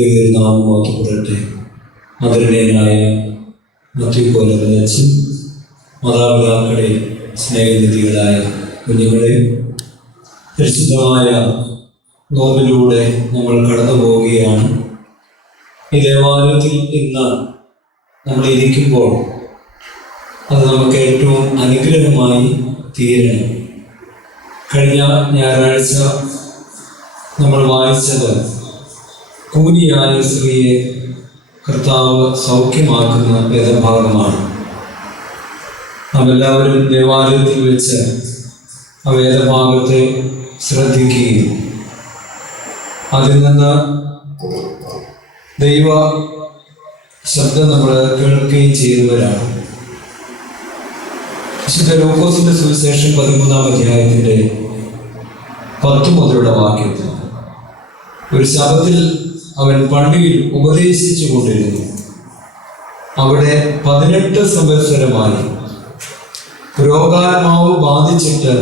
ദൈവനാമം വാഴ്ത്തപ്പെടട്ടെ. ആദരണീയനായ മത്യു കോലമനച്ചൻ, മാതാപിതാക്കളെ, സ്നേഹനിധികളായ കുഞ്ഞുങ്ങളെ, പരിശുദ്ധമായ നോമ്പിലൂടെ നമ്മൾ കടന്നു പോവുകയാണ്. ഈ ദേവാലയത്തിൽ ഇന്ന് നമ്മൾ ഇരിക്കുമ്പോൾ അത് നമുക്ക് ഏറ്റവും അനുഗ്രഹമായി തീരണം. കഴിഞ്ഞ ഞായറാഴ്ച നമ്മൾ വായിച്ചത് കൂനിയായ സ്ത്രീയെ കർത്താവ് സൗഖ്യമാക്കുന്ന വേദഭാഗമാണ്. നാം എല്ലാവരും ദേവാലയത്തിൽ വെച്ച് ആ വേദഭാഗത്തെ ശ്രദ്ധിക്കുകയും അതിൽ നിന്ന് ദൈവ ശബ്ദം നമ്മൾ കേൾക്കുകയും ചെയ്യുന്നവരാണ്. വിശുദ്ധ ലൂക്കോസിന്റെ സുവിശേഷം 13-ാം അധ്യായത്തിന്റെ 10 മുതലുള്ള വാക്യത്തിൽ ഒരു ശബ്ദത്തിൽ അവൻ പള്ളിയിൽ ഉപദേശിച്ചു കൊണ്ടിരുന്നു. അവിടെ 18 സംവത്സരമായി രോഗാത്മാവ് ബാധിച്ചിട്ട്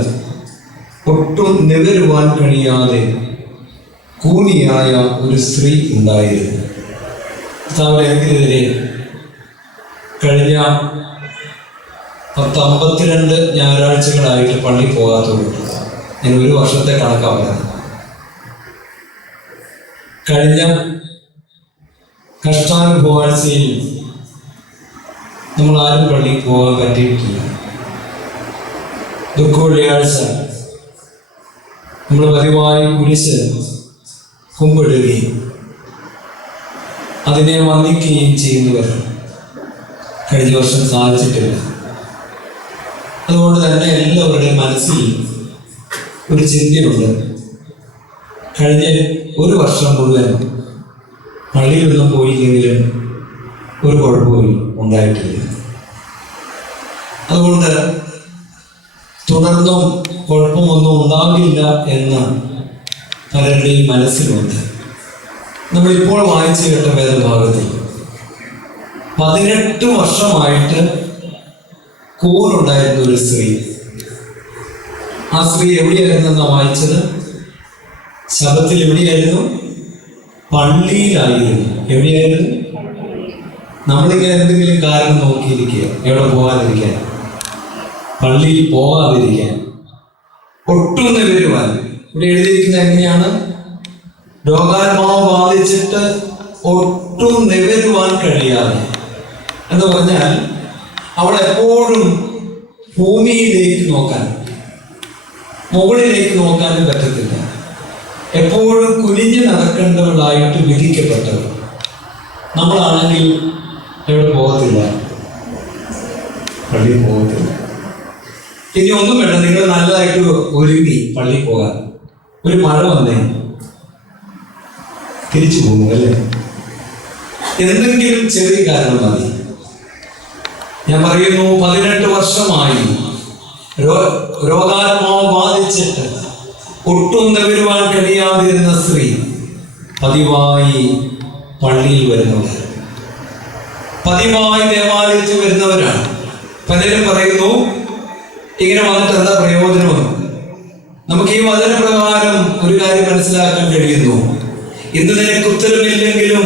ഒട്ടും നിവരുവാൻ കഴിയാതെ കൂനിയായ ഒരു സ്ത്രീ ഉണ്ടായിരുന്നു. എനിക്കെതിരെ കഴിഞ്ഞ 52 ഞായറാഴ്ചകളായിട്ട് പള്ളി പോകാത്തതുകൊണ്ട് ഞാൻ ഒരു വർഷത്തെ കണക്കാണ് പറഞ്ഞത്. കഴിഞ്ഞ കഷ്ടാനുഭവാഴ്ചയിൽ നമ്മൾ ആരും പള്ളിയിൽ പോകാൻ പറ്റിയിട്ടില്ല. ദുഃഖ വെള്ളിയാഴ്ച നമ്മൾ പതിവായി കുരിശ് കുമ്പിടുകയും അതിനെ വന്ദിക്കുകയും ചെയ്യുന്നവർ കഴിഞ്ഞ വർഷം സാധിച്ചിട്ടില്ല. അതുകൊണ്ട് തന്നെ എല്ലാവരുടെയും മനസ്സിൽ ഒരു ചിന്തയുണ്ട്. കഴിഞ്ഞ ഒരു വർഷം മുഴുവൻ പള്ളിയിലൊന്നും പോയില്ലെങ്കിലും ഒരു കുഴപ്പവും ഉണ്ടായിട്ടില്ല. അതുകൊണ്ട് തുടർന്നും കുഴപ്പമൊന്നും ഉണ്ടാകില്ല എന്ന് പലരുടെയും മനസ്സിലുണ്ട്. നമ്മളിപ്പോൾ വായിച്ചു കേട്ട വേദഭാഗത്തിൽ 18 വർഷമായിട്ട് കൂറുണ്ടായിരുന്ന ഒരു സ്ത്രീ. ആ സ്ത്രീ എവിടെയായിരുന്നെന്നാണ് വായിച്ചത്? ശബത്തിൽ എവിടെയായിരുന്നു? പള്ളിയിലായിരുന്നു. എവിടെയായിരുന്നു? നമ്മളിങ്ങനെ എന്തെങ്കിലും കാരണം നോക്കിയിരിക്കുക, എവിടെ പോകാതിരിക്കാൻ, പള്ളിയിൽ പോകാതിരിക്കാൻ, ഒട്ടും നിവരുവാൻ. ഇവിടെ എഴുതിയിരിക്കുന്നത് എങ്ങനെയാണ്? രോഗാത്മാവ് ബാധിച്ചിട്ട് ഒട്ടും നിവരുവാൻ കഴിയാതെ എന്ന് പറഞ്ഞാൽ അവൾ എപ്പോഴും ഭൂമിയിലേക്ക് നോക്കാൻ, മുകളിലേക്ക് നോക്കാനും പറ്റത്തില്ല. എപ്പോഴും കുനിഞ്ഞു നടക്കേണ്ടവളായിട്ട് വിധിക്കപ്പെട്ടത്. നമ്മളാണെങ്കിൽ എവിടെ പോകത്തില്ല, പള്ളിയിൽ പോകത്തില്ല. ഇനി ഒന്നും വേണ്ട, നിങ്ങൾ നല്ലതായിട്ട് ഒരുങ്ങി പള്ളിയിൽ പോകാൻ. ഒരു മഴ വന്നേ തിരിച്ചു പോകും അല്ലേ? എന്തെങ്കിലും ചെറിയ കാരണം മതി. ഞാൻ പറയുന്നു, 18 വർഷമായി രോഗാത്മാവ് ബാധിച്ചിട്ട് ഒട്ടും നിവരുവാൻ കഴിയാതിരുന്ന സ്ത്രീ പതിവായി പള്ളിയിൽ വരുന്നവർ, പതിവായി ദേവാലയത്തിൽ വരുന്നവരാണ്. പലരും പറയുന്നു, ഇങ്ങനെ വന്നിട്ട് എന്താ പ്രയോജനമെന്ന്. നമുക്ക് ഈ വചനപ്രകാരം ഒരു കാര്യം മനസ്സിലാക്കാൻ കഴിയുന്നു. ഇന്ന് നിനക്ക് ഉത്തരമില്ലെങ്കിലും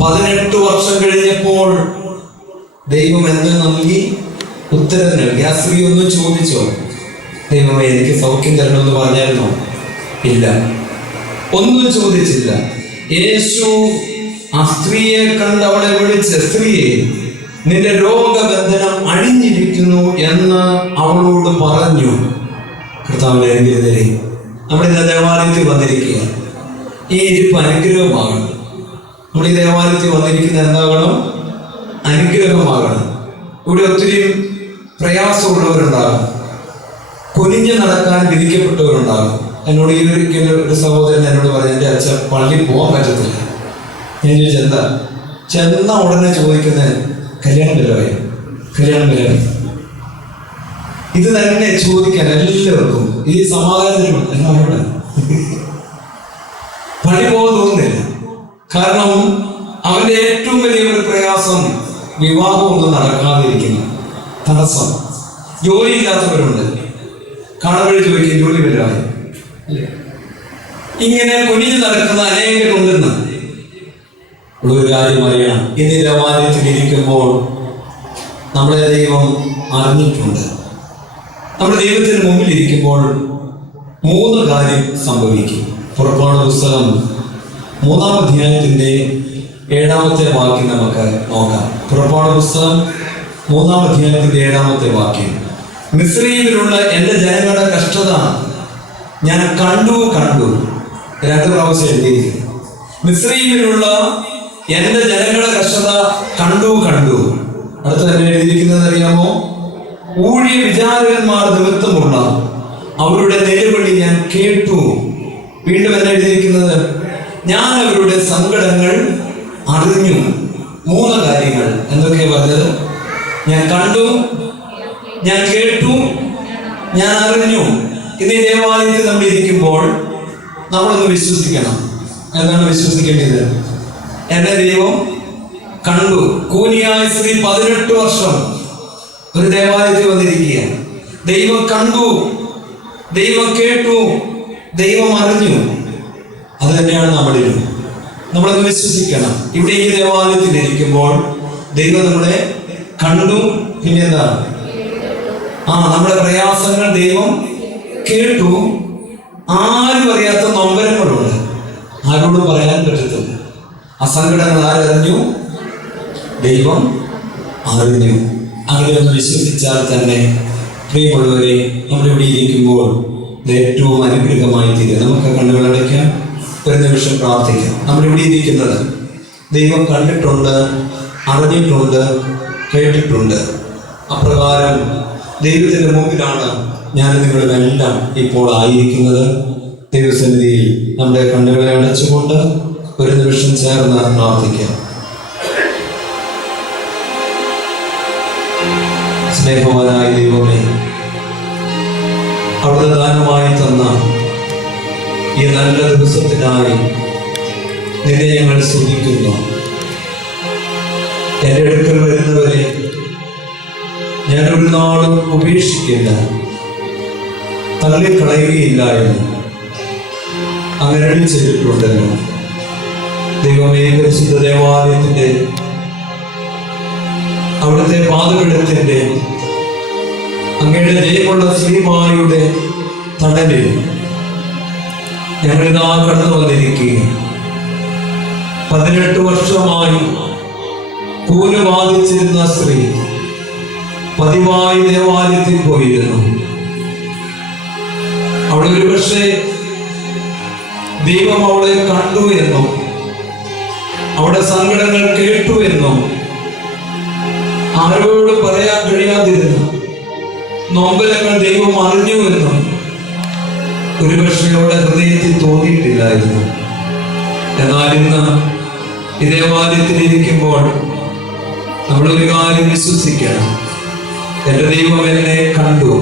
18 വർഷം കഴിഞ്ഞപ്പോൾ ദൈവം എന്ത് നൽകി? ഉത്തരം നൽകി. ആ സ്ത്രീ ഒന്നും ചോദിച്ചോ? ദൈവമേ എനിക്ക് സൗഖ്യം തരണമെന്ന് പറഞ്ഞായിരുന്നോ? ഇല്ല, ഒന്നും ചോദിച്ചില്ല. യേശു ആ സ്ത്രീയെ കണ്ട് അവളെ വിളിച്ച്, സ്ത്രീയെ, നിന്റെ രോഗബന്ധനം അഴിഞ്ഞിരിക്കുന്നു എന്ന് അവളോട് പറഞ്ഞു. കർത്താവിന്റെ അനുഗ്രഹത്തിലെ നമ്മൾ ഇന്ന് ദേവാലയത്തിൽ വന്നിരിക്കുക. ഈ ഇരിപ്പ് അനുഗ്രഹമാകണം. നമ്മൾ ഈ ദേവാലയത്തിൽ വന്നിരിക്കുന്ന എന്താകണം? അനുഗ്രഹമാകണം. ഇവിടെ ഒത്തിരി പ്രയാസമുള്ളവരുണ്ടാകും, കുനിഞ്ഞു നടക്കാൻ വിധിക്കപ്പെട്ടവരുണ്ടാകും. എന്നോട് ഈ ഒരു സഹോദരൻ എന്നോട് പറഞ്ഞു, എൻ്റെ അച്ഛൻ പള്ളിയിൽ പോകാൻ പറ്റത്തില്ല. ഞാൻ ചോദിച്ചു, എന്താ? ചെന്ന ഉടനെ ചോദിക്കുന്നത്, കല്യാണം വല്ലതായി, കല്യാണം വല്ലതായി. ഇത് തന്നെ ചോദിക്കാൻ എല്ലാവർക്കും ഈ സമാധാനത്തിനും എന്നാണ് പള്ളി പോകാൻ തോന്നുന്നില്ല. കാരണം അവന്റെ ഏറ്റവും വലിയ ഒരു പ്രയാസം വിവാഹമൊന്നും നടക്കാതിരിക്കുന്നു, തടസ്സം. ജോലിയില്ലാത്തവരുണ്ട്, കാണവഴി ചോദിക്കും ജോലി വരാതെ. ഇങ്ങനെ കുനിഞ്ഞു നടക്കുന്ന അനേകരുണ്ടെന്ന് ഒരു കാര്യം അറിയണം. ഇന്ന് ദേവാലയത്തിലിരിക്കുമ്പോൾ നമ്മളെ ദൈവം അറിഞ്ഞിട്ടുണ്ട്. നമ്മുടെ ദൈവത്തിന് മുമ്പിൽ ഇരിക്കുമ്പോൾ 3 കാര്യം സംഭവിക്കും. പുറപ്പാട് പുസ്തകം 3-ാം അധ്യായത്തിന്റെ 7-ാമത്തെ വാക്യം നമുക്ക് നോക്കാം. പുറപ്പാട് പുസ്തകം 3-ാം അധ്യായത്തിന്റെ 7-ാമത്തെ വാക്യം. മിസ്രയീമിലുള്ള എൻ്റെ ജനങ്ങളുടെ കഷ്ടത ഞാൻ കണ്ടു. 2 പ്രാവശ്യം എഴുതിയിരിക്കുന്നു. മിസ്രയീമിലുള്ള എൻ്റെ ജനങ്ങളുടെ കഷ്ടത കണ്ടു. അടുത്ത തന്നെ എഴുതിയിരിക്കുന്നത് അറിയാമോ? ഊഴിയ വിചാരകന്മാർ നിമിത്തമുള്ള അവരുടെ നിലവിളി ഞാൻ കേട്ടു. വീണ്ടും എന്നെ എഴുതിയിരിക്കുന്നത്, ഞാൻ അവരുടെ സങ്കടങ്ങൾ അറിഞ്ഞു. 3 കാര്യങ്ങൾ എന്തൊക്കെയാ പറഞ്ഞത്? ഞാൻ കണ്ടു, ഞാൻ കേട്ടു, ഞാൻ അറിഞ്ഞു. ഇന്ന് ഈ ദേവാലയത്തിൽ നമ്മൾ ഇരിക്കുമ്പോൾ നമ്മളൊന്ന് വിശ്വസിക്കണം. എന്താണ് വിശ്വസിക്കേണ്ടത്? എന്റെ ദൈവം കണ്ടു. കൂനിയായ സ്ത്രീ 18 വർഷം ഒരു ദേവാലയത്തിൽ വന്നിരിക്കുക. ദൈവം കണ്ടു, ദൈവം കേട്ടു, ദൈവം അറിഞ്ഞു. അത് തന്നെയാണ് നമ്മളിലും. നമ്മളത് വിശ്വസിക്കണം. ഇവിടെ ഈ ദേവാലയത്തിൽ ഇരിക്കുമ്പോൾ ദൈവം നമ്മളെ കണ്ടു. പിന്നെ എന്താണ്? നമ്മുടെ പ്രയാസങ്ങൾ ദൈവം കേട്ടു. ആരും അറിയാത്ത നൊമ്പരങ്ങളുണ്ട്, ആരോടും പറയാൻ പറ്റത്തില്ല. ആ സങ്കടങ്ങൾ ആരറിഞ്ഞു? ദൈവം അറിഞ്ഞു. അങ്ങനെ ഒന്ന് വിശ്വസിച്ചാൽ തന്നെ പ്രിയമുള്ളവരെ, നമ്മളിവിടെ ഇരിക്കുമ്പോൾ ഇത് ഏറ്റവും അനുഗ്രഹമായി തീരും. നമുക്ക് കണ്ണുകൾ അടയ്ക്കാം, ഒരു നിമിഷം പ്രാർത്ഥിക്കാം. നമ്മളിവിടെ ഇരിക്കുന്നത് ദൈവം കണ്ടിട്ടുണ്ട്, അറിഞ്ഞിട്ടുണ്ട്, കേട്ടിട്ടുണ്ട്. അപ്രകാരം ദൈവത്തിൻ്റെ മുമ്പിലാണ് ഞാൻ നിങ്ങളുമെല്ലാം ഇപ്പോൾ ആയിരിക്കുന്നത്. ദൈവസന്നിധിയിൽ നമ്മുടെ കണ്ണുകളെ അടച്ചുകൊണ്ട് ഒരു നിമിഷം ചേർന്ന് പ്രാർത്ഥിക്കാം. സ്നേഹവാനായ ദൈവമേ, അവിടുത്തെ ദാനമായി തന്ന ഈ നല്ല ദിവസത്തിനായി നിന്നെ ഞങ്ങൾ സ്തുതിക്കുന്നു. എൻ്റെ അടുക്കൽ വരുന്നവരെ ഞാൻ ഒരു നാളും ഉപേക്ഷിക്കില്ല, തള്ളിക്കളയുകയില്ല എന്ന് അങ്ങനെ ചെയ്തിട്ടുണ്ടല്ലോ. ദൈവമേ, പരിശുദ്ധ ദേവാലയത്തിന്റെ അവിടുത്തെ പാദപീഠത്തിന്റെ അങ്ങയുടെ ജയമുള്ള ശ്രീമായുടെ തണലിൽ ഞങ്ങളിതാ കടന്നു വന്നിരിക്കുക. 18 വർഷമായി കൂന് ബാധിച്ചിരുന്ന സ്ത്രീ പതിവായി ദേവാലയത്തിൽ പോയിരുന്നു. അവിടെ ഒരു പക്ഷേ ദൈവം അവളെ കണ്ടു എന്നും അവിടെ സങ്കടങ്ങൾ കേട്ടു എന്നും ആരോട് പറയാൻ കഴിയാതിരുന്നു നൊമ്പരങ്ങൾ ദൈവം അറിഞ്ഞു എന്നും ഒരുപക്ഷെ അവളുടെ ഹൃദയത്തിൽ തോന്നിയിട്ടില്ലായിരുന്നു. എന്നാൽ ഇന്ന് ഈ ദേവാലയത്തിൽ ഇരിക്കുമ്പോൾ നമ്മളൊരു കാര്യം വിശ്വസിക്കണം. എൻ്റെ ദൈവം എന്നെ കണ്ടു.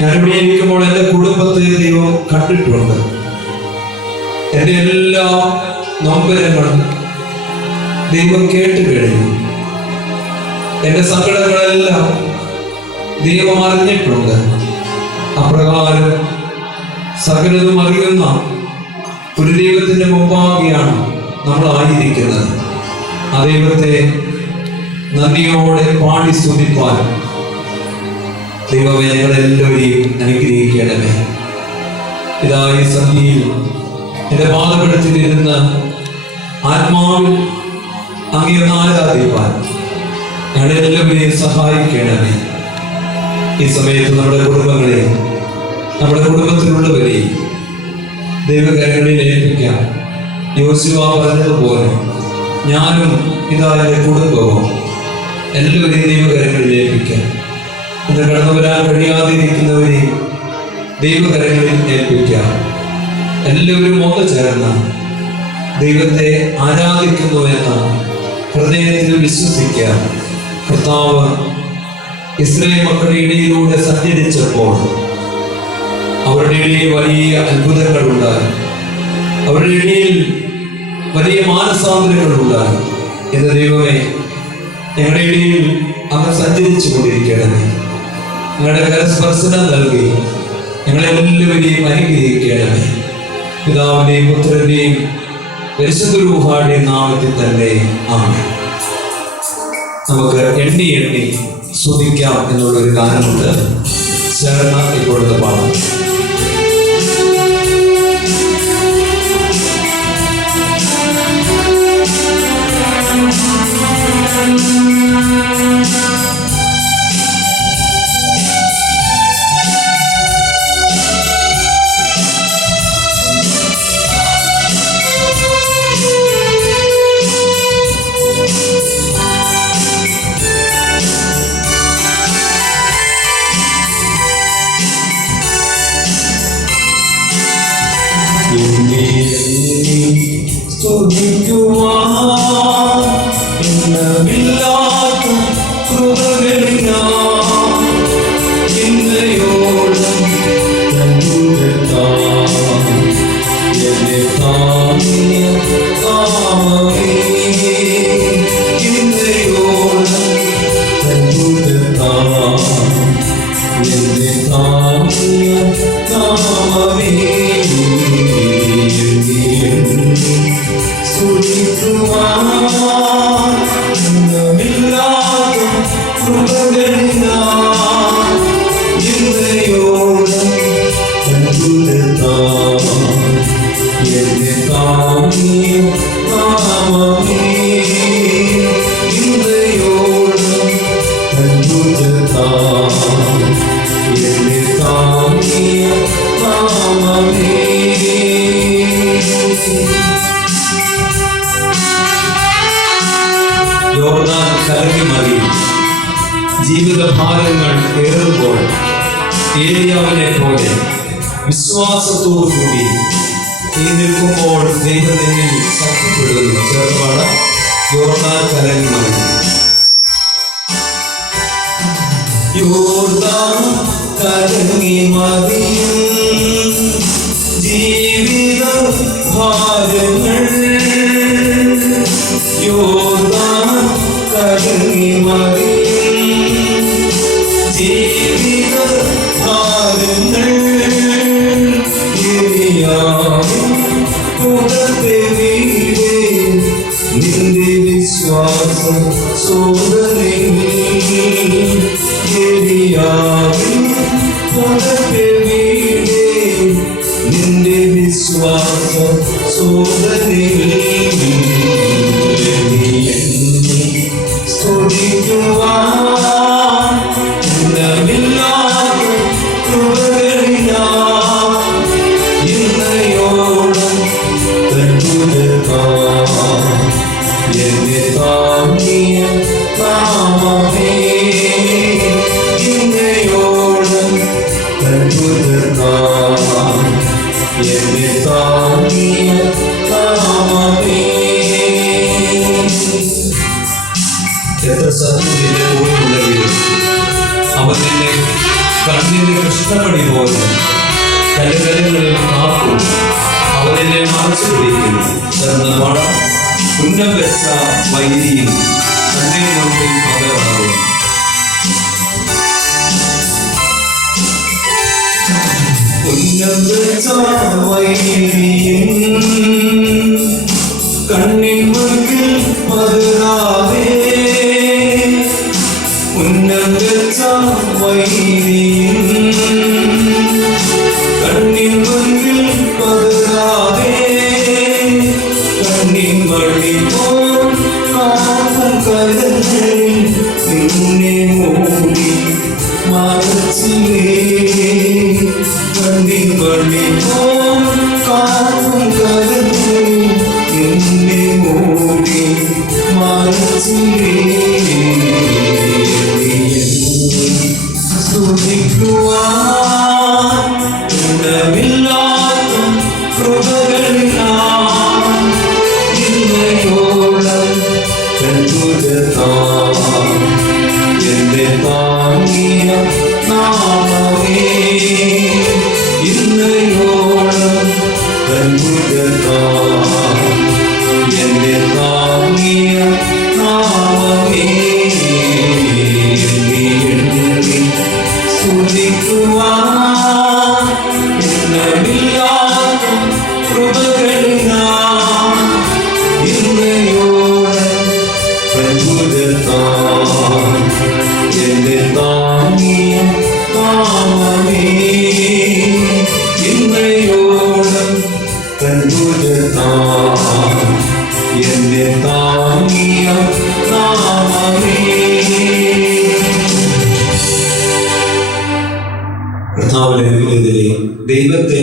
ഞാനിവിടെ ഇരിക്കുമ്പോൾ എൻ്റെ കുടുംബത്തെ ദൈവം കണ്ടിട്ടുണ്ട്. എൻ്റെ എല്ലാ നൊമ്പരങ്ങളും ദൈവം കേട്ട് കഴിഞ്ഞു. എൻ്റെ സങ്കടങ്ങളെല്ലാം ദൈവം അറിഞ്ഞിട്ടുണ്ട്. അപ്രകാരം സകലതും അറിയുന്ന ഒരു ദൈവത്തിന്റെ മുമ്പാകെയാണ് നമ്മൾ ആയിരിക്കുന്നത്. ആ ദൈവത്തെ നന്ദിയോടെ പാടി സ്തുതിപ്പാൻ ദൈവമേ ഞങ്ങളെല്ലാവരെയും അനുഗ്രഹിക്കണമേ. ഇതാ ഈ സന്ധിയിൽ എൻ്റെ പാദപീഠത്തിലിരുന്ന് ആത്മാവിൽ അങ്ങയൊന്ന് ആരാധിപ്പാൻ ഞങ്ങളെല്ലാവരെയും സഹായിക്കണമേ. ഈ സമയത്ത് നമ്മുടെ കുടുംബങ്ങളെ, നമ്മുടെ കുടുംബത്തിലുള്ളവരെയും ദൈവകരങ്ങളിൽ ഏൽപ്പിക്കാം. യോശുവ പറഞ്ഞതുപോലെ ഞാനും ഇതാ എൻ്റെ കുടുംബവും എല്ലാവരെയും ദൈവകരങ്ങളിൽ ഏൽപ്പിക്കാം. ഇന്ന് കടന്നു വരാൻ കഴിയാതിരിക്കുന്നവരെയും ദൈവകരങ്ങളിൽ ഏൽപ്പിക്കാം. എല്ലാവരും ഒന്ന് ചേർന്ന് ദൈവത്തെ ആരാധിക്കുന്നു എന്ന ഹൃദയത്തിൽ വിശ്വസിക്കാം. കർത്താവ് ഇസ്രായേൽ മക്കളുടെ ഇടയിലൂടെ സഞ്ചരിച്ചപ്പോൾ അവരുടെ ഇടയിൽ വലിയ അത്ഭുതങ്ങൾ ഉണ്ടായി, അവരുടെ ഇടയിൽ വലിയ മാനസാന്തരങ്ങൾ ഉണ്ടായി. എന്ന് ദൈവമേ, ഞങ്ങളുടെ ഇടയിൽ അങ്ങ് സഞ്ചരിച്ചു കൊണ്ടിരിക്കണമേ. ഞങ്ങളുടെ കരസ്പർശനം നൽകി ഞങ്ങളെല്ലാവരെയും അനുഗ്രഹിക്കണമേ. പിതാവിൻ്റെയും പുത്രൻ്റെയും പരിശുദ്ധ രൂഹായുടെ നാമത്തിൽ തന്നെ ആമേൻ. നമുക്ക് എണ്ണി എണ്ണി സ്തുതിക്കാം എന്നുള്ളൊരു ഗാനമുണ്ട്. ചേർന്ന് ഇപ്പോഴത്തെ പാടാം. യോർദാൻ കലങ്ങി മറിയും. ജീവിത ഭാരങ്ങൾ ഏറുമ്പോൾ ഏലിയാവിനെ പോലെ വിശ്വാസത്തോടു കൂടി നീ നിൽക്കുമ്പോൾ ദൈവം നിന്നിൽ ശക്തിപ്പെടുന്നു. ചേർപ്പാട് യോർദാൻ കലങ്ങി മറിയും. യോർദാൻ കലങ്ങി മറിയും ജീവിത ഭാരങ്ങൾ. യോർദാൻ കലങ്ങി മറിയും ജീവിത ഭാരങ്ങൾ. നിന്റെ വിശ്വാസം സോദരൻ നിന്റെ വിശ്വാസം സോദരൻ സ്തുതിക്കുവാൻ ഇന്നയോളം എന്നെ താങ്ങിയ നാമമേ. ഇന്നയോളം എന്നെ താങ്ങിയ നാമമേ. എത്ര സത്യത്തിന്റെ കൂടെയുള്ളവരും അവൻ നിന്നെ കണ്ണിന്റെ കൃഷ്ണമണി പോലെ കലകലങ്ങളിൽ കാക്കും. അവൻ എന്നെ മറച്ചു പിടിക്കുന്നു. എന്ന പടം ഉന്നം വെച്ച വൈരിയും തന്റെ മുൻപിൽ പകരാകും. ഉന്നം വെച്ച വൈരിയും കണ്ണിൻ മുൻപിൽ പകരാതെ. ഉന്നം വെച്ച വൈരിയും കണ്ണിൻ മുൻപിൽ പകരാതെ. കണ്ണിൻ വഴി പോൽ കാക്കും കരങ്ങളിൽ നിന്നെ മൂടി മറച്ചിലേ. കണ്ണിൻ വഴി പോൽ കാക്കും കരങ്ങളിൽ നിന്നെ മൂടി മറച്ചിലേ. സ്തുതിക്കുവാൻ ഇടമില്ലാത്ത കൃപകളിനാൽ ഇന്നയോളം അത്ഭുതത്താൽ എന്നെ താങ്ങിയ നാമമേ. ഇന്നയോളം അത്ഭുതത്താൽ എന്നെ താങ്ങിയ നാമമേ. സ്തുതിക്കുവാൻ ഇടമില്ലാത്ത കൃപകളിനാൽ ദൈവത്തെ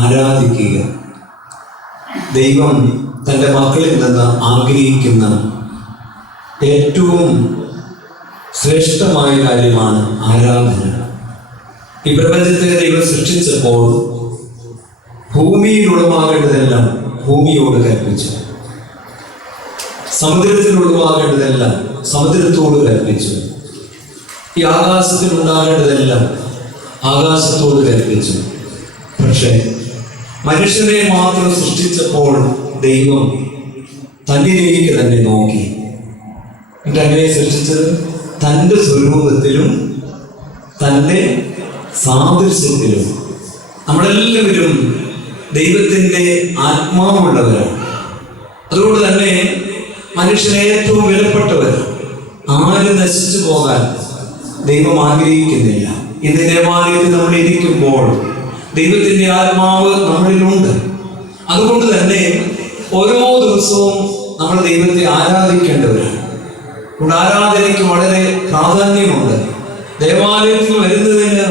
ആരാധിക്കുക. ദൈവം തൻ്റെ മക്കളിൽ നിന്ന് ആഗ്രഹിക്കുന്ന ഏറ്റവും ശ്രേഷ്ഠമായ കാര്യമാണ് ആരാധന. ഈ പ്രപഞ്ചത്തെ ദൈവം സൃഷ്ടിച്ചപ്പോൾ ഭൂമിയിൽ ഉളവാകേണ്ടതെല്ലാം ഭൂമിയോട് കൽപ്പിച്ചു, സമുദ്രത്തിൽ ഉളവാകേണ്ടതെല്ലാം സമുദ്രത്തോട് കൽപ്പിച്ചു, ഈ ആകാശത്തിൽ ഉണ്ടാകേണ്ടതെല്ലാം ആകാശത്തോട് കൽപ്പിച്ചു. പക്ഷേ മനുഷ്യനെ മാത്രം സൃഷ്ടിച്ചപ്പോൾ ദൈവം തന്നിലേക്ക് തന്നെ നോക്കി. എന്നിട്ട് അങ്ങനെ സൃഷ്ടിച്ചത് തൻ്റെ സ്വരൂപത്തിലും തൻ്റെ സാദൃശ്യത്തിലും. നമ്മളെല്ലാവരും ദൈവത്തിൻ്റെ ആത്മാവുള്ളവരാണ്. അതുകൊണ്ട് തന്നെ മനുഷ്യനെ ഏറ്റവും വിലപ്പെട്ടവരാണ്. ആരും നശിച്ചു പോകാൻ ദൈവം ആഗ്രഹിക്കുന്നില്ല. ഇന്ന് ദേവാലയത്തിൽ നമ്മൾ ഇരിക്കുമ്പോൾ ദൈവത്തിൻ്റെ ആത്മാവ് നമ്മളിലുണ്ട്. അതുകൊണ്ട് തന്നെ ഓരോ ദിവസവും നമ്മൾ ദൈവത്തെ ആരാധിക്കേണ്ടവരാണ്. അതുകൊണ്ട് ആരാധനയ്ക്ക് വളരെ പ്രാധാന്യമുണ്ട്. ദേവാലയത്തിൽ വരുന്നതിന്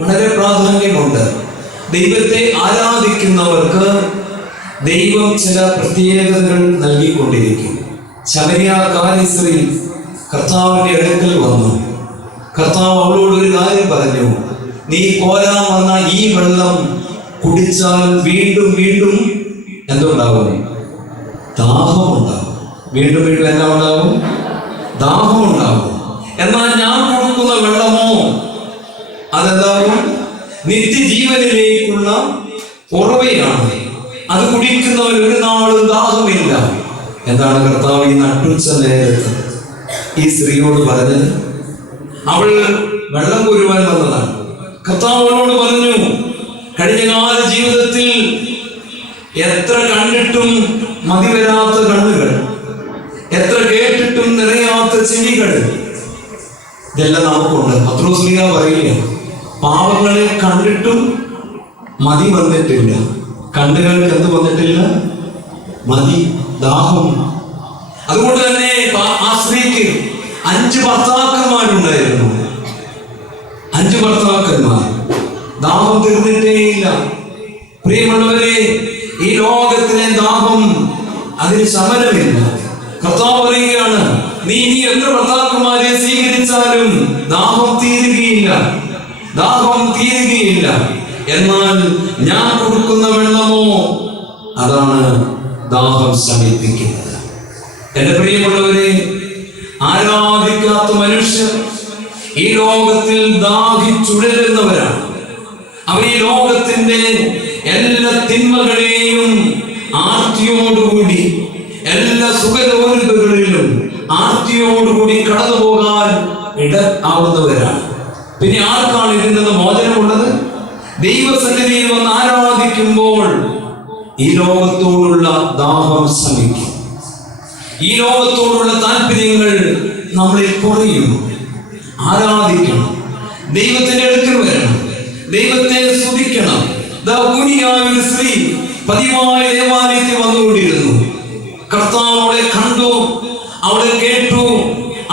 വളരെ പ്രാധാന്യമുണ്ട്. ദൈവത്തെ ആരാധിക്കുന്നവർക്ക് ദൈവം ചില പ്രത്യേകതകൾ നൽകിക്കൊണ്ടിരിക്കും. ശമരിയാക്കാരി സ്ത്രീ കർത്താവിൻ്റെ അടുക്കൽ വന്നു. കർത്താവ് അവളോട് ഒരു കാര്യം പറഞ്ഞു, നീ കോരാൻ വന്ന ഈ വെള്ളം കുടിച്ചാൽ വീണ്ടും വീണ്ടും എന്തുണ്ടാവും? ദാഹമുണ്ടാവും. വീണ്ടും വീണ്ടും എന്താ ഉണ്ടാവും? ദാഹമുണ്ടാവും. എന്നാൽ ഞാൻ കൊടുക്കുന്ന വെള്ളമോ അതെന്താവും? നിത്യജീവനിലേക്കുള്ള ഉറവയാണ്. അത് കുടിക്കുന്നവർ ഒരു നാളും ദാഹമില്ല. എന്താണ് കർത്താവ് ഈ നട്ടുച്ച നേരത്ത് ഈ സ്ത്രീയോട് പറഞ്ഞത്? അവൾ വെള്ളം കോരുവാൻ വന്നതാണ്. കർത്താവ് അവളോട് പറഞ്ഞു, കഴിഞ്ഞ കാല ജീവിതത്തിൽ എത്ര കണ്ടിട്ടും മതി വരാത്ത കണ്ണുകൾ, എത്ര കേട്ടിട്ടും നിറയാത്ത ചെവികൾ, ഇതെല്ലാം നമുക്കുണ്ട്. പത്രോസ് പറയുക, പാവങ്ങളെ കണ്ടിട്ടും മതി വന്നിട്ടില്ല. കണ്ണുകൾക്ക് എന്ത് വന്നിട്ടില്ല? മതി, ദാഹം. അതുകൊണ്ട് തന്നെ ആ സ്ത്രീക്ക് 5 ഭർത്താക്കന്മാരുണ്ടായിരുന്നു. 5 ഭർത്താക്കന്മാർ. ദാഹം തീർന്നിട്ടേയില്ല. പ്രിയമുള്ളവരെ, ഈ ലോകത്തിലെ ദാഹം അതിന് ശമനമില്ല. കർത്താവ് പറയുകയാണ്, നീ ഇനി എത്ര ഭർത്താക്കന്മാരെ സ്വീകരിച്ചാലും ദാഹം തീരുകയില്ല, ദാഹം തീരുകയില്ല. എന്നാൽ ഞാൻ കൊടുക്കുന്ന വെള്ളമോ അതാണ് ദാഹം ശമിപ്പിക്കുന്നത്. എന്റെ പ്രിയമുള്ളവരെ, ആരാധിക്കാത്ത മനുഷ്യർ ഈ ലോകത്തിൽ ദാഹിച്ചുഴലുന്നവരാണ്. അവർ ഈ ലോകത്തിന്റെ എല്ലാ തിന്മകളെയും ആർത്തിയോടുകൂടി, എല്ലാ സുഖലോലുകളിലും ആർത്തിയോടുകൂടി കടന്നു പോകാൻ ഇട ആവുന്നവരാണ്. പിന്നെ ആർക്കാണ് ഇതിൽ നിന്ന് മോചനമുള്ളത്? ദൈവസന്നിധിയിൽ വന്ന് ആരാധിക്കുമ്പോൾ ഈ ലോകത്തോടുള്ള ദാഹം ശമിക്കും. ഈ ലോകത്തോടുള്ള താല്പര്യങ്ങൾ നമ്മളിൽ കുറയും. ആരാധിക്കണം, ദൈവത്തിന്റെ അടുക്കൽ വരണം, ദൈവത്തെ സ്തുതിക്കണം. ഒരു സ്ത്രീ പതിവായ ദേവാലയത്തിൽ വന്നുകൊണ്ടിരുന്നു. കർത്താവ് അവളെ കണ്ടു, അവളെ കേട്ടു,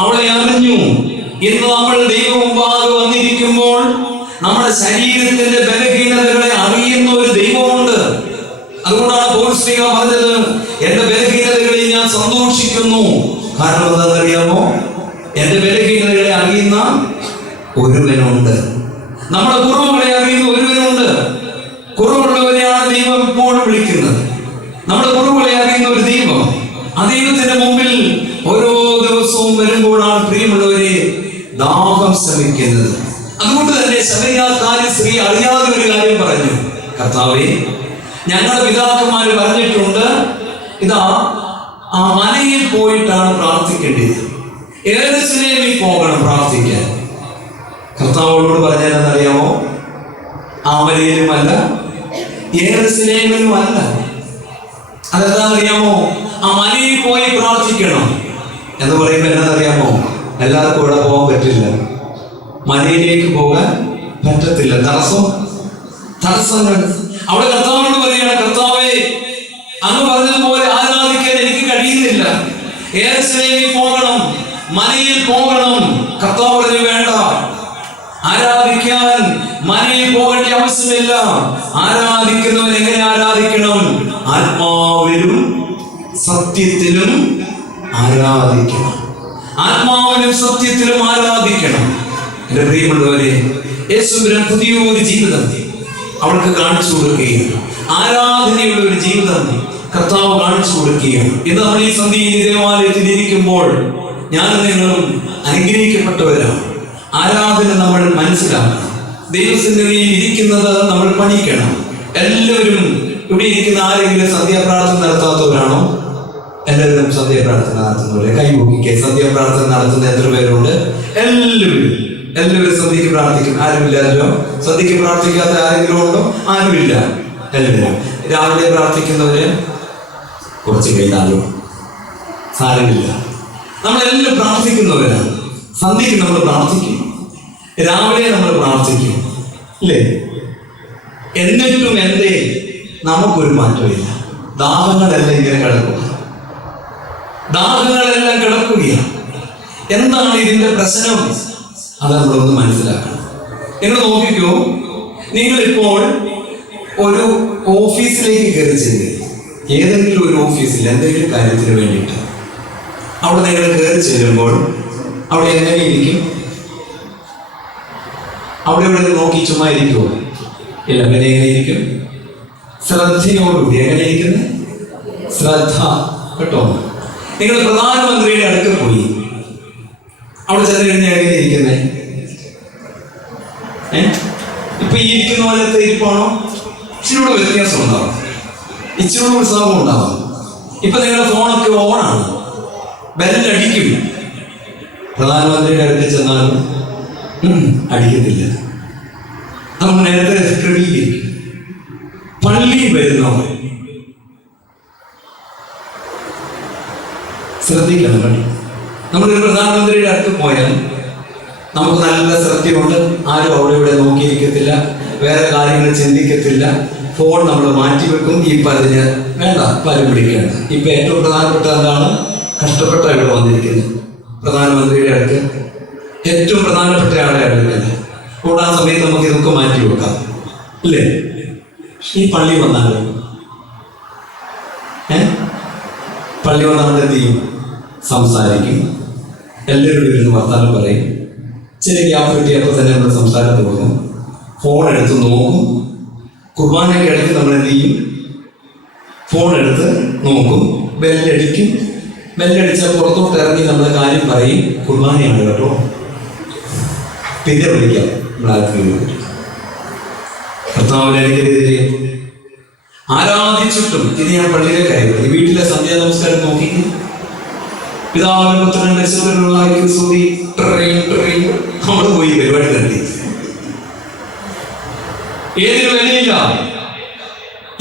അവളെ അറിഞ്ഞു. ഇന്ന് നമ്മൾ ദൈവം മുമ്പാകെ വന്നിരിക്കുമ്പോൾ നമ്മുടെ ശരീരത്തിന്റെ ബലഹീനതകളെ അറിയുന്ന ഒരു ദൈവമുണ്ട്. അതുകൊണ്ടാണ് പൗലോസ് പറഞ്ഞത്, എന്റെ ബലഹീനതകളിൽ ഞാൻ സന്തോഷിക്കുന്നു. കാരണം എന്താണെന്നറിയാമോ? എന്റെ ബലഹീനതകളെ അറിയുന്ന ഒരുവനുണ്ട്. നമ്മുടെ കുറവുകളെ അറിയുന്ന ഒരുവനുണ്ട്. കുറവുള്ളവരെയാണ് ദൈവം എപ്പോഴും വിളിക്കുന്നത്. നമ്മുടെ കുറവുകളെ അറിയുന്ന ഒരു ദൈവം. ആ ദൈവത്തിന്റെ മുമ്പിൽ ഓരോ ദിവസവും വരുമ്പോഴാണ് പ്രിയമുള്ളവരെ ദാഹം ശമിക്കുന്നത്. അതുകൊണ്ട് തന്നെ ശമരിയാക്കാരി സ്ത്രീ അറിയാതെ ഒരു കാര്യം പറഞ്ഞു, കർത്താവേ, ഞങ്ങളുടെ പിതാക്കന്മാര് പറഞ്ഞിട്ടുണ്ട്, ഇതാ ആ മലയിൽ പോയിട്ടാണ് പ്രാർത്ഥിക്കേണ്ടത്, യെരൂശലേമിൽ പോകണം പ്രാർത്ഥിക്കാൻ. കർത്താവോട് പറഞ്ഞതെന്നറിയാമോ? ആ മലയിലുമല്ല, യെരൂശലേമിലുമല്ല. അതെന്താണെന്നറിയാമോ? ആ മലയിൽ പോയി പ്രാർത്ഥിക്കണം എന്ന് പറയുമ്പോൾ എന്നറിയാമോ? എല്ലാവർക്കും ഇവിടെ പോകാൻ പറ്റില്ല, മലയിലേക്ക് പോകാൻ പറ്റത്തില്ല. തടസ്സങ്ങൾ. അവിടെ കർത്താവിനോട് പറയുകയാണ്, കർത്താവേ, അങ്ങ് പറഞ്ഞതുപോലെ ആരാധിക്കാൻ എനിക്ക് കഴിയുന്നില്ല, യെരൂശലേമിൽ പോകണം, മലയിൽ പോകണം. കർത്താവ് പറഞ്ഞു, വേണ്ട, ആരാധിക്കാൻ മനയിൽ പോകേണ്ട ആവശ്യമില്ല. ആരാധിക്കുന്നവൻ എങ്ങനെ ആരാധിക്കണം? ആത്മാവിലും സത്യത്തിലും ആരാധിക്കണം. ആത്മാവിലും സത്യത്തിലും ആരാധിക്കണം. എന്റെ പ്രിയമുള്ളവരെ, യേശുവിന് പുതിയൊരു ജീവിതം അവൾക്ക് കാണിച്ചു കൊടുക്കുകയാണ്. ആരാധനയുള്ള ഒരു ജീവിതം കർത്താവ് കാണിച്ചു കൊടുക്കുകയാണ്. ഇന്ന് നമ്മൾ ഈ സന്ധ്യയിൽ ദേവാലയത്തിൽ ഇരിക്കുമ്പോൾ ഞാനും നിങ്ങളും അനുഗ്രഹിക്കപ്പെട്ടവരാണ്. ആരാധന നമ്മൾ മനസ്സിലാക്കണം. ദൈവസന്നിധിയിൽ ഇരിക്കുന്നത് നമ്മൾ പഠിക്കണം. എല്ലാവരും ഇവിടെ ഇരിക്കുന്ന ആരെങ്കിലും സന്ധ്യാപ്രാർത്ഥന നടത്താത്തവരാണോ? എല്ലാവരും സന്ധ്യാപ്രാർത്ഥന നടത്തുന്നവരെ കൈപൊക്കിക്കെ. സന്ധ്യാപ്രാർത്ഥന നടത്തുന്ന എത്ര പേരുണ്ട്? എല്ലാവരും സന്ധ്യക്ക് പ്രാർത്ഥിക്കും. ആരുമില്ലല്ലോ. സന്ധ്യക്ക് പ്രാർത്ഥിക്കാത്ത ആരെങ്കിലും ഉണ്ടോ? ആരുമില്ല. എല്ലാവരും രാവിലെ പ്രാർത്ഥിക്കുന്നവര് കുറച്ച് കഴിഞ്ഞാലും സാരമില്ല. നമ്മളെല്ലാം പ്രാർത്ഥിക്കുന്നവരാണ്. സന്ധ്യക്ക് നമ്മൾ പ്രാർത്ഥിക്കും, രാവിലെ നമ്മൾ പ്രാർത്ഥിക്കും, അല്ലേ? എന്നിട്ടും എന്തേ നമുക്കൊരു മാറ്റമില്ല. ദാഹങ്ങളെല്ലാം ഇങ്ങനെ കിടക്കുക, ദാഹങ്ങളെല്ലാം കിടക്കുകയാണ്. എന്താണ് ഇതിന്റെ പ്രശ്നം? അത് നമ്മളൊന്ന് മനസ്സിലാക്കണം. നിങ്ങൾ നോക്കിക്കോ, നിങ്ങളിപ്പോൾ ഒരു ഓഫീസിലേക്ക് കയറി ചെല്ലുക, ഏതെങ്കിലും ഒരു ഓഫീസിൽ എന്തെങ്കിലും കാര്യത്തിന് വേണ്ടിയിട്ട് അവിടെ നിങ്ങൾ കയറി ചെല്ലുമ്പോൾ അവിടെ എങ്ങനെ ഇരിക്കും? അവിടെ ഇവിടെ നോക്കി ചുമ്മാ ഇരിക്കുമോ? ഇല്ല. പിന്നെ എങ്ങനെ ഇരിക്കും? ശ്രദ്ധയോടുകൂടി. എങ്ങനെ ഇരിക്കുന്നത്? ശ്രദ്ധ. കേട്ടോ, നിങ്ങൾ പ്രധാനമന്ത്രിയുടെ അടുക്കൽ പോയി അവിടെ ചെന്ന് കഴിഞ്ഞാൽ എങ്ങനെ ഇരിക്കുന്നത്? ഇപ്പൊ ഈ ഇരിക്കുന്ന പോലത്തെ ഇരിപ്പാണോ? ഇച്ചിരൂടെ വ്യത്യാസം ഉണ്ടാവും, ഇച്ചിരൂടെ ഉത്സാഹം ഉണ്ടാവും. ഇപ്പൊ നിങ്ങളുടെ ഫോണൊക്കെ ഓണാണ്, ബെല്ലടിക്കും. പ്രധാനമന്ത്രിയുടെ അടുത്ത് ചെന്നാലും അടിക്കത്തില്ല. നമ്മൾ നേരത്തെ ക്രമീകരിക്കും. പള്ളിയിൽ വരുന്നവർ ശ്രദ്ധിക്കണം കേട്ടോ. നമ്മളൊരു പ്രധാനമന്ത്രിയുടെ അടുത്ത് പോയാൽ നമുക്ക് നല്ല ശ്രദ്ധയുണ്ട്. ആരും അവിടെ ഇവിടെ നോക്കിയിരിക്കത്തില്ല, വേറെ കാര്യങ്ങൾ ചിന്തിക്കത്തില്ല. ഫോൺ നമ്മൾ മാറ്റിവെക്കും. ഈ പറഞ്ഞ് വേണ്ട, പലരും പിടിക്കേണ്ട. ഇപ്പൊ ഏറ്റവും പ്രധാനപ്പെട്ട എന്താണ്? കഷ്ടപ്പെട്ട ഇവിടെ വന്നിരിക്കുന്നത് പ്രധാനമന്ത്രിയുടെ അടുത്ത്, ഏറ്റവും പ്രധാനപ്പെട്ട ആളെ അടുക്കല്ല. കൂടാ സമയത്ത് നമുക്ക് ഇതൊക്കെ മാറ്റി വെക്കാം, അല്ലേ? ഈ പള്ളി വന്നാൽ പള്ളി വന്നാൽ എന്ത് ചെയ്യും? സംസാരിക്കും. എല്ലാവരും ഇരുന്ന് വർത്താനം പറയും. ചെറിയ ഗ്യാപ്പ് കിട്ടിയപ്പോൾ തന്നെ നമ്മൾ സംസാരം തുടങ്ങും. ഫോൺ എടുത്ത് നോക്കും. കുർബാനയ്ക്ക് ഇടയ്ക്ക് നമ്മൾ എന്ത് ചെയ്യും? ഫോൺ എടുത്ത് നോക്കും. ബെല്ലടിക്കും. ബെല്ലടിച്ചാൽ പുറത്തോട്ട് ഇറങ്ങി നമ്മൾ കാര്യം പറയും. കുർബാനയാണ് കേട്ടോ, പിന്നെ വിളിക്കാം. കർത്താവിനെതിരെ ആരാധിച്ചിട്ടും ഇത് ഞാൻ പള്ളിയിലെ കാര്യം. വീട്ടിലെ സന്ധ്യാ നമസ്കാരം നോക്കിക്കും. പിതാവിനും പുത്രനും പരിശുദ്ധനുള്ള നമ്മൾ പോയി പരിപാടി നടത്തി. ഏതിന് വിലയില്ല,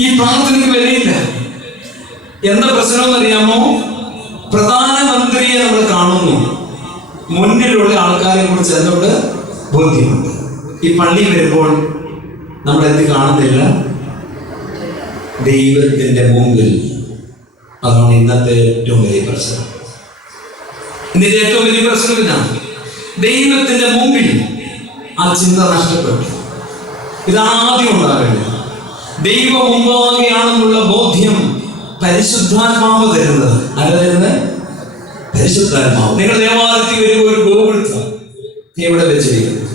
ഈ പ്രാർത്ഥനയ്ക്ക് വിലയില്ല. എന്താ പ്രശ്നം അറിയാമോ? പ്രധാനമന്ത്രിയെ നമ്മൾ കാണുന്നു, മുന്നിലുള്ള ആൾക്കാരെ കുറിച്ച് എന്നോട് ബോധ്യമുണ്ട്. ഈ പള്ളി വരുമ്പോൾ നമ്മൾ എന്ത് കാണുന്നില്ല? ദൈവത്തിന്റെ മുമ്പിൽ. അതാണ് ഇന്നത്തെ ഏറ്റവും വലിയ പ്രശ്നം. ഇതിന്റെ ഏറ്റവും വലിയ പ്രശ്നം ഇതാണ്. ദൈവത്തിന്റെ മുമ്പിൽ ആ ചിന്ത നഷ്ടപ്പെട്ടു. ഇതാണ് ആദ്യം ഉണ്ടാകേണ്ടത്. ദൈവം മുമ്പാകെയാണെന്നുള്ള ബോധ്യം പരിശുദ്ധാത്മാവ് തരുന്നത്. ആരാ തരുന്നത്? പരിശുദ്ധാത്മാവ്. നിങ്ങൾ ദേവാലയത്തിൽ വരുമ്പോൾ ഒരു ഗോപുരത്ത ഇവിടെ വെച്ചിരിക്കുന്നത്.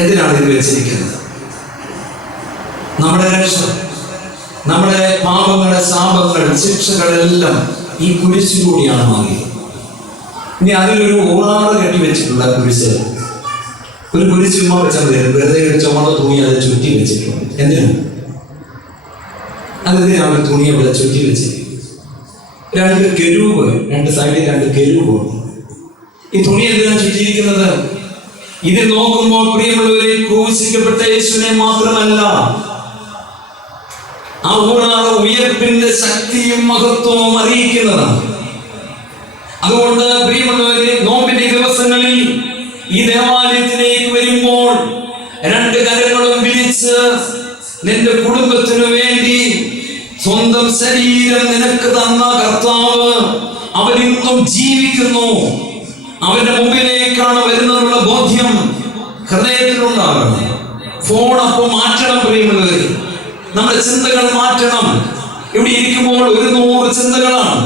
എന്തിനാണ് ഇത് വെച്ചിരിക്കുന്നത്? നമ്മുടെ രക്ഷ, നമ്മുടെ പാപങ്ങളുടെ ശാപങ്ങൾ, ശിക്ഷകളെല്ലാം ഈ കുരിശിലൂടെയാണ് മാറിയത്. ഇനി അതിലൊരു ഓണാറ് കെട്ടി വെച്ചിട്ടുണ്ട്. കുരിശ്, ഒരു കുരിശ് ചുമ്മാ വെച്ചാൽ മതി. വെറുതെ ഒരു ചുമന്ന തുണി അത് ചുറ്റി വെച്ചിട്ടുണ്ട്. എന്തിനാണ്? അതെന്തിനാണ് തുണി അവിടെ ചുറ്റി വെച്ചത്? രണ്ട് കെരൂബ്, രണ്ട് സൈഡിൽ രണ്ട് കെരൂബ്. ഈ തുണി എന്തിനാണ് ചുറ്റിയിരിക്കുന്നത്? ഇത് നോക്കുമ്പോൾ പ്രിയമുള്ളവരെ, ക്രൂശിക്കപ്പെട്ട യേശുവിനെ മാത്രമല്ല, ആ ഊണാറ് ഉയർപ്പിന്റെ ശക്തിയും മഹത്വവും അറിയിക്കുന്നതാണ്. അതുകൊണ്ട് പ്രിയമുള്ളവരെ, നോമ്പിന്റെ ദിവസങ്ങളിൽ ഈ ദേവാലയത്തിലേക്ക് വരുമ്പോൾ രണ്ട് കരങ്ങളും വിരിച്ച് നിന്റെ കുടുംബത്തിനു വേണ്ടി സ്വന്തം ശരീരം നിനക്ക് തന്ന കർത്താവ് അവൻ ഇന്നും ജീവിക്കുന്നു. അവന്റെ മുമ്പിലേക്കാണ് വരുന്നതിനുള്ള ബോധ്യം ഹൃദയത്തിലുണ്ടാകണം. ഫോൺ അപ്പം മാറ്റണം പ്രിയമുള്ളവരെ. നമ്മുടെ ചിന്തകൾ മാറ്റണം. ഇവിടെ ഇരിക്കുമ്പോൾ 100 ചിന്തകളാണ്.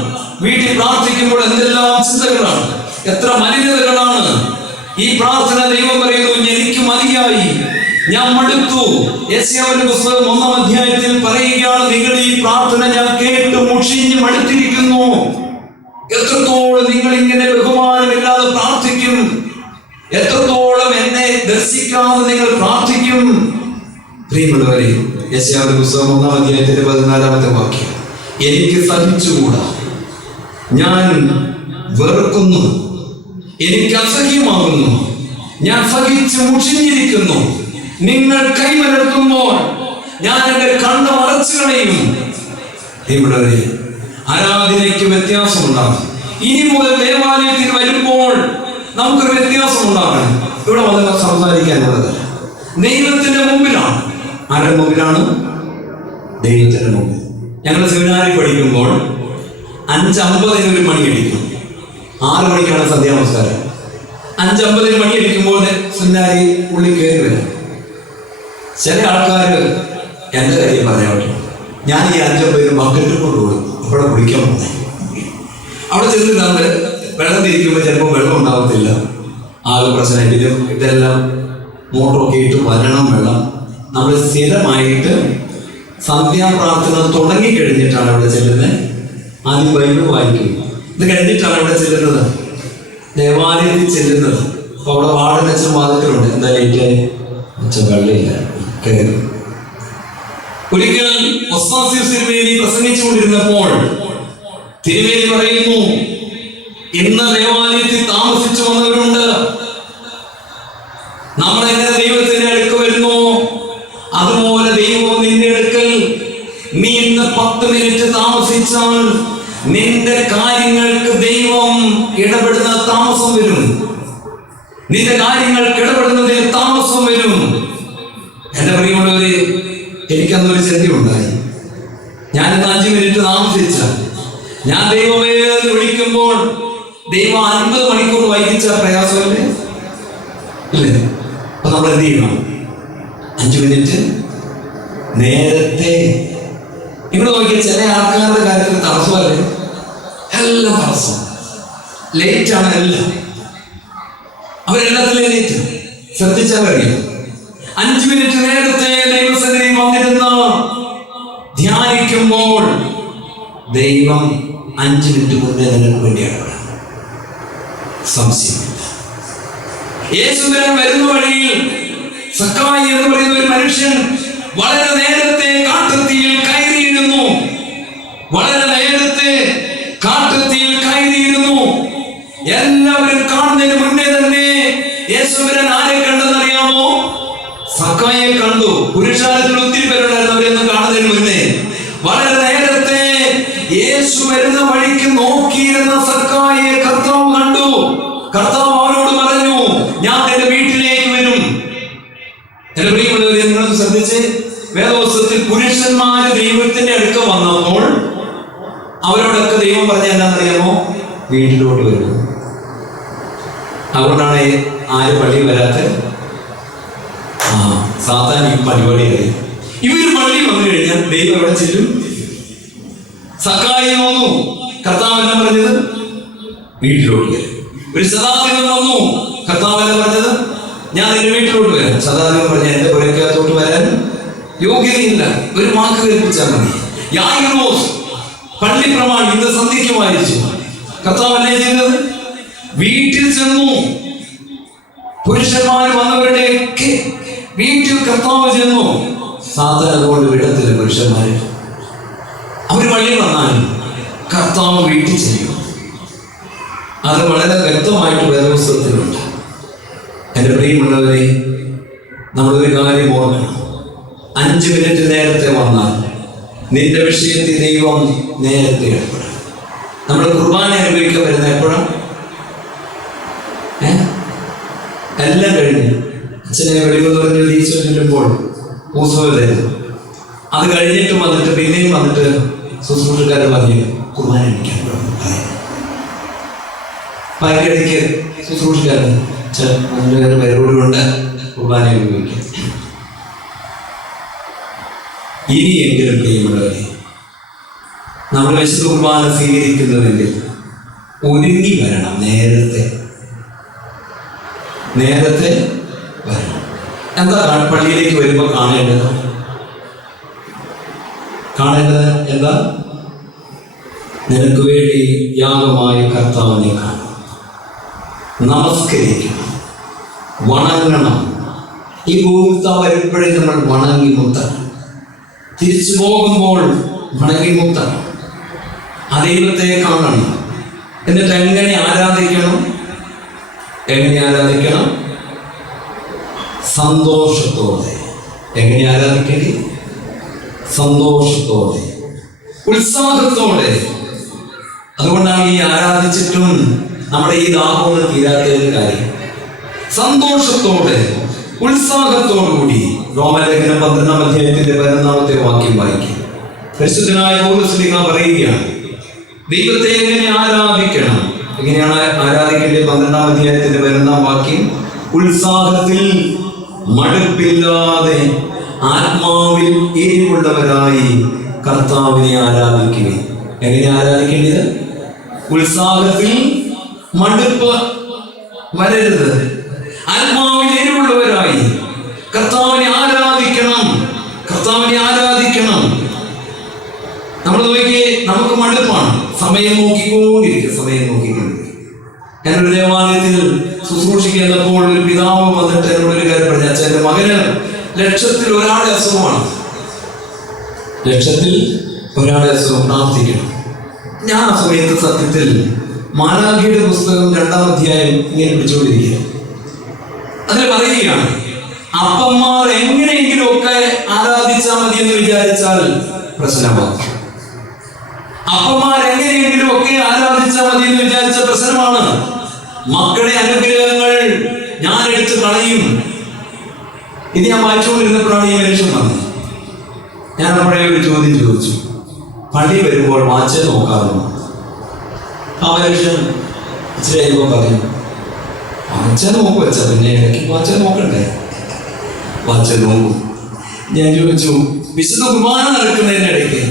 വീട്ടിൽ പ്രാർത്ഥിക്കുമ്പോൾ എന്തെല്ലാം ചിന്തകളാണ്, എത്ര മലിനതകളാണ്. ഈ പ്രാർത്ഥന ദൈവം പറയുന്നു, എനിക്ക് മതിയായി, ഞാൻ മടുത്തു. യെശയ്യാവിന്റെ പുസ്തകം 1-ാം അധ്യായത്തിൽ പറയുകയാണ്, നിങ്ങൾ ഈ പ്രാർത്ഥന ഞാൻ കേട്ട് മുഷിഞ്ഞ് മടുത്തിരിക്കുന്നു. എത്രത്തോളം നിങ്ങൾ ഇങ്ങനെ ബഹുമാനമില്ലാതെ പ്രാർത്ഥിക്കും, എത്രത്തോളം എന്നെ ദർശിക്കാതെ നിങ്ങൾ പ്രാർത്ഥിക്കും. പ്രിയമുള്ളവരെ, യെശയ്യാവിന്റെ പുസ്തകം 1-ാം അധ്യായത്തിന്റെ 14-ാമത്തെ വാക്യം, എനിക്ക് സഹിച്ചുകൂടാ, ഞാൻ വെറുക്കുന്നു, എനിക്ക് അസഹ്യമാകുന്നു, ഞാൻ സഹിച്ച് മുഷിഞ്ഞിരിക്കുന്നു. നിങ്ങൾ കൈമലർത്തുമ്പോൾ ഞാൻ എന്റെ കണ്ണ് മറച്ചു കളയും. പ്രിയമുള്ളവരെ, ആരാധനയ്ക്ക് വ്യത്യാസമുണ്ടാകും. ഇനി മുതൽ ദേവാലയത്തിൽ വരുമ്പോൾ നമുക്കൊരു വ്യത്യാസം ഉണ്ടാകണം. ഇവിടെ വന്ന് സംസാരിക്കാനുള്ളത് ദൈവത്തിന്റെ മുമ്പിലാണ്. ആരുടെ മുമ്പിലാണ്? ദൈവത്തിന്റെ മുമ്പിൽ. ഞങ്ങൾ സെമിനാറിൽ പഠിക്കുമ്പോൾ 5:50 ഒരു മണി അടിക്കും. 6 മണിക്കാണ് സന്ധ്യാനമസ്കാരം. 5:50 മണി അടിക്കുമ്പോൾ സെമിനാരി ഉള്ളിൽ കയറി വരാം. ചില ആൾക്കാർ എൻ്റെ കാര്യം പറയാൻ പറ്റും. ഞാൻ ഈ 5:50 ബക്കറ്റ് കൊണ്ടുപോകും, അവിടെ കുടിക്കാൻ പോകുന്നത്. അവിടെ ചെന്ന് നമ്മൾ വെള്ളം തിരിക്കുമ്പോൾ ചിലപ്പോൾ വെള്ളം ഉണ്ടാകത്തില്ല, ആകെ പ്രശ്നമായിട്ട് ഇതെല്ലാം മോട്ടറൊക്കെ ഇട്ട് വരണം വെള്ളം. നമ്മൾ സ്ഥിരമായിട്ട് സന്ധ്യാപ്രാർത്ഥന തുടങ്ങിക്കഴിഞ്ഞിട്ടാണ് അവിടെ ചെല്ലുന്നത്. ആദ്യം ബൈബിൾ വായിക്കും, ഇത് കഴിഞ്ഞിട്ടാണ് അവിടെ ചെല്ലുന്നത്, ദേവാലയത്തിൽ ചെല്ലുന്നത്. അപ്പോൾ അവിടെ വാർഡനച്ഛൻ വാദത്തിലുണ്ട്, എന്താ ലേറ്റ് അച്ഛൻ വെള്ളമില്ല കയറി. ഒരിക്കൽ ഒസ്താസ്യോസ് തിരുമേനി പ്രസംഗിച്ചുകൊണ്ടിരുന്നപ്പോൾ തിരുമേനി പറയുന്നു, ഇന്ന് ദേവാലയത്തിൽ താമസിച്ചു വന്നവരുണ്ട്. നമ്മളെങ്ങനെ ദൈവത്തിന്റെ അടുക്ക വരുന്നു, അതുപോലെ ദൈവവും നിന്റെ അടുക്കൽ. നീ ഇന്ന് 10 മിനിറ്റ് താമസിച്ചാൽ നിന്റെ കാര്യങ്ങൾക്ക് ദൈവം ഇടപെടുന്ന താമസം വരും. നിന്റെ കാര്യങ്ങൾക്ക് ഇടപെടുന്നതിൽ താമസം വരും. എന്റെ പ്രിയമുള്ളവര്, എനിക്കന്നൊരു ചിന്തയുണ്ടായി. ഞാനിന്ന് 5 മിനിറ്റ് താമസിച്ച ഞാൻ ദൈവമേ എന്ന് വിളിക്കുമ്പോൾ ദൈവം 50 മണിക്കൂർ വൈകിച്ച പ്രയാസമല്ലേ? ഇല്ലേ? അപ്പൊ നമ്മൾ എന്ത് ചെയ്യണം? 5 മിനിറ്റ് നേരത്തെ. ഇവിടെ നോക്കിയ ചില ആൾക്കാരുടെ കാര്യത്തിൽ തടസ്സമല്ലേ? എല്ലാം തടസ്സം, ലേറ്റാണ് എല്ലാം. അവരെല്ലാത്തിലും ലേറ്റ്. ശ്രദ്ധിച്ചാൽ അറിയാം. 5 മിനിറ്റ് നേരത്തെ ദൈവസന്നിധി വന്നിരുന്ന് ധ്യാനിക്കുമ്പോൾ ദൈവം 5 മിനിറ്റ് മുന്നേ നിനക്ക് വേണ്ടിയാണ്. സംശയമില്ല. യേശുവിനെ വരുന്ന വഴിയിൽ സക്കായി എന്ന് പറയുന്ന ഒരു മനുഷ്യൻ വളരെ നേരത്തെ കാട്ടുതീയിൽ കയറിയിരുന്നു. വളരെ നേരത്തെ കാട്ടുതീയിൽ കയറിയിരുന്നു. എല്ലാവരും കാണുന്നതിന് മുന്നേ തന്നെ യേശുവിനെ ആരെ കണ്ടെന്നറിയാമോ? സക്കായിയെ കണ്ടു. പുരുഷാരത്തിൽ ഒത്തിരി പേരുണ്ടായിരുന്നു. അവരെയൊന്നും കാണുന്നതിന് മുന്നേ വളരെ നേരത്തെ യേശു വരുന്ന വഴിക്ക് നോക്കിയിരുന്ന സക്കായിയെ കർത്താവ് കണ്ടു. കർത്താവ് അവരോട് പറഞ്ഞു, ഞാൻ എന്റെ വീട്ടിലേക്ക് വരും. എന്റെ പ്രിയമുള്ളവരെ, നിങ്ങൾ ശ്രദ്ധിച്ച്, വേദപുസ്തകത്തിൽ പുരുഷന്മാര് ദൈവത്തിന്റെ അടുക്ക വന്നപ്പോൾ അവരോടൊക്കെ ദൈവം പറഞ്ഞ എന്താണെന്നറിയാമോ? വീട്ടിലോട്ട് വരും. അതുകൊണ്ടാണ് ആര് പള്ളി വരാത്ത സാധാരണ ഈ പരിപാടി അറിയാം. ഇവര് പള്ളി വന്നു കഴിഞ്ഞാൽ ദൈവം എവിടെ ചെല്ലും? സക്കായി വന്നു. കർത്താവ് എല്ലാം പറഞ്ഞത് വീട്ടിലോട്ട് വരും. ഒരു ശതാധിപൻ വന്നു. കർത്താവ് എല്ലാം പറഞ്ഞത് ഞാൻ എന്റെ വീട്ടിലോട്ട് വരാം. ശതാധിപൻ പറഞ്ഞ എന്റെ പുരക്കകത്തോട്ട് വരാൻ യോഗ്യതയില്ല, ഒരു വാക്ക് കേൾപ്പിച്ചാൽ മതി. യായിറോസ് പള്ളി പ്രമാണി ഇന്ന് സന്ധ്യയ്ക്ക് വായിച്ചു. കർത്താവ് അല്ലേ ചെയ്തത്? വീട്ടിൽ ചെന്നു. പുരുഷന്മാർ വന്നവരുടെയൊക്കെ വീട്ടിൽ കർത്താവ് ചെന്നു. സാധാരണ അതുകൊണ്ട് വിടത്തില്ല പുരുഷന്മാര്. അവര് പള്ളി വന്നാലും കർത്താവ് വീട്ടിൽ ചെയ്യും. അത് വളരെ വ്യക്തമായിട്ട് വേദപുസ്തകത്തിലുണ്ട്. എൻ്റെ പ്രിയമുള്ളവരെ, നമ്മളൊരു കാര്യം ഓർക്കണം. 5 മിനിറ്റ് നേരത്തെ വന്നാൽ നിന്റെ വിഷയത്തിൽ ദൈവം നേരത്തെ ഇടപെടും. നമ്മൾ കുർബാന അനുഭവിക്കാൻ വരുന്ന എപ്പോഴാണ്? എല്ലാം കഴിഞ്ഞ് അച്ഛനെ വെളിവെന്ന് പറഞ്ഞ് ഈശോ ചെല്ലുമ്പോൾ പൂസവരായിരുന്നു. അത് കഴിഞ്ഞിട്ട് വന്നിട്ട് പിന്നെയും വന്നിട്ട് ശുശ്രൂഷക്കാരൻ പറഞ്ഞു കുർബാന അനുഭവിക്കാൻ അതിനിടയ്ക്ക് ശുശ്രൂഷക്കാരൻ പേരോടുകൊണ്ട് കുർബാന അനുഭവിക്കാം. ഇനിയെങ്കിലും പ്രിയമുള്ളവരെ, നമ്മൾ വിശുദ്ധ കുർബാന സ്വീകരിക്കുന്നുവെങ്കിൽ ഒരുങ്ങി വരണം. നേരത്തെ വരണം. എന്താ പള്ളിയിലേക്ക് വരുമ്പോൾ കാണേണ്ടത് എന്താ? നിനക്ക് വേണ്ടി യാഗമായ കർത്താവിനെ കാണണം, നമസ്കരിക്കണം, വണങ്ങണം. ഈ ഭൂമിത്ത വരുമ്പോഴേ നമ്മൾ വണങ്ങി മുത്തണം. തിരിച്ചു പോകുമ്പോൾ വണങ്ങി മുത്തണം. ആ ദൈവത്തെ കാണണം. എന്നിട്ട് എങ്ങനെ ആരാധിക്കണം? സന്തോഷത്തോടെ. എങ്ങനെ ആരാധിക്കേണ്ടി? സന്തോഷത്തോടെ, ഉത്സാഹത്തോടെ. അതുകൊണ്ടാണ് ഈ ആരാധിച്ചിട്ടും നമ്മുടെ ഈ ദാഹമൊന്നും തീരാത്തതിന് കാര്യം. സന്തോഷത്തോടെ, ഉത്സാഹത്തോടുകൂടി. റോമലേഖനം 12-ാം അധ്യായത്തിന്റെ 11-ാമത്തെ വാക്യം വായിക്കും. പരിശുദ്ധനായ പൗലോസ് പറയുകയാണ്, ദൈവത്തെ എങ്ങനെ ആരാധിക്കണം? എങ്ങനെയാണ് ആരാധിക്കേണ്ടത്? 12-ാം അധ്യായത്തിന്റെ 11-ാം വാക്യം, ഉത്സാഹത്തിൽ മടുപ്പില്ലാതെ ആത്മാവിൽ എരിവുള്ളവരായി കർത്താവിനെ ആരാധിക്കുക. എങ്ങനെ ആരാധിക്കേണ്ടത്? ഉത്സാഹത്തിൽ മടുപ്പ് വരരുത്. ആത്മാവിൽ എരിവുള്ളവരായി കർത്താവിനെ ആരാധിക്കണം. നമ്മൾ നോക്കിയേ, നമുക്ക് മടുപ്പാണ്. സമയം നോക്കിക്കൊണ്ടിരിക്കും. എന്നൊരു ദേവാലയത്തിൽ ശുശ്രൂഷിക്കുന്നപ്പോൾ ഒരു പിതാവ് വന്നിട്ട് എന്നോട് ഒരു കാര്യം പറഞ്ഞു, അച്ഛൻ, എൻ്റെ മകന് 1,000,000 അസുഖമാണ്. 1,000,000 അസുഖം, പ്രാർത്ഥിക്കണം. ഞാൻ ആ സമയത്ത് സത്യത്തിൽ മാലാഖയുടെ പുസ്തകം 2-ാം അധ്യായം ഇങ്ങനെ പിടിച്ചുകൊണ്ടിരിക്കുക. അതിൽ പറയുകയാണ്, അപ്പന്മാർ എങ്ങനെയെങ്കിലും ഒക്കെ ആരാധിച്ചാൽ മതി എന്ന് വിചാരിച്ചാൽ പ്രശ്നമാണ്. അപ്പന്മാർ എങ്ങനെയെങ്കിലും ഒക്കെ ആരാധിച്ചാൽ മതി എന്ന് വിചാരിച്ച പ്രശ്നമാണ്. മക്കളുടെ അനുഗ്രഹങ്ങൾ ഞാൻ എടുത്ത് കളയും. ഇത് ഞാൻ വായിച്ചുകൊണ്ടിരുന്നപ്പോഴാണ് ഈ മനുഷ്യൻ വന്നത്. ഞാൻ അപ്പോഴേ ഒരു ചോദ്യം ചോദിച്ചു, പള്ളി വരുമ്പോൾ വാച്ച് നോക്കാറുണ്ടോ? ആ മനുഷ്യൻ ഇച്ചിരി കഴിയുമ്പോൾ പറഞ്ഞു, വാച്ച് നോക്കു വെച്ചാ പിന്നെ ഇടയ്ക്ക് വാച്ച് നോക്കണ്ടേ? വാച്ച് നോക്കും. ഞാൻ ചോദിച്ചു, വിശുദ്ധ കുർബാന നടക്കുന്നതിനിടയ്ക്ക്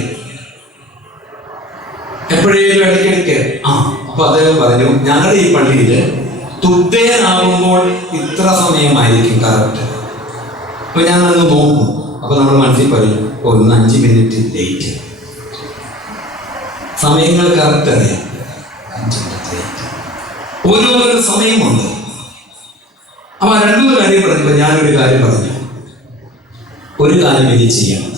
എപ്പോഴേലും ഇടയ്ക്കിടയ്ക്ക് അപ്പൊ അദ്ദേഹം പറഞ്ഞു, ഞങ്ങളുടെ ഈ പള്ളിയില് തുത്തേനാകുമ്പോൾ ഇത്ര സമയമായിരിക്കും കറക്റ്റ്. അപ്പൊ ഞാൻ അത് നോക്കും. അപ്പൊ നമ്മൾ മനസ്സിൽ പറയും, 5 മിനിറ്റ് ലേറ്റ്. സമയങ്ങൾ കറക്റ്റ് അറിയാം. 5 മിനിറ്റ് ലേറ്റ്. ഓരോരോ സമയമുണ്ട്. അപ്പൊ 2 കാര്യം പറഞ്ഞപ്പോ ഞാനൊരു കാര്യം പറഞ്ഞു, ഒരു കാര്യം ഇനി ചെയ്യണം.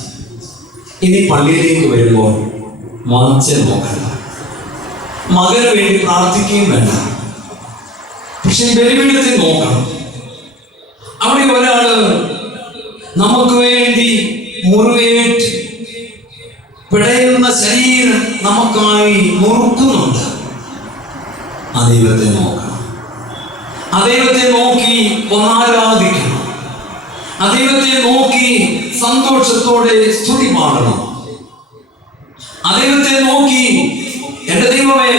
ഇനി പള്ളിയിലേക്ക് വരുമ്പോൾ വാച്ച് നോക്കണ്ട, മകന് വേണ്ടി പ്രാർത്ഥിക്കുകയും വേണ്ട. പക്ഷെ ബലിപീഠത്തിൽ നോക്കണം. അവിടെ ഒരാള് നമുക്ക് വേണ്ടി മുറിവേറ്റ് പിടയുന്ന ശരീരം നമുക്കായി മുറുക്കുന്നുണ്ട്. ആ ദൈവത്തെ നോക്കണം. ആ ദൈവത്തെ നോക്കി ആരാധിക്കണം. ആ ദൈവത്തെ നോക്കി സന്തോഷത്തോടെ സ്തുതി പാടണം. ആ ദൈവത്തെ നോക്കി, എന്റെ ദൈവമേ,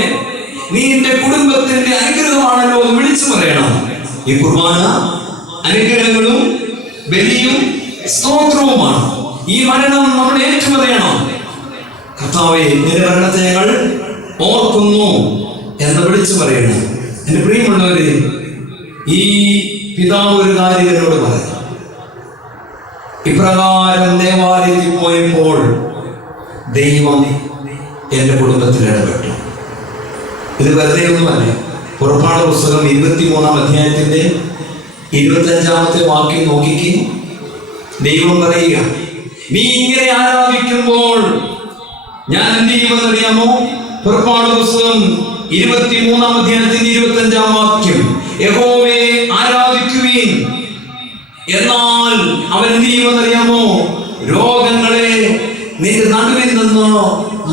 നീ എന്റെ കുടുംബത്തിന്റെ അനുഗ്രഹമാണല്ലോ എന്ന് വിളിച്ചു പറയണം. ഈ കുർബാന അനുഗ്രഹങ്ങളും ബലിയും സ്തോത്രവുമാണ്. ഈ മരണം നമ്മൾ ഏറ്റുപറയണം. കർത്താവേ, നിന്റെ മരണത്തെ ഞങ്ങൾ ഓർക്കുന്നു എന്ന് വിളിച്ചു പറയണം. എന്റെ പ്രിയമുള്ളവരെ, ഈ പിതാവ് ഒരു കാര്യം എന്നോട് പറഞ്ഞു. ഇപ്രകാരം ദേവാലയത്തിൽ പോയപ്പോൾ ദൈവം എന്റെ കുടുംബത്തിൽ ഇടപെട്ടു. ഇത് വെറുതെ ഒന്നുമല്ല. പുറപ്പാട് പുസ്തകം 23-ാം അധ്യായത്തിന്റെ 25-ാമത്തെ വാക്യം നോക്കിക്ക്. ദൈവം പറയുക, നീ ഇങ്ങനെ ആരാധിക്കുമ്പോൾ ഞാൻ എന്ത് ചെയ്യുമെന്നറിയാമോ? പുറപ്പാട് പുസ്തകം 23-ാം അധ്യായത്തിന്റെ 25-ാം വാക്യം, യഹോവയെ ആരാധിക്കുവിൻ, എന്നാൽ അവൻ എന്ത് ചെയ്യുമെന്നറിയാമോ? രോഗങ്ങളെ നിന്റെ നടുവിൽ നിന്ന്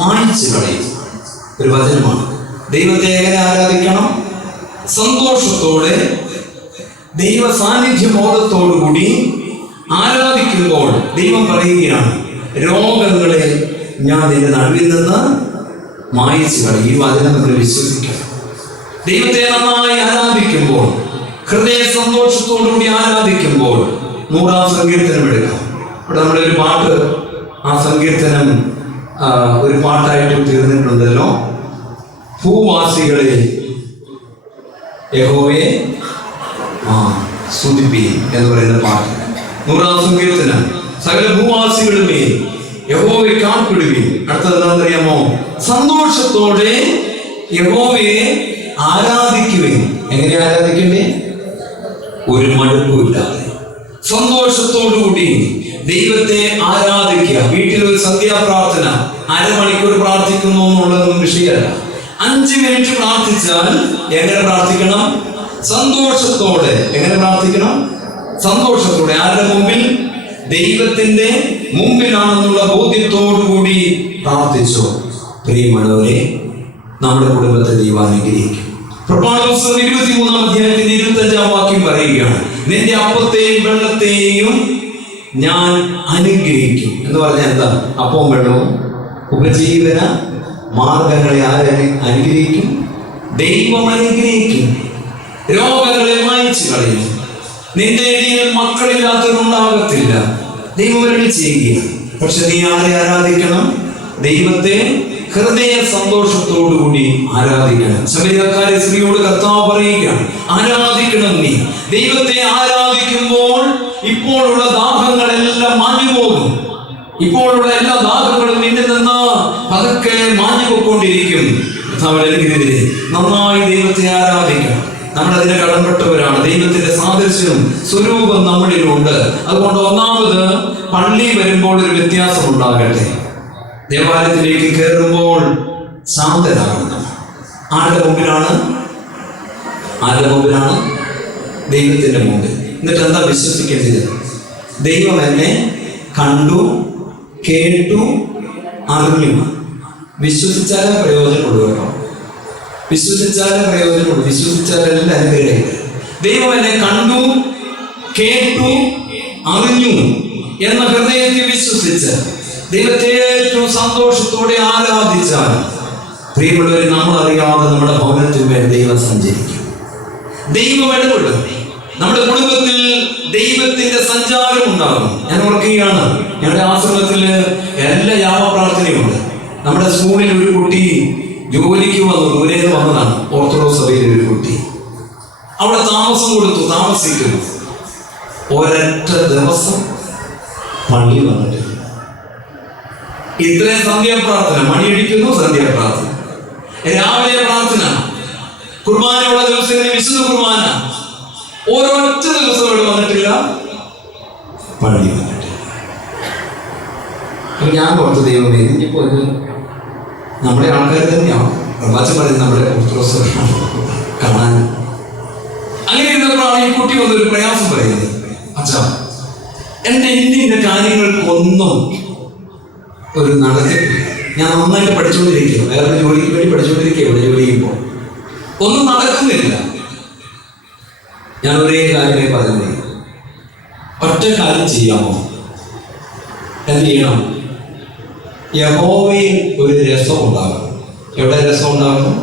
മായ്ച്ചു കളയും. ഒരു വചനമാണ്. ദൈവത്തെ എങ്ങനെ ആരാധിക്കണം? സന്തോഷത്തോടെ, ദൈവ സാന്നിധ്യമോദത്തോടുകൂടി ആരാധിക്കുമ്പോൾ ദൈവം പറയുകയാണ്, രോഗങ്ങളെ ഞാൻ നിന്റെ നടുവിൽ നിന്ന് മായ്ച്ചു കളയും. ഈ വചനം നമ്മൾ വിശ്വസിക്കണം. ദൈവത്തെ നന്നായി ആരാധിക്കുമ്പോൾ, ഹൃദയ സന്തോഷത്തോടുകൂടി ആരാധിക്കുമ്പോൾ 100-ാം സങ്കീർത്തനം എടുക്കാം. ഇവിടെ നമ്മളൊരു പാട്ട് ആ സങ്കീർത്തനം ഒരു പാട്ടായിട്ട് തീർന്നിട്ടുണ്ടല്ലോ. ഭൂവാസികളെ യഹോവയെ സ്തുതിപ്പീൻ എന്ന് പറയുന്ന പാട്ട്. 100-ാം സങ്കീർത്തനം. സകല ഭൂവാസികളുമേ യഹോവയെ കാത്തിടുവീൻ. അടുത്തത് എന്താണെന്നറിയാമോ? സന്തോഷത്തോടെ യഹോവയെ ആരാധിക്കുവേൻ. എങ്ങനെ ആരാധിക്കണ്ടേ? ഒരു മടുപ്പുമില്ലാതെ സന്തോഷത്തോടുകൂടി ദൈവത്തെ ആരാധിക്കുക. വീട്ടിലൊരു സന്ധ്യാപ്രാർത്ഥന 1/2 മണിക്കൂർ പ്രാർത്ഥിക്കുന്നു എന്നുള്ളതൊന്നും വിഷയമല്ല. 5 മിനിറ്റ് പ്രാർത്ഥിച്ചാൽ എങ്ങനെ പ്രാർത്ഥിക്കണം? സന്തോഷത്തോടെ. എങ്ങനെ പ്രാർത്ഥിക്കണം? സന്തോഷത്തോടെ. ആരുടെ മുമ്പിൽ? ദൈവത്തിന്റെ മുമ്പിലാണെന്നുള്ള ബോധ്യത്തോടുകൂടി പ്രാർത്ഥിച്ചു. പ്രിയമുള്ളവരെ, നമ്മുടെ കുടുംബത്തെ ദൈവം അനുഗ്രഹിക്കും. പ്രഭാഷണം 23-ാം അധ്യായത്തിന്റെ 25-ാം വാക്യം പറയുകയാണ്, നിന്റെ അപ്പത്തെയും വെള്ളത്തെയും ഞാൻ അനുഗ്രഹിക്കും എന്ന് പറഞ്ഞാൽ എന്താ? അപ്പവും വെള്ളവും ഉപജീവന മാർഗങ്ങളെ അനുഗ്രഹിക്കും. ദൈവം അനുഗ്രഹിക്കും. രോഗങ്ങളെ മായ്ച്ചു കളയും. നിന്റെ ഇടയിൽ മക്കളില്ലാത്തവരുണ്ടാകത്തില്ല. ദൈവം വരടി ചെയ്യുക. പക്ഷെ നീ ആരെ ആരാധിക്കണം? ദൈവത്തെ ഹൃദയ സന്തോഷത്തോടുകൂടി ആരാധിക്കണം. ശമരിയക്കാരി സ്ത്രീയോട് കർത്താവ് പറയുകയാണ്, ആരാധിക്കണം. നീ ദൈവത്തെ ആരാധിക്കുമ്പോൾ ഇപ്പോഴുള്ള ദാഹങ്ങളെല്ലാം മാഞ്ഞുപോകും. ഇപ്പോഴുള്ള എല്ലാ ദാഹങ്ങളും നിന്നിൽ നിന്ന് പതുക്കെ മാഞ്ഞുപോയിക്കൊണ്ടിരിക്കും. കർത്താവിനെതിരെ നന്നായി ദൈവത്തെ ആരാധിക്കണം. നമ്മൾ അതിനെ കടംപെട്ടവരാണ്. ദൈവത്തിന്റെ സാദൃശ്യം സ്വരൂപം നമ്മളിലുണ്ട്. അതുകൊണ്ട് ഒന്നാമത് പള്ളി വരുമ്പോൾ ഒരു വ്യത്യാസം ഉണ്ടാകട്ടെ. ദേവാലയത്തിലേക്ക് കയറുമ്പോൾ ശാന്തരാകണം. ആരുടെ മുമ്പിലാണ്? ആരുടെ മുമ്പിലാണ്? ദൈവത്തിന്റെ മുമ്പിൽ. എന്നിട്ട് എന്താ വിശ്വസിക്കേണ്ടത്? ദൈവം എന്നെ കണ്ടു, കേട്ടു, അറിഞ്ഞു. വിശ്വസിച്ചാലേ പ്രയോജനമുള്ളൂ കേട്ടോ. വിശ്വസിച്ചാലേ പ്രയോജനമുള്ളൂ. വിശ്വസിച്ചാലല്ല അനുഗ്രഹം. ദൈവം എന്നെ കണ്ടു, കേട്ടു, അറിഞ്ഞു എന്ന ഹൃദയത്തിൽ വിശ്വസിച്ച് ദൈവത്തെ ഏറ്റവും സന്തോഷത്തോടെ ആരാധിച്ചാൽ, പ്രിയമുള്ളവരെ, നമ്മൾ അറിയാതെ നമ്മുടെ ഭവനത്തിന്മേൽ ദൈവം സഞ്ചരിക്കും. ദൈവം ഇടപെടും. നമ്മുടെ കുടുംബത്തിൽ ദൈവത്തിന്റെ സഞ്ചാരം ഉണ്ടാകും. ഞാൻ ഓർക്കുകയാണ്, ഞങ്ങളുടെ ആശ്രമത്തിൽ എല്ലാ യാമപ്രാർത്ഥനയുണ്ട്. നമ്മുടെ സ്കൂളിൽ ഒരു കുട്ടി ജോലിക്ക് വന്നു, ദൂരെ വന്നതാണ്. ഓർത്തഡോക്സ് സഭയിലെ ഒരു കുട്ടി. അവിടെ താമസം കൊടുത്തു, താമസിക്കുന്നു. ഒരൊറ്റ ദിവസം പള്ളി വന്നിട്ടില്ല. ഇത്രയും സന്ധ്യാപ്രാർത്ഥന, മണിയടിക്കുന്നു, സന്ധ്യാപ്രാർത്ഥന, രാവിലെ പ്രാർത്ഥന, കുർബാനയുള്ള ദിവസങ്ങളിൽ വിശുദ്ധ കുർബാന. ഒരൊറ്റ ദിവസം ഇവിടെ വന്നിട്ടില്ല, പള്ളി വന്നിട്ടില്ല. ഞാൻ ഓർത്ത ദൈവമേ, ഇനിയിപ്പോ ഇത് നമ്മുടെ ആൾക്കാർ തന്നെയാണ്. പ്രഭാഷം പറയുന്നത് നമ്മുടെ ഓർത്തഡോക്സ് കാണാൻ. അങ്ങനെ ഇരുന്നപ്പോഴാണ് ഈ കുട്ടി വന്നൊരു പ്രയാസം പറയുന്നത്, അച്ഛാ, എന്റെ ഇന്ന കാര്യങ്ങൾക്കൊന്നും ഒരു നടത്തിപ്പില്ല. ഞാൻ നന്നായിട്ട് പഠിച്ചുകൊണ്ടിരിക്കുക, വേറെ ജോലിക്ക് വേണ്ടി പഠിച്ചുകൊണ്ടിരിക്കുക. ഇവിടെ ജോലി ചെയ്യുമ്പോൾ ഒന്നും നടക്കുന്നില്ല. ഞാൻ ഒരേ കാര്യമേ പറഞ്ഞു, ഒറ്റ കാര്യം ചെയ്യാമോ? എന്ത് ചെയ്യണം? യഹോവയിൽ ഒരു രസം ഉണ്ടാകണം. എവിടെ രസം ഉണ്ടാകണം?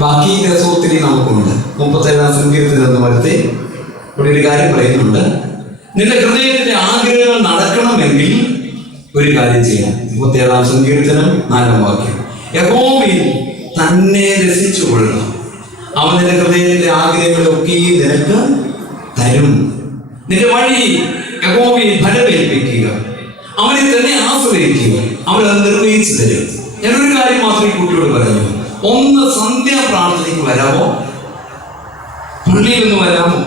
ബാക്കി രസം ഒത്തിരി നമുക്കുണ്ട്. 37-ാം സങ്കീർത്തനം എന്ന് വരുത്തി ഇവിടെ ഒരു കാര്യം പറയുന്നുണ്ട്. നിന്റെ ഹൃദയത്തിന്റെ ആഗ്രഹങ്ങൾ നടക്കണമെങ്കിൽ ഒരു കാര്യം ചെയ്യണം. 37-ാം സങ്കീർത്തനം 4-ാം വാക്യം, യഹോവയിൽ തന്നെ രസിച്ചു കൊള്ളുക. അവൻ നിന്റെ ഹൃദയത്തിന്റെ ആഗ്രഹങ്ങളൊക്കെ നിനക്ക് തരും. നിന്റെ വഴി യഹോവയിൽ ഫലമേൽപ്പിക്കുക. അവനെ തന്നെ ആശ്രയിക്കുക. അവനത് നിർവഹിച്ചു തരും. ഞാനൊരു കാര്യം മാത്രമേ കുട്ടിയോട് പറഞ്ഞു, ഒന്ന് സന്ധ്യാപ്രാർത്ഥനയ്ക്ക് വരാമോ? പള്ളിയിൽ നിന്ന് വരാമോ?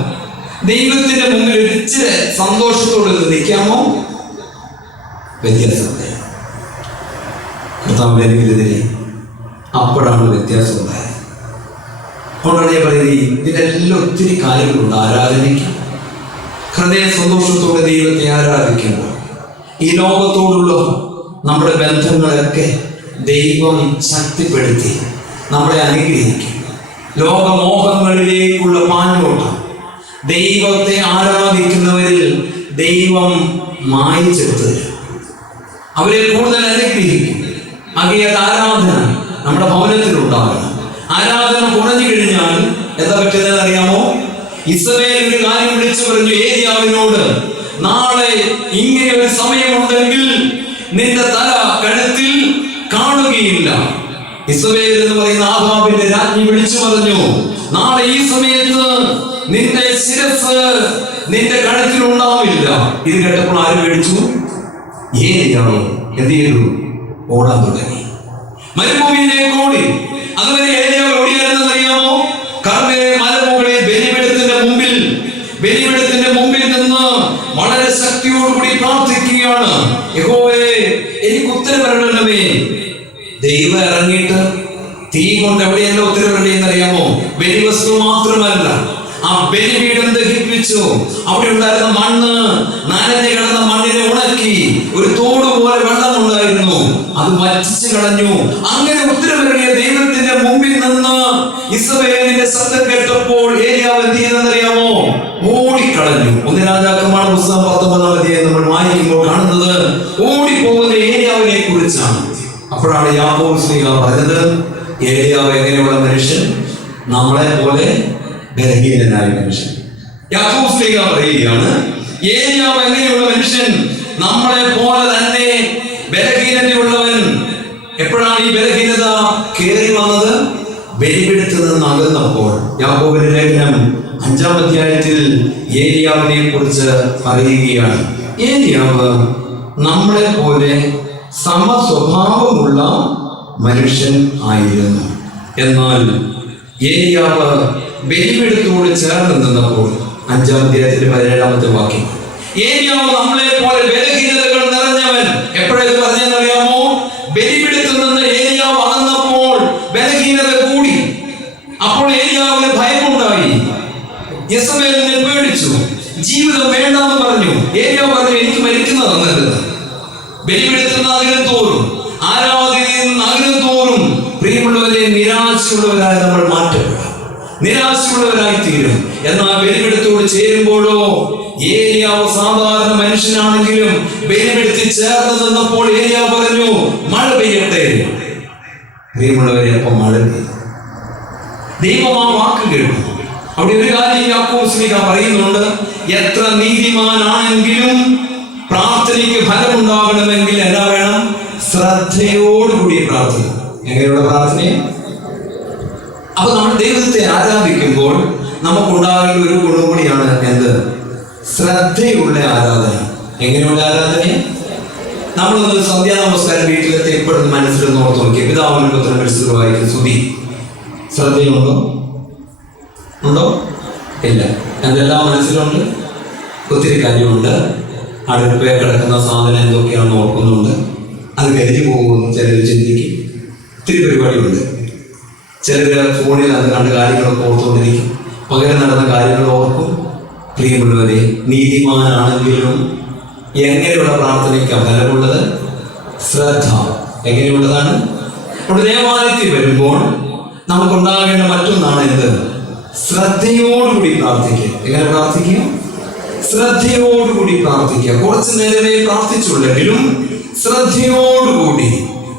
ദൈവത്തിന്റെ മുമ്പിൽ ഒരിച്ചിരി സന്തോഷത്തോടെ നിൽക്കാമോ? വ്യത്യാസം. കർത്താവിനെതിരെ അപ്പോഴാണ് വ്യത്യാസം ഉണ്ടായത്. അതുകൊണ്ടാണ് ഞാൻ പറയുന്നത്, ഇതിനെല്ലാം ഒത്തിരി കാര്യങ്ങളുണ്ട്. ആരാധനയ്ക്ക് ഹൃദയ സന്തോഷത്തോടെ ദൈവത്തെ ആരാധിക്കുമ്പോൾ ഈ ലോകത്തോടുള്ള നമ്മുടെ ബന്ധങ്ങളൊക്കെ ദൈവം ശക്തിപ്പെടുത്തി നമ്മളെ അനുഗ്രഹിക്കും. ലോകമോഹങ്ങളിലേക്കുള്ള പാഞ്ഞോട്ടം ദൈവത്തെ ആരാധിക്കുന്നവരിൽ ദൈവം മായിച്ചെടുത്തു തരും. അവരെ കൂടുതൽ അനുഗ്രഹിക്കും. ആകയാൽ ആരാധന നമ്മുടെ ഭവനത്തിലുണ്ടാകണം. ആരാധന കുറഞ്ഞു കഴിഞ്ഞാൽ എന്താ പറ്റുന്നത് അറിയാമോ? ഇസ്രായേൽ ഒരു കാര്യം വിളിച്ചു പറഞ്ഞു, ഏലിയാവിനോട് നാളെ ഇങ്ങനെ ഒരു സമയമുണ്ടെങ്കിൽ നിന്റെ തല കഴുത്തിൽ കാണുകയില്ല. ഇസബേൽ എന്ന് പറയുന്ന ആഹാബിന്റെ രാജ്ഞി വിളിച്ചു പറഞ്ഞു, നാളെ ഈ സമയത്ത് നിന്റെ ശിരസ് നിന്റെ കഴുത്തിൽ ഉണ്ടാവില്ല. ഇത് കേട്ടപ്പോൾ ആര് പേടിച്ചു? ഏലിയാവ് എന്ത് ചെയ്തു? ഓടാൻ തുടങ്ങി. മരുഭൂമിയിലേക്ക് ഓടി. അതുവരെ ഏലിയാവ് ഓടിയാലെന്ന് അറിയാമോ? കർമ്മേലെ മലമുകളിൽ ബലിപീഠത്തിന്റെ മുമ്പിൽ നിന്ന് വളരെ ശക്തിയോടുകൂടി പ്രാർത്ഥിക്കുകയാണ്, യഹോവേ എനിക്ക് ഉത്തരം വരണമേ. ദൈവം ഇറങ്ങിയിട്ട് തീ കൊണ്ട് എവിടെയല്ല ഉത്തരം വരേണ്ടതെന്ന് അറിയാമോ? ബലിവസ്തു മാത്രമല്ല, ആ ബലിപീഠം ദഹിപ്പിച്ചു. അവിടെ ഉണ്ടായിരുന്ന മണ്ണ്, നനഞ്ഞു കിടന്ന മണ്ണിനെ ഉണക്കി ഒരു തോട് പോലെ വെള്ളം ഉണ്ടായിരുന്നു, അത് വറ്റിച്ചു കളഞ്ഞു. അങ്ങനെ ഉത്തരവരണിയ ദൈവത്തിന്റെ മുമ്പിൽ നിന്ന് ഇസബേലിന്റെ ശബ്ദം കേട്ടപ്പോൾ ഏലിയാവ് എന്ത് ചെയ്തെന്നറിയാമോ? ഓടിക്കളഞ്ഞു. 1 രാജാക്കന്മാരുടെ പുസ്തകം 19-ാം അധ്യായം നമ്മൾ വായിക്കുമ്പോൾ കാണുന്നത് ഓടിപ്പോകുന്ന ഏലിയാവിനെ കുറിച്ചാണ്. അപ്പോഴാണ് യാക്കോബ് ശ്ലീഹ പറഞ്ഞത്, ഏലിയാവ് എങ്ങനെയുള്ള മനുഷ്യൻ? നമ്മളെ പോലെ ബലഹീനനായ മനുഷ്യൻ. യാക്കോബ് ശ്ലീഹ പറയുകയാണ്, ഏലിയാവ് എങ്ങനെയുള്ള മനുഷ്യൻ? നമ്മളെ പോലെ തന്നെ ബലഹീനതയുള്ളവൻ. എപ്പോഴാണ് ഈ ബലഹീനത കേറി വന്നത്? ബലിപീഠത്തിൽ നിന്ന് അകന്നപ്പോൾ. യാക്കോബിന്റെ ലേഖനം 5-ാം അധ്യായത്തിൽ ഏലിയാവിനെ കുറിച്ച് പറയുകയാണ്. ഏലിയാവ് നമ്മളെ പോലെ സമസ്വഭാവമുള്ള മനുഷ്യൻ ആയിരുന്നു. എന്നാൽ ഏലിയാവ് ബലിപീഠത്തോട് ചേർന്ന് നിന്നപ്പോൾ 5-ാം അധ്യായത്തിന്റെ 17-ാമത്തെ വാക്യം, ഏലിയാവ് നമ്മളെ പോലെ ബലഹീനതകൾ നിറഞ്ഞവൻ. എപ്പോഴത് പറഞ്ഞെന്നറിയാമോ? ബലിപീഠത്തിൽ നിന്ന് ഏലിയാവ് അകന്നപ്പോൾ ബലഹീനത കൂടി. അപ്പോൾ ഏലിയാവിന് ഭയമുണ്ടായി. യെസബേലിനെ പേടിച്ചു. ജീവിതം വേണ്ടാന്ന് പറഞ്ഞു. ഏലിയാവ് പറഞ്ഞു, എനിക്ക് മരിക്കുന്നത് നല്ലത്. ബലിപീഠത്തിൽ നിന്ന് അകലം തോറും, ആരാധനയിൽ നിന്ന് അകലം തോറും പ്രിയമുള്ളവരെ നിരാശയുള്ളവരായി നമ്മൾ മാറ്റപ്പെടാം, നിരാശയുള്ളവരായി തീരും. എന്നാൽ ബലിപീഠത്തോട് ചേരുമ്പോഴോ, ഏലിയാവ് സാധാരണ മനുഷ്യനാണെങ്കിലും ബലിപീഠത്തിൽ ചേർന്ന് നിന്നപ്പോൾ ഏലിയാവ് പറഞ്ഞു, മഴ പെയ്യട്ടെ. പ്രിയമുള്ളവരെ, അപ്പം മഴ പെയ്യും. ദൈവം ആ വാക്ക് കേട്ടു. അവിടെ ഒരു കാര്യം യാക്കോബ് ശ്ലീഹ പറയുന്നുണ്ട്, എത്ര നീതിമാനാണെങ്കിലും പ്രാർത്ഥനയ്ക്ക് ഫലമുണ്ടാകണമെങ്കിൽ എന്താ വേണം? ശ്രദ്ധയോടുകൂടി പ്രാർത്ഥന. എങ്ങനെയുള്ള പ്രാർത്ഥന? അപ്പൊ നമ്മൾ ദൈവത്തെ ആരാധിക്കുമ്പോൾ നമുക്കുണ്ടാകേണ്ട ഒരു ഗുണം കൂടിയാണ് എന്ത്? ശ്രദ്ധയുള്ള ആരാധന. എങ്ങനെയുള്ള ആരാധന? നമ്മളൊന്ന് സന്ധ്യാ നമസ്കാരം വീട്ടിലെത്തി എപ്പോഴും മനസ്സിൽ ഓർത്ത് നോക്കി, പിതാവിനും പുത്രനും പരിശുദ്ധനുമായിരിക്കും സ്തുതി. ശ്രദ്ധയുണ്ടോ? ഉണ്ടോ? ഇല്ല. എന്തെല്ലാം മനസ്സിലുണ്ട്? ഒത്തിരി കാര്യമുണ്ട്. അടുപ്പേ കിടക്കുന്ന സാധനം എന്തൊക്കെയാണെന്ന് ഓർക്കുന്നുണ്ട്. അത് കരിഞ്ഞു പോകുമെന്ന് ചിലർ ചിന്തിക്കും. ഒത്തിരി പരിപാടിയുണ്ട്. ചിലർ ഫോണിൽ അത് കണ്ട് കാര്യങ്ങളൊക്കെ ഓർത്തുകൊണ്ടിരിക്കും. പകരം നടന്ന കാര്യങ്ങൾ ഓർക്കും. പ്രിയമുള്ളവരെ, നീതിമാനാണെങ്കിലും എങ്ങനെയുള്ള പ്രാർത്ഥനയ്ക്കാണ് ഫലമുള്ളത്? ശ്രദ്ധ. എങ്ങനെയുള്ളതാണ്? അവിടെ ദേവാലയത്തിൽ വരുമ്പോൾ നമുക്കുണ്ടാകേണ്ട മറ്റൊന്നാണ് എന്ത്? ശ്രദ്ധയോടുകൂടി പ്രാർത്ഥിക്കുക. എങ്ങനെ പ്രാർത്ഥിക്കുക? ശ്രദ്ധയോടുകൂടി പ്രാർത്ഥിക്കുക. കുറച്ചു നേരമേ പ്രാർത്ഥിച്ചുള്ളെങ്കിലും ശ്രദ്ധയോടുകൂടി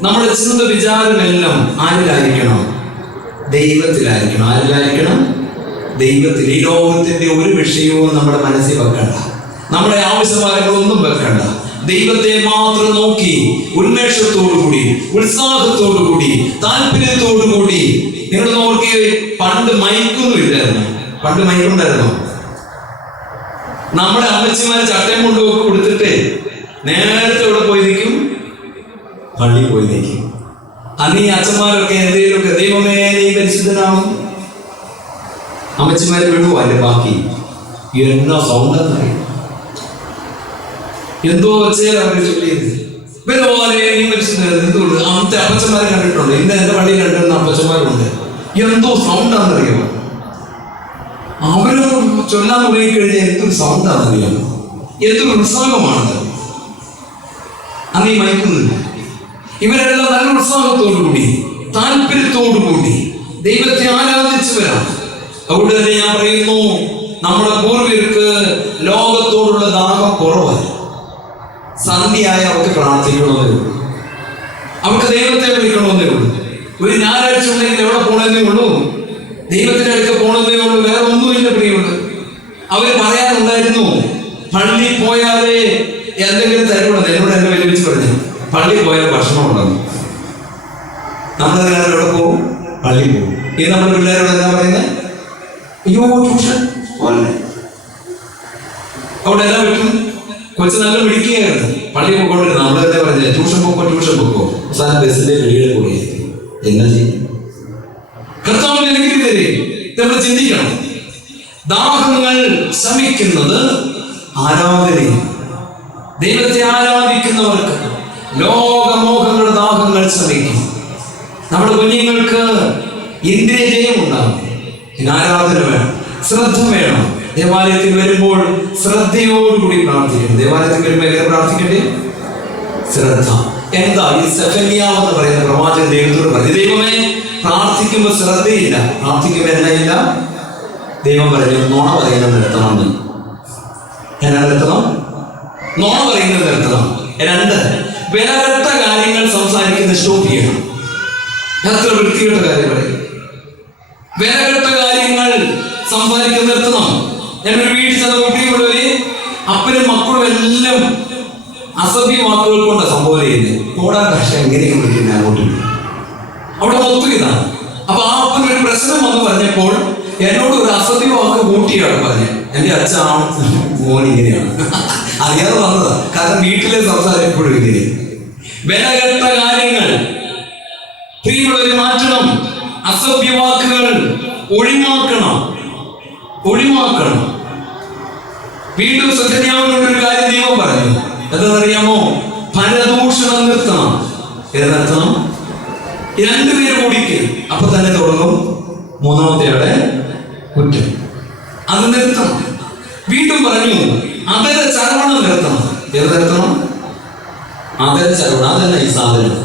നമ്മുടെ ചിന്ത വിചാരമെല്ലാം ആരിലായിരിക്കണം? ദൈവത്തിലായിരിക്കണം. ആരിലായിരിക്കണം? ദൈവത്തിൽ. ഈ ലോകത്തിന്റെ ഒരു വിഷയവും നമ്മുടെ മനസ്സിൽ വെക്കണ്ട, നമ്മുടെ ആവശ്യമാരങ്ങളൊന്നും വെക്കണ്ട. ദൈവത്തെ മാത്രം നോക്കി ഉന്മേഷത്തോടുകൂടി, ഉത്സാഹത്തോടുകൂടി, താല്പര്യത്തോടുകൂടി. നിങ്ങൾ നോക്കി, പണ്ട് മൈക്കൊന്നും ഇല്ലായിരുന്നു. പണ്ട് മൈക്കുണ്ടായിരുന്നോ? നമ്മുടെ അമ്മച്ചിമാര് ചട്ടയും കൊണ്ടുപോയി കൊടുത്തിട്ട് നേരത്തെ ഇവിടെ പോയി നിൽക്കും, പള്ളി പോയി നിൽക്കും. അന്ന് ഈ അച്ഛന്മാരൊക്കെ എന്തെങ്കിലുമൊക്കെ, ദൈവമേ നീ പരിശുദ്ധനാവും, അമ്മച്ചിമാര് വിടുവോ? അല്ലെ ബാക്കി എന്നോ സൗണ്ടെന്നറിയും, എന്തോ വെച്ചാൽ അവര് ചൊല്ലിയത് ഇതുപോലെ നീ പരിശുദ്ധ. എന്തുകൊണ്ട് അന്നത്തെ അപ്പച്ചന്മാരെ കണ്ടിട്ടുണ്ട്? ഇന്ന് എന്റെ പള്ളിയിൽ കണ്ടിരുന്ന അപ്പച്ചന്മാരുണ്ട്. എന്തോ സൗണ്ടാണെന്നറിയാമോ? അവര് ചൊല്ലാൻ തുടങ്ങിക്കഴിഞ്ഞാൽ എന്തൊരു സൗണ്ടാണെന്നറിയാമോ? എന്തൊരു ഉത്സാഹമാണ്. അന്ന് ഈ മയക്കുന്നില്ല. ഇവരെല്ലാം നല്ല ഉത്സാഹത്തോടുകൂടി, താല്പര്യത്തോടുകൂടി ദൈവത്തെ ആരാധിച്ചവരാണ്. അതുകൊണ്ട് തന്നെ ഞാൻ പറയുന്നു, നമ്മുടെ പൂർവികർക്ക് ലോകത്തോടുള്ള ദാഹം കുറവായി. സന്ധ്യയായി അവർക്ക് പ്രാർത്ഥിക്കണമെന്നേ ഉള്ളൂ, അവർക്ക് ദൈവത്തെ വിളിക്കണമെന്നേ ഉള്ളൂ. ഒരു ഞായറാഴ്ച ഉണ്ടെങ്കിൽ എവിടെ പോകണമെന്നേ ഉള്ളൂ? ദൈവത്തിന്റെ അടുത്ത് പോകണമെന്നേ ഉള്ളൂ. വേറെ ഒന്നുമില്ല പ്രിയമുണ്ട്. അവർ പറയാനുണ്ടായിരുന്നു, പള്ളി പോയാലേ എന്തെങ്കിലും തരുവുള്ളത്. എന്നോട് എന്നെ വെല്ലുവിളിച്ച് പറഞ്ഞു, പള്ളി പോയാൽ ഭക്ഷണം ഉണ്ടെന്ന്. നമ്മളെല്ലാവരും എവിടെ പോകും? പള്ളി പോകും. ഈ നമ്മുടെ പിള്ളേരോട് എന്താ പറയുന്നത്? അയ്യോ ട്യൂഷൻ പോലെ അവിടെ എല്ലാം പറ്റും. കൊച്ചു നല്ല പിടിക്കുകയായിരുന്നു, പള്ളി പോയിക്കൊണ്ടിരുന്നു. നമ്മളെന്താ പറഞ്ഞത്? ട്യൂഷൻ പൊക്കോ. അവസാനം ബസ്സിന്റെ വെളിയിൽ കൂടിയായിരിക്കും. എന്നാ ചെയ്യും? കർത്താവിന്റെ അനുഗ്രഹം തരും. നമ്മൾ ചിന്തിക്കണം. ദാഹങ്ങൾ ശമിക്കുന്നത് ആരാധനയും ദൈവത്തെ ആരാധിക്കുന്നവർക്ക് ലോകമോഹങ്ങളുടെ ദാഹങ്ങൾ ശമിക്കും. നമ്മുടെ കുഞ്ഞുങ്ങൾക്ക് ഇന്ദ്രിയജയം ഉണ്ടാകും. പിന്നെ ആരാധന വേണം, ശ്രദ്ധ വേണം. ദേവാലയത്തിൽ വരുമ്പോൾ ശ്രദ്ധയോടുകൂടി പ്രാർത്ഥിക്കണം. ദേവാലയത്തിൽ വരുമ്പോൾ എങ്ങനെ പ്രാർത്ഥിക്കണ്ടേ? ശ്രദ്ധ. എന്താ ഈ സെഫന്യാവ് എന്ന് പറയുന്ന പ്രവാചകൻ ദൈവത്തോട് പറഞ്ഞു, ദൈവമേ പ്രാർത്ഥിക്കുമ്പോൾ ശ്രദ്ധയില്ല, പ്രാർത്ഥിക്കുമ്പോൾ എന്നയില്ല. ദൈവം പറഞ്ഞു, നോണ പറയുന്നത് നിർത്തണം. എന്നാ നിർത്തണം? നോണ പറയുന്നത് നിർത്തണം. 2, വിലകെട്ട കാര്യങ്ങൾ സംസാരിക്കുന്ന സ്റ്റോപ്പ് ചെയ്യണം. എത്ര വൃത്തികെട്ട കാര്യം പറയും. വിലകെട്ട കാര്യങ്ങൾ സംസാരിക്കുന്ന നിർത്തണം. ഞാനൊരു വീട്ടിൽ ചെന്ന കുട്ടികളുള്ളവര് അപ്പനും മക്കളും എല്ലാം അസഭ്യ വാക്കുകൾ കൊണ്ട് സംബോധന ചെയ്യുന്നത്. ഓടാൻ ഭാഷ എങ്ങനെയും വിളിക്കുന്നത് അങ്ങോട്ട് അവിടെ മൊത്തം ഇതാണ്. അപ്പൊ ആ അപ്പൻ ഒരു പ്രശ്നം വന്ന് പറഞ്ഞപ്പോൾ എന്നോട് ഒരു അസഭ്യ വാക്ക് കൂട്ടിയാണ് പറഞ്ഞത്. എന്റെ അച്ഛൻ മോൻ ഇങ്ങനെയാണ്. അറിയാതെ വന്നതാ, കാരണം വീട്ടിലെ സംസാരിക്കപ്പോഴും ഇങ്ങനെ. വിലകെട്ട കാര്യങ്ങൾ പ്രിയമുള്ളവരെ മാറ്റണം. അസഭ്യ വാക്കുകൾ ഒഴിവാക്കണം. വീണ്ടും സത്യജ്ഞാനോട് ഒരു കാര്യം ദൈവം പറഞ്ഞു. എന്താണെന്നറിയാമോ? പരദൂഷണം നിർത്തണം. ഏത് നിർത്തണം? 2 പേര് കൂടിക്ക് അപ്പൊ തന്നെ തുടങ്ങും മൂന്നാമത്തെ ആളെ കുറ്റം. അത് നിർത്തണം. വീണ്ടും പറഞ്ഞു അതര ചരവണം നിർത്തണം. ഏത് നിർത്തണം? അതര ചരവണം. അതല്ല ഈ സാധനം.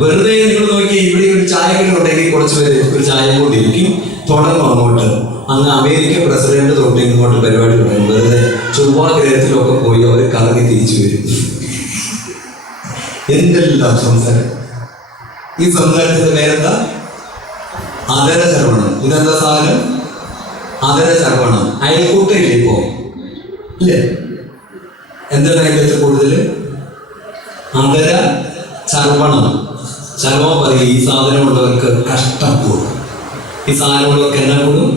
വെറുതെ നിങ്ങൾ നോക്കി, ഇവിടെ ഒരു ചായക്കടയുണ്ടെങ്കിൽ കുറച്ച് പേര് ഒരു ചായ കൊണ്ടിരിക്കും, തുടങ്ങും അങ്ങോട്ട്. അങ്ങ് അമേരിക്ക പ്രസിഡന്റ് തൊട്ട് ഇങ്ങോട്ട് പരിപാടി തുടങ്ങും. വെറുതെ ചൊവ്വാ ഗ്രഹത്തിലൊക്കെ പോയി അവർ കറങ്ങി തിരിച്ചു വരും. എന്തെല്ലാം സംസാരം! ഈ സംസാരത്തിന്റെ പേരെന്താ? അതര ചർവണം. ഇതെന്താ സാധനം? അതര ചർവണം. അയൽക്കൂട്ടയില്ലേ ഇപ്പോ? ഇല്ലേ? എന്താണ് അതിൻ്റെ കൂടുതൽ? അതര ചർവണം. ചർവം പറയും, ഈ സാധനമുള്ളവർക്ക് കഷ്ടം കൂടും. ഈ സാധനമുള്ളവർക്ക് എന്നാ കൂടും?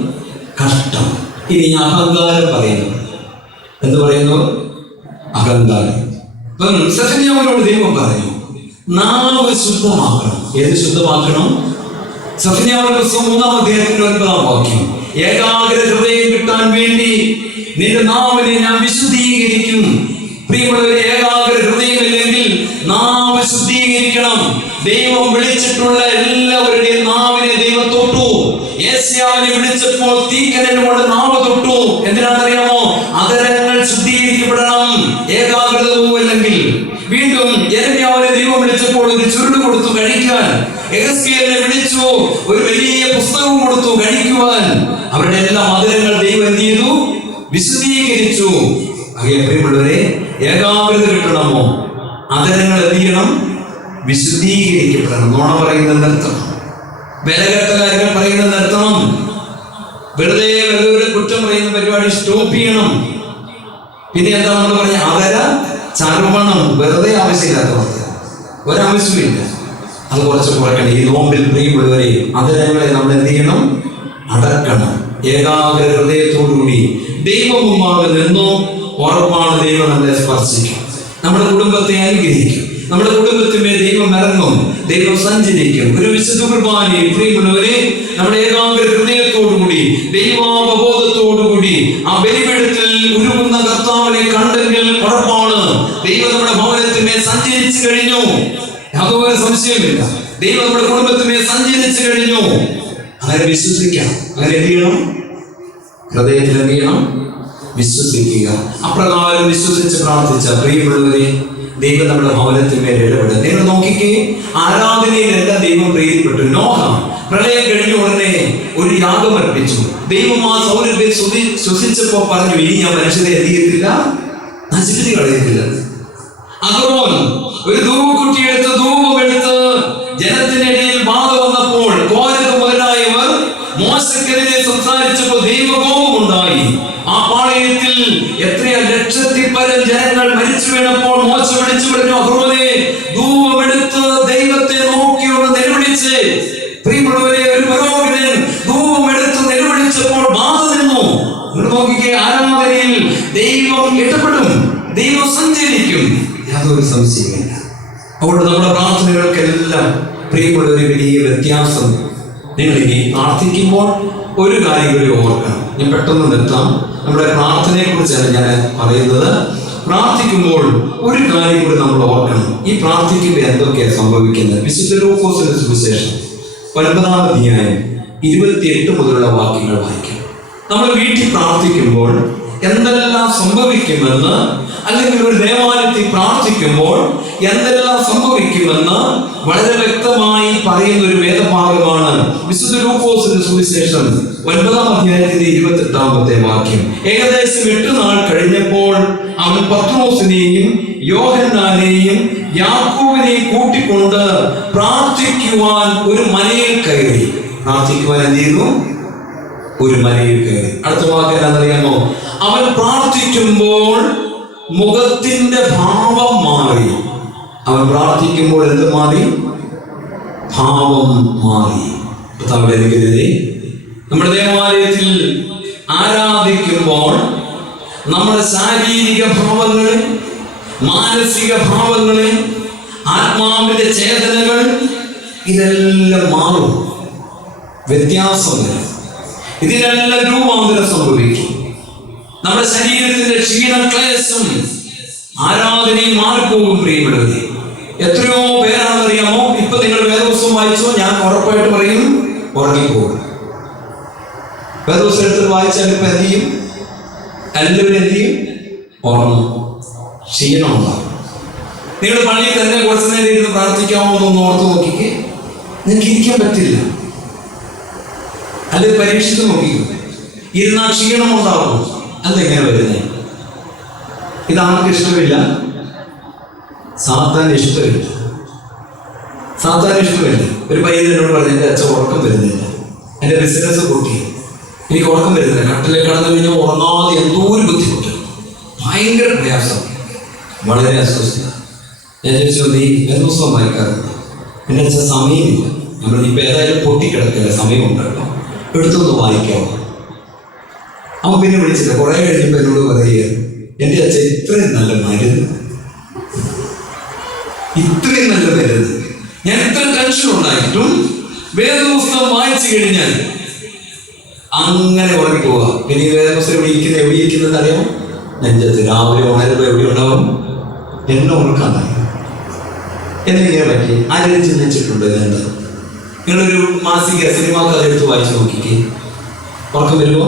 കഷ്ടം. ഇനി അഹങ്കാരം പറയുന്നു. എന്ത് പറയുന്നു? അഹങ്കാരം. സഫന്യാവിനോട് ദൈവം പറഞ്ഞു, നാവ് ശുദ്ധമാക്കണം. ഏത് ശുദ്ധമാക്കണം? സഫന്യാവിന്റെ പുസ്തകം 3-ാം അധ്യായത്തിന്റെ 9-ാം വാക്യം. ഏകാഗ്ര ഹൃദയം കിട്ടാൻ വേണ്ടി നിന്റെ നാവിനെ ഞാൻ വിശുദ്ധീകരിക്കും. പ്രിയമുള്ളവരെ, ഏകാഗ്ര ഹൃദയമില്ലെങ്കിൽ നാവ് ശുദ്ധീകരിക്കണം. ദൈവം വിളിച്ചിട്ടുള്ള എല്ലാവരുടെയും നാവിനെ ദൈവം തൊട്ടു. യേശയ്യാവിനെ വിളിച്ചപ്പോൾ തീക്കനോട് നാവ് തൊട്ടു. എന്തിനാണെന്നറിയാമോ? അതരങ്ങൾ ശുദ്ധീകരിക്കപ്പെടണം. ഏകാഗ്രത പോവില്ലെങ്കിൽ. വീണ്ടും യെരമ്യാവിനെ ദൈവം വിളിച്ചപ്പോൾ ഒരു ചുരുട് കൊടുത്തു കഴിക്കാൻ. യെഹെസ്കേലിനെ വിളിച്ചു, ഒരു വലിയ പുസ്തകം കൊടുത്തു കഴിക്കുവാൻ. അവരുടെ എല്ലാ അതരങ്ങൾ ദൈവം എന്ത് ചെയ്തു? വിശുദ്ധീകരിച്ചു. പ്രിയമുള്ളവരെ, ഏകാഗ്രത കിട്ടണമോ? അതരങ്ങൾ എന്ത് ചെയ്യണം? വിശുദ്ധീകരിക്കപ്പെടണം. നോണ പറയുന്നത് നിർത്തണം. വിലകെട്ട കാര്യങ്ങൾ പറയുന്നത് നിർത്തണം. വെറുതെ വെറുതെ കുറ്റം പറയുന്ന പരിപാടി സ്റ്റോപ്പ് ചെയ്യണം. പിന്നെ എന്താ നമ്മൾ പറഞ്ഞ? അതര ചർവണം. വെറുതെ ആവശ്യമില്ലാത്ത ഒരാവശ്യമില്ല, അത് കുറച്ച് കുറയ്ക്കണം. ഈ നോമ്പിൽ പ്രിയമുള്ളവരെ, അതരങ്ങളെ നമ്മൾ എന്ത് ചെയ്യണം? അടക്കണം. ഏകാഗ്ര ഹൃദയത്തോടുകൂടി ദൈവം മുമ്പാകെ നിന്നോ ഉറപ്പാണ് ദൈവം നമ്മളെ സ്പർശിക്കും. നമ്മുടെ കുടുംബത്തെ അനുഗ്രഹിക്കും. നമ്മുടെ കുടുംബത്തിന്മേൽ ദൈവം ഇറങ്ങും. ദൈവം സഞ്ചരിക്കും. ഒരു വിശുദ്ധ കുർബാനയിൽ പ്രിയമുള്ളവരെ, നമ്മുടെ ഏകാഗ്ര ഹൃദയത്തോടുകൂടി ദൈവാവബോധത്തോടുകൂടി ആ ബലിപീഠത്തിൽ ഉരുകുന്ന കർത്താവിനെ കണ്ടെങ്കിൽ ഉറപ്പാണ് ദൈവം നമ്മുടെ ഭവനത്തിന്മേൽ സഞ്ചരിച്ചു കഴിഞ്ഞു. യാതൊരു സംശയമില്ല. ദൈവം നമ്മുടെ കുടുംബത്തിന്മേൽ സഞ്ചരിച്ചു കഴിഞ്ഞു. അങ്ങനെ വിശ്വസിക്കാം. അങ്ങനെ എന്ത് ചെയ്യണം? ഹൃദയത്തിൽ എന്ത് ചെയ്യണം? വിശ്വസിക്കുക. അപ്രകാരം വിശ്വസിച്ച് പ്രാർത്ഥിച്ച പ്രിയമുള്ളവരെ, ദൈവം നമ്മുടെ ഭവനത്തിന്മേൽ ഇടപെടും. നിങ്ങൾ നോക്കിക്കേ, ആരാധനയിലെല്ലാം ദൈവം പ്രീതിപ്പെട്ടു. നോഹ പ്രളയം കഴിഞ്ഞ ഉടനെ ഒരു യാഗം അർപ്പിച്ചു. ദൈവം ആ സൗരഭ്യം ശ്വസിച്ചപ്പോ പറഞ്ഞു, ഇനി ഞാൻ മനുഷ്യരെ എന്ത് ചെയ്യത്തില്ല? നശിപ്പിച്ച് കളയത്തില്ല. അഹരോൻ ഒരു ധൂപക്കുട്ടിയെടുത്ത് ധൂപമെടുത്ത് ജനത്തിനിടയിൽ ബാധ വന്നപ്പോൾ കോരഹ് മുതലായവർ മോശക്കെതിരെ സംസാരിച്ചപ്പോൾ ദൈവകോപമുണ്ടായി. ആ പാളയത്തിൽ എത്രയോ ലക്ഷത്തിപ്പരം ജനങ്ങൾ മരിച്ചു വീണപ്പോൾ മോശ വിളിച്ചു പറഞ്ഞു, അഹ്റോനേ, ധൂപമെടുത്ത് ദൈവത്തെ നോക്കിയൊന്ന് നിലവിളിച്ച്. പ്രിയമുള്ളവരെ, ഒരു പുരോഹിതൻ ധൂപമെടുത്ത് നിലവിളിച്ചപ്പോൾ ബാധ നിന്നു. നിങ്ങൾ നോക്കിക്കേ, ആരാധനയിൽ ദൈവം ഇടപെടും, ദൈവം സഞ്ചരിക്കും, യാതൊരു സംശയമില്ല. അതുകൊണ്ട് നമ്മുടെ പ്രാർത്ഥനകൾക്കെല്ലാം പ്രിയമുള്ള ഒരു വലിയ വ്യത്യാസം. നിങ്ങൾ ഇനി പ്രാർത്ഥിക്കുമ്പോൾ ഒരു കാര്യം കൂടി ഓർക്കണം. ഞാൻ പെട്ടെന്ന് നിർത്താം. നമ്മുടെ പ്രാർത്ഥനയെ കുറിച്ചാണ് ഞാൻ പറയുന്നത്. പ്രാർത്ഥിക്കുമ്പോൾ ഒരു കാര്യം കൂടി നമ്മൾ ഓർക്കണം. ഈ പ്രാർത്ഥിക്കുമ്പോൾ എന്തൊക്കെയാണ് സംഭവിക്കുന്നത്? വിശുദ്ധ ലൂക്കോസിന്റെ സുവിശേഷം 9-ാം അധ്യായം 28 മുതലുള്ള വാക്യങ്ങൾ വായിക്കാം. നമ്മൾ വീട്ടിൽ പ്രാർത്ഥിക്കുമ്പോൾ എന്തെല്ലാം സംഭവിക്കുമെന്ന്, അല്ലെങ്കിൽ ഒരു ദേവാലയത്തിൽ പ്രാർത്ഥിക്കുമ്പോൾ എന്തെല്ലാം സംഭവിക്കുമെന്ന് വളരെ വ്യക്തമായി പറയുന്ന ഒരു വേദഭാഗമാണ് വിശുദ്ധ ലൂക്കോസിന്റെ സുവിശേഷം 9-ാം അധ്യായത്തിന്റെ 28-ാമത്തെ വാക്യം. ഏകദേശം 8 നാൾ കഴിഞ്ഞപ്പോൾ അവൻ പത്രോസിനെയും യോഹന്നാനെയും യാക്കോബിനെയും കൂട്ടിക്കൊണ്ട് പ്രാർത്ഥിക്കുവാൻ ഒരു മലയിൽ കയറി. പ്രാർത്ഥിക്കുവാൻ എന്ത് ചെയ്യുന്നു? ഒരു മലയിൽ കയറി. അടുത്ത വാക്ക് എന്താണെന്നറിയാമോ? അവൻ പ്രാർത്ഥിക്കുമ്പോൾ മുഖത്തിന്റെ ഭാവം മാറി. അവൻ പ്രാർത്ഥിക്കുമ്പോൾ എന്ത് മാറി? ഭാവം മാറി. നമ്മുടെ ദേവാലയത്തിൽ ആരാധിക്കുമ്പോൾ നമ്മുടെ ശാരീരിക ഭാവങ്ങളെ, മാനസിക ഭാവങ്ങളെ, ആത്മാവിന്റെ ചേതനകൾ ഇതെല്ലാം മാറും, വ്യത്യാസം വരും. ഇതിനെല്ലാം രൂപാന്തരം സംഭവിക്കും. നമ്മുടെ ശരീരത്തിന്റെ ക്ഷീണക്ലേശം ആരാധനയും മാറിപ്പോകും. പ്രിയമുള്ളവരെ, എത്രയോ പേരാണെന്നറിയാമോ? ഇപ്പൊ നിങ്ങൾ വേദപുസ്തകം വായിച്ചോ? ഞാൻ ഉറപ്പായിട്ട് പറയും, ഉറങ്ങിപ്പോകും. വേദപുസ്തകം എടുത്ത് വായിച്ചാൽ ഇപ്പൊ എന്ത് ചെയ്യും? എല്ലാവരും എന്ത് ചെയ്യും? ഉറങ്ങും, ക്ഷീണം ഉണ്ടാകും. നിങ്ങൾ പള്ളിയിൽ തന്നെ കുറച്ചു നേരം ഇരുന്ന് പ്രാർത്ഥിക്കാമോ എന്നൊന്ന് ഓർത്ത് നോക്കിക്കേ. നിങ്ങൾക്ക് ഇരിക്കാൻ പറ്റില്ല. അല്ലെങ്കിൽ പരീക്ഷിച്ച് നോക്കിക്കും, ഇരുന്നാൽ ക്ഷീണം ഉണ്ടാകും. അതെങ്ങനെ വരുന്നേ? ഇതാർക്ക് ഇഷ്ടമില്ല? സാത്താൻ ഇഷ്ടമില്ല. സാത്താൻ ഇഷ്ടമില്ല. ഒരു പയ്യൻ എന്നോട് പറഞ്ഞു, എൻ്റെ അച്ഛൻ ഉറക്കം വരുന്നില്ല, എൻ്റെ ബിസിനസ് പൊട്ടി, എനിക്ക് ഉറക്കം വരുന്നില്ല, കട്ടിലേക്ക് കടന്നു കഴിഞ്ഞാൽ ഉറങ്ങാതെ എന്തോ ഒരു ബുദ്ധിമുട്ട്, ഭയങ്കര പ്രയാസം, വളരെ അസ്വസ്ഥത. ഞാൻ ചോദിച്ചു, നീ ദിവസവും വായിക്കാറുണ്ട്? എൻ്റെ അച്ഛൻ സമയമില്ല. നമ്മൾ ഇപ്പം ഏതായാലും പൊട്ടിക്കിടക്കില്ല, സമയമുണ്ടല്ലോ, എടുത്തൊന്ന് വായിക്കാമോ? അവൻ പിന്നെ വിളിച്ചില്ല. കുറെ കഴിഞ്ഞപ്പോൾ എന്നോട് പറയുക, എൻ്റെ അച്ഛൻ ഇത്രയും നല്ല മരുന്ന്, ഇത്രയും നല്ല മരുന്ന്, ഞാൻ ഇത്ര ടെൻഷൻ ഉണ്ടായിട്ടും വേദപുസ്തകം വായിച്ചു കഴിഞ്ഞാൽ അങ്ങനെ ഉറങ്ങിപ്പോവുക. പിന്നെ വേദപുസ്തകം എവിടെ ഇരിക്കുന്നത് അറിയാമോ? നെഞ്ചത്ത്. രാവിലെ ഉണരുമ്പോൾ എവിടെ ഉണ്ടാവും? എന്നെ ഉറക്കാനായി. എന്തെങ്കിലും പറ്റി ആരും ചിന്തിച്ചിട്ടുണ്ട്? എന്താ? നിങ്ങളൊരു മാസിക സിനിമാ കഥ എടുത്ത് വായിച്ചു നോക്കിക്കേ. ഉറക്കം വരുമോ?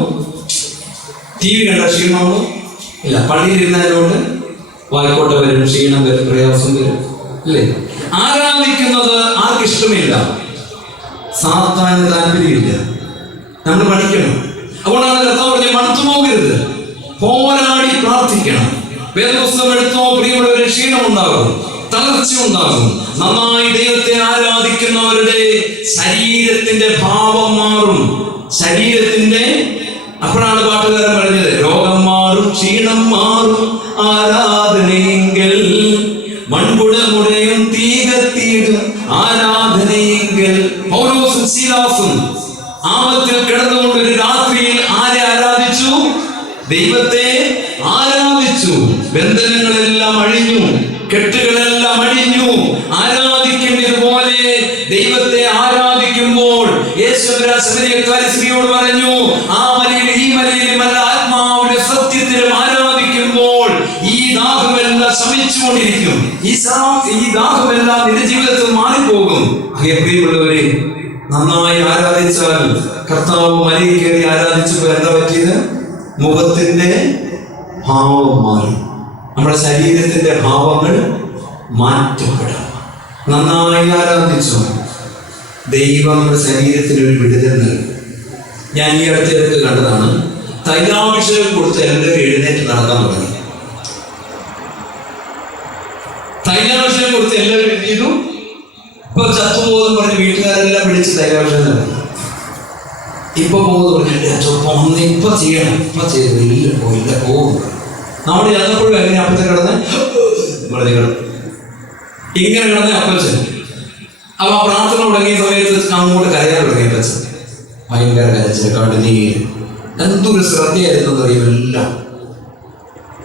ടി വി കണ്ട ക്ഷീണമാണോ? ഇല്ല. പള്ളിയിൽ ഇരുന്നതിനോട് വായിക്കോട്ടെ വരും, ക്ഷീണം വരും, പ്രയാസം വരും, അല്ലേ? ആരാധിക്കുന്നത് ആർക്കിഷ്ടമില്ല? സാത്താന് താല്പര്യമില്ല. നമ്മൾ പഠിക്കണം. അതുകൊണ്ടാണ് കർത്താവ് പറഞ്ഞ മടുത്തു പോകരുത്, പോരാടി പ്രാർത്ഥിക്കണം. വേദപുസ്തകം എടുത്തോ പ്രിയമുള്ളവരെ, ക്ഷീണം ഉണ്ടാകും, തളർച്ച ഉണ്ടാകും. നന്നായി ദൈവത്തെ ആരാധിക്കുന്നവരുടെ ശരീരത്തിന്റെ ഭാവം മാറും. ശരീരത്തിന്റെ, അപ്പോഴാണ് പാട്ടുകാരൻ പറഞ്ഞത്, രോഗം മാറും, ക്ഷീണം മാറും, ആരാധനയെങ്കിൽ മൺകുടമുടയും തീ കത്തിയിടും, ആരാധനയെങ്കിൽ. പൗലോസും ശീലാസും ആപത്തിൽ കിടന്നുകൊണ്ട് ഒരു രാത്രിയിൽ ആരെ ആരാധിച്ചു? ദൈവത്തെ ആരാധിച്ചു. ബന്ധനങ്ങളെല്ലാം അഴിഞ്ഞു, കെട്ടുകളെല്ലാം അഴിഞ്ഞു. ആരാധിക്കേണ്ടതുപോലെ ദൈവത്തെ ആരാധിക്കുമ്പോൾ യേശുവിനെ സ്ത്രീയോട് പറഞ്ഞു, ആ മലയിൽ ഈ മലയിലുമല്ല, ആത്മാവിന്റെ സത്യത്തിലും ആരാധിക്കുമ്പോൾ ഈ ദാഹമെല്ലാം ശമിച്ചുകൊണ്ടിരിക്കും. ഈ ദാഹമെല്ലാം നിന്റെ ജീവിതത്തിൽ മാറിപ്പോകും. പ്രിയമുള്ളവരെ, നന്നായി ആരാധിച്ചാൽ, കർത്താവ് മലയിൽ കയറി ആരാധിച്ചപ്പോൾ എന്താ പറ്റിയത്? മുഖത്തിന്റെ ഭാവം മാറി. നമ്മുടെ ശരീരത്തിന്റെ ഭാവങ്ങൾ മാറ്റപ്പെടാം. നന്നായി ആരാധിച്ചു, ദൈവം നമ്മുടെ ശരീരത്തിന് ഒരു വിടുതൽ നൽകും. ഞാൻ ഈ അടുത്തിടക്ക് കണ്ടതാണ്, തൈലാഭിഷേകം കൊടുത്ത് എല്ലാവരും എഴുന്നേറ്റ് നടക്കാൻ തുടങ്ങി. തൈലാഭിഷേകം കൊടുത്ത് എല്ലാവരും എന്ത് ചെയ്തു? ഇപ്പൊ ചത്തുപോകുന്നു പറഞ്ഞ് വീട്ടുകാരെല്ലാം വിളിച്ച് തൈലാഭിഷേകം നടത്തി. ഇപ്പൊ പോകുന്നു പറഞ്ഞു, ഇപ്പൊ ചെയ്യണം, ഇപ്പൊ ചെയ്തു, ഇല്ല പോയില്ല, പോകും. നമ്മൾ ചെന്നപ്പോഴും എങ്ങനെ അപ്പച്ചൻ കിടന്ന് ഇങ്ങനെ കിടന്ന അപ്പച്ചൻ. അപ്പൊ ആ പ്രാർത്ഥന തുടങ്ങിയ സമയത്ത് അങ്ങോട്ട് കരയാൻ തുടങ്ങിയ അപ്പച്ചൻ. ഭയങ്കര കരച്ചിൽ, കണ്ണുനീര്, എന്തൊരു ശ്രദ്ധയായിരുന്നു അറിയും എല്ലാം.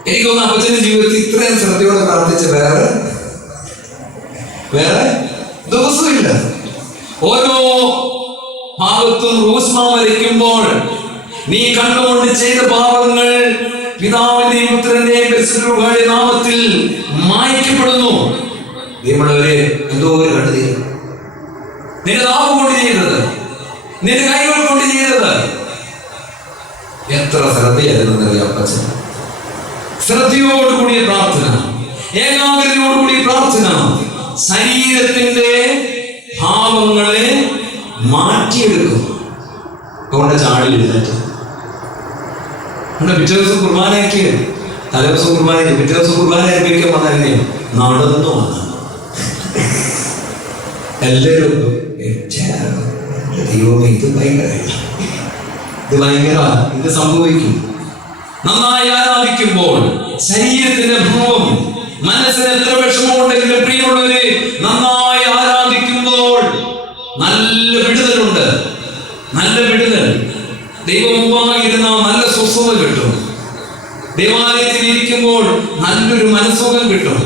എനിക്കൊന്ന് അപ്പച്ചന്റെ ജീവിതത്തിൽ ഇത്രയും ശ്രദ്ധയോടെ പ്രാർത്ഥിച്ച വേറെ ദിവസമില്ല. ഓരോ ഭാഗത്തും റൂസ്മാ വരയ്ക്കുമ്പോൾ നീ കണ്ടുകൊണ്ട് ചെയ്ത പാപങ്ങൾ പിതാവിന്റെയും പുത്രന്റെയും പരിശുദ്ധരുടെ നാമത്തിൽ മായ്ക്കപ്പെടുന്നു. ദൈവമുള്ളവരെ, എന്തോ ഒരു കണ്ടുതീരും. നിന്റെ നാമം കൊണ്ട് ചെയ്തത്, നിന്റെ കൈകൾ കൊണ്ട് ചെയ്തത്. എത്ര ശ്രദ്ധയായിരുന്നറിയാം അപ്പച്ചൻ. ശ്രദ്ധയോടുകൂടിയ പ്രാർത്ഥന, ഏകാഗ്രതയോടുകൂടിയ പ്രാർത്ഥന ശരീരത്തിന്റെ ഭാവങ്ങളെ മാറ്റിയെടുക്കും. അതുകൊണ്ട് ചാടി എഴുന്നേറ്റ് പിറ്റേ ദിവസം കുർബാനയ്ക്ക്, തലേദിവസം കുർബാനയ്ക്ക്, പിറ്റേ ദിവസം കുർബാന അനുഭവിക്കാൻ വന്നതിനെ നടന്നു വന്ന എല്ലാവരും ദൈവമേ, ഇത് ഭയങ്കര ഇത് സംഭവിക്കും. നന്നായി ആരാധിക്കുമ്പോൾ ശരീരത്തിന്റെ ഭാവം, മനസ്സിന് എത്ര വിഷമമുണ്ടെങ്കിലും പ്രിയമുള്ളവരെ, നന്നായി ആരാധിക്കുമ്പോൾ നല്ല വിടുതലുണ്ട്. നല്ല വിടുതൽ, ദൈവമുമ്പായിരുന്ന നല്ല സ്വസ്ഥത കിട്ടും. ദേവാലയത്തിൽ ഇരിക്കുമ്പോൾ നല്ലൊരു മനസ്സുഖം കിട്ടും.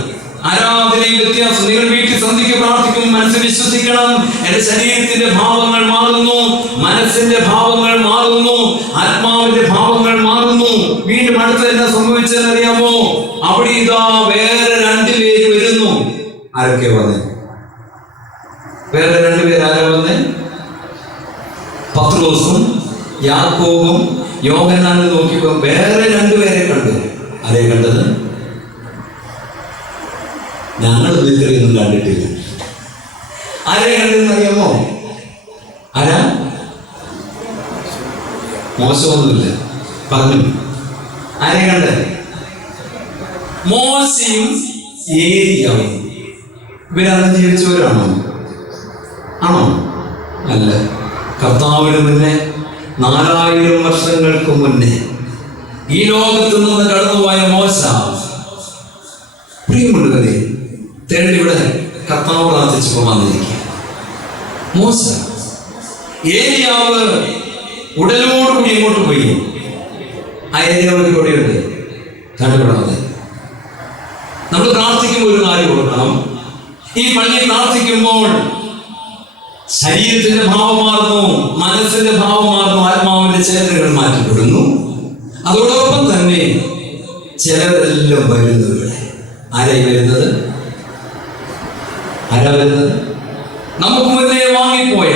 ആരാധനയിൽ വ്യത്യാസം. നിങ്ങൾ വീട്ടിൽ സന്ധിക്ക് പ്രാർത്ഥിക്കും, മനസ്സ് വിശ്വസിക്കണം, എന്റെ ശരീരത്തിന്റെ ഭാവങ്ങൾ മാറുന്നു, മനസ്സിന്റെ ഭാവങ്ങൾ മാറുന്നു, ആത്മാവിന്റെ ഭാവങ്ങൾ മാറുന്നു. വീണ്ടും അടുത്ത് എന്താ സംഭവിച്ചതെന്നറിയാമോ? അവിടെ ഇതാ വേറെ 2 പേര് വരുന്നു. ആരൊക്കെ വന്നേ? വേറെ 2 പേര് ആരാ വന്നേ? പത്രോസും യാക്കോബും യോഹന്നാനും നോക്കിയപ്പോ വേറെ 2 പേരെ കണ്ടു. ആരെ കണ്ടത്? ഞങ്ങൾ ഇത്രയൊന്നും കണ്ടിട്ടില്ല. ആരെ കണ്ടെന്ന് അറിയാമോ? ആരാ? മോശമൊന്നുമില്ല, പറഞ്ഞു. ആരെ കണ്ട്? മോശയും ഏലിയാവും. ഇവരന്ന് ജീവിച്ചവരാണോ? ആണോ? അല്ല. കർത്താവിന് മുന്നേ 4000 വർഷങ്ങൾക്ക് മുന്നേ ഈ ലോകത്ത് നിന്ന് കടന്നുപോയ മോശ. പ്രിയമുള്ളവരെ, ഇവിടെ കർത്താവ് പ്രാർത്ഥിച്ചപ്പോൾ വന്നിരിക്കുക മോശ. ഏലിയാവ് ഉടലോടുകൂടി എങ്ങോട്ട് പോയി? ആ ഏലിയാവിന്റെ കൂടെയുണ്ട്. കണ്ടുപിടാതെ നമ്മൾ പ്രാർത്ഥിക്കുമ്പോൾ ഒരു കാര്യം കൊടുക്കണം. ഈ പള്ളി പ്രാർത്ഥിക്കുമ്പോൾ ശരീരത്തിന്റെ ഭാവം മാറുന്നു, മനസ്സിന്റെ ഭാവം മാറുന്നു, ആത്മാവിന്റെ ചേതനകൾ മാറ്റപ്പെടുന്നു. അതോടൊപ്പം തന്നെ ചിലരെല്ലാം വരുന്നു. ഇവിടെ ആരായി വരുന്നത്? ആരാ വരുന്നത്? നമുക്ക് മുന്നേ വാങ്ങിപ്പോയ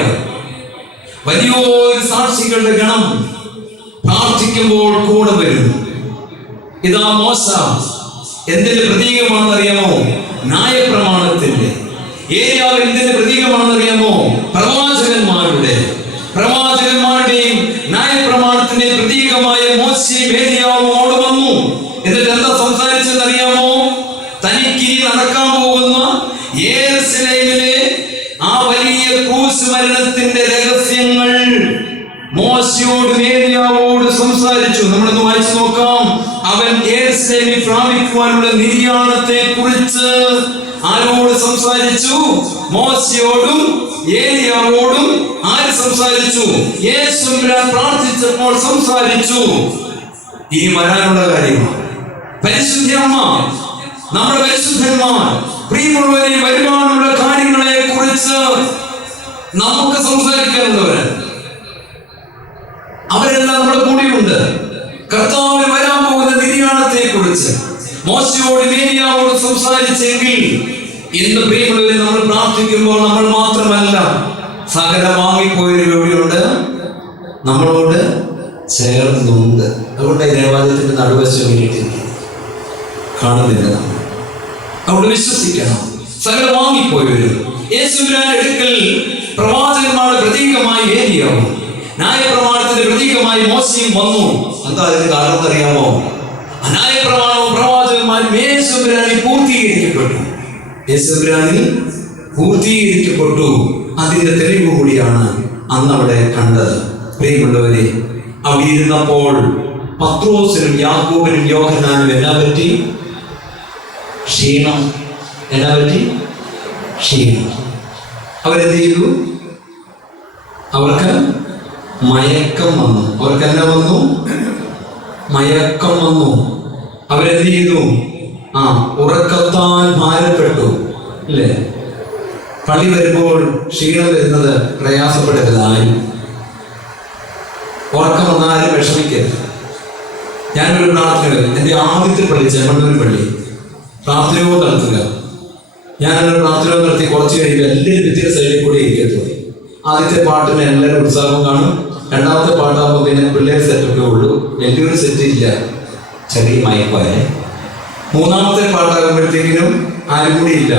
വലിയൊരു സാക്ഷികളുടെ ഗണം പ്രാർത്ഥിക്കുമ്പോൾ കൂടെ വരുന്നു. ഇതാ മോശ എന്തിന്റെ പ്രതീകമാണെന്നറിയാമോ? ന്യായപ്രമാണത്തിന്റെ. ഏലിയാവ് എന്തിന്റെ പ്രതീകമാണെന്നറിയാമോ? പ്രവാചകന്മാരുടെയും ന്യായപ്രമാണത്തിന്റെ പ്രതീകമായ മോശയും ഏലിയാവും അവിടെ വന്നു. എന്നിട്ട് എന്താ സംസാരിച്ചെന്നറിയാമോ? തനിക്ക് നടക്കാൻ പോകുന്ന യെരൂശലേമിലെ ആ വലിയ ക്രൂശ് മരണത്തിന്റെ രഹസ്യങ്ങൾ മോശയോട് ഏലിയാവോട് സംസാരിച്ചു. നമ്മളൊന്ന് വായിച്ചു നോക്കാം. അവൻ യെരൂശലേമിൽ പ്രാപിക്കുവാനുള്ള നിര്യാണത്തെ കുറിച്ച് ആരോട് സംസാരിച്ചു? മോശയോടും ഏലിയാവോടും. ആര് സംസാരിച്ചു? യേശു പ്രാർത്ഥിച്ചപ്പോൾ സംസാരിച്ചു. ഇനി വരാനുള്ള കാര്യമാണ്. പരിശുദ്ധ അമ്മ, നമ്മുടെ പരിശുദ്ധന്മാർ, പ്രിയമുള്ളവരെ, വരുവാനുള്ള കാര്യങ്ങളെ കുറിച്ച് നമുക്ക് സംസാരിക്കാനുള്ളവർ അവരെല്ലാം നമ്മുടെ കൂടെയുണ്ട്. കർത്താവിന് വരാൻ പോകുന്ന നിര്യാണത്തെ കുറിച്ച് മോശയോടും ഏലിയാവോടും സംസാരിച്ചെങ്കിൽ ഇന്ന് പ്രിയമുള്ളവരെ നമ്മൾ പ്രാർത്ഥിക്കുമ്പോൾ നമ്മൾ മാത്രമല്ല, സകല വാങ്ങിപ്പോയൊരു കൂടിയുണ്ട്, നമ്മളോട് ചേർന്നുണ്ട്. അതുകൊണ്ട് ദേവാലയത്തിന്റെ നടുവശം വേണ്ടിയിട്ടിരിക്കും, കാണുന്നില്ല. നമ്മൾ അവിടെ വിശ്വസിക്കണം. സകല വാങ്ങിപ്പോയവരും യേശുവിന്റെ അടുക്കൽ പ്രവാചകന്മാരുടെ പ്രതീകമായി ഏലിയാവും, ന്യായപ്രമാണത്തിന്റെ പ്രതീകമായി മോശയും വന്നു. എന്താ അതിന് കാരണം അറിയാമോ? ന്യായപ്രമാണവും പ്രവാചകന്മാരും യേശുവിനായി പൂർത്തീകരിക്കപ്പെട്ടു. യേശുവിനായി പൂർത്തീകരിക്കപ്പെട്ടു. അതിന്റെ തെളിവ് കൂടിയാണ് അന്ന് അവിടെ കണ്ടത്. പ്രിയമുള്ളവരെ, അവിടെ ഇരുന്നപ്പോൾ പത്രോസിനും യാക്കോബിനും യോഹന്നാനും എന്നാ പറ്റി? ക്ഷീണം. എന്നാ പറ്റി? ക്ഷീണം. അവരെന്ത് ചെയ്തു? അവർക്ക് മയക്കം വന്നു. അവർക്ക് എന്നാ വന്നു? മയക്കം വന്നു. അവരെന്ത് ചെയ്തു? ഉറക്കത്താൽ ഭാരപ്പെട്ടു. ഇല്ലേ? പള്ളി വരുമ്പോൾ ക്ഷീണം വരുന്നത് പ്രയാസപ്പെടരുതായും. ഉറക്കം വന്നാലും വിഷമിക്കരുത്. ഞാനൊരു പ്രാർത്ഥന, എൻ്റെ ആദ്യത്തെ പള്ളി ചെമ്മണ്ണൂർ പള്ളി, പ്രാർത്ഥനയോ നടത്തുക. ഞാനൊരു പ്രാർത്ഥന നടത്തി കുറച്ച് കഴിയുമ്പോൾ എല്ലാവരും ഭിത്തിയുടെ സൈഡിൽ കൂടി ഇരിക്കത്തുള്ളൂ. ആദ്യത്തെ പാട്ടിന് എല്ലാവരും ഉത്സാഹം കാണും. രണ്ടാമത്തെ പാട്ടാകുമ്പോൾ പിന്നെ പിള്ളേർ സെറ്റൊക്കെ ഉള്ളൂ, വലിയൊരു സെറ്റ് ഇല്ല, ചെറിയ മയക്കമായ. മൂന്നാമത്തെ പാട്ടാകുമ്പോഴത്തേക്കിനും ആരും കൂടി ഇല്ല,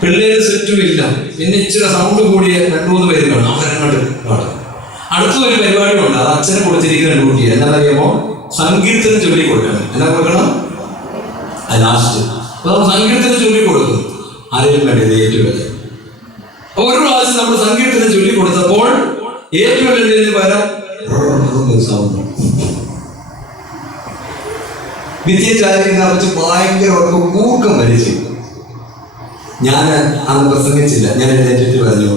പിള്ളേര് സെറ്റും ഇല്ല, പിന്നെ ഇച്ചിരി സൗണ്ട് കൂടിയ 2-3 പേര് കാണും. അവരങ്ങോട്ട് പാടും. അടുത്ത ഒരു പരിപാടിയുണ്ട്, അത് അച്ഛനെ കൊടുത്തിരിക്കുന്ന ഡ്യൂട്ടിയാണ്. എന്താണെന്നറിയാമോ? സങ്കീർത്തനം ചൊല്ലി കൊടുക്കണം. എന്നാ കൊടുക്കണം? അത് ലാസ്റ്റ്. അപ്പൊ നമ്മൾ സങ്കീർത്തനം ചൊല്ലി കൊടുക്കും. ആരെയും വേണ്ടത് ഏറ്റുവല്ല. ഒരു പ്രാവശ്യം നമ്മൾ സങ്കീർത്തനം ചൊല്ലി കൊടുത്തപ്പോൾ ഏറ്റുവല്ലിന് പകരം സൗണ്ട്. വിദ്യചാരിക്കുന്ന വെച്ച് ഭയങ്കര കൂർക്കം വലിച്ചു. ഞാൻ അന്ന് പ്രസംഗിച്ചില്ല. ഞാൻ എഴുന്നേറ്റിട്ട് പറഞ്ഞു,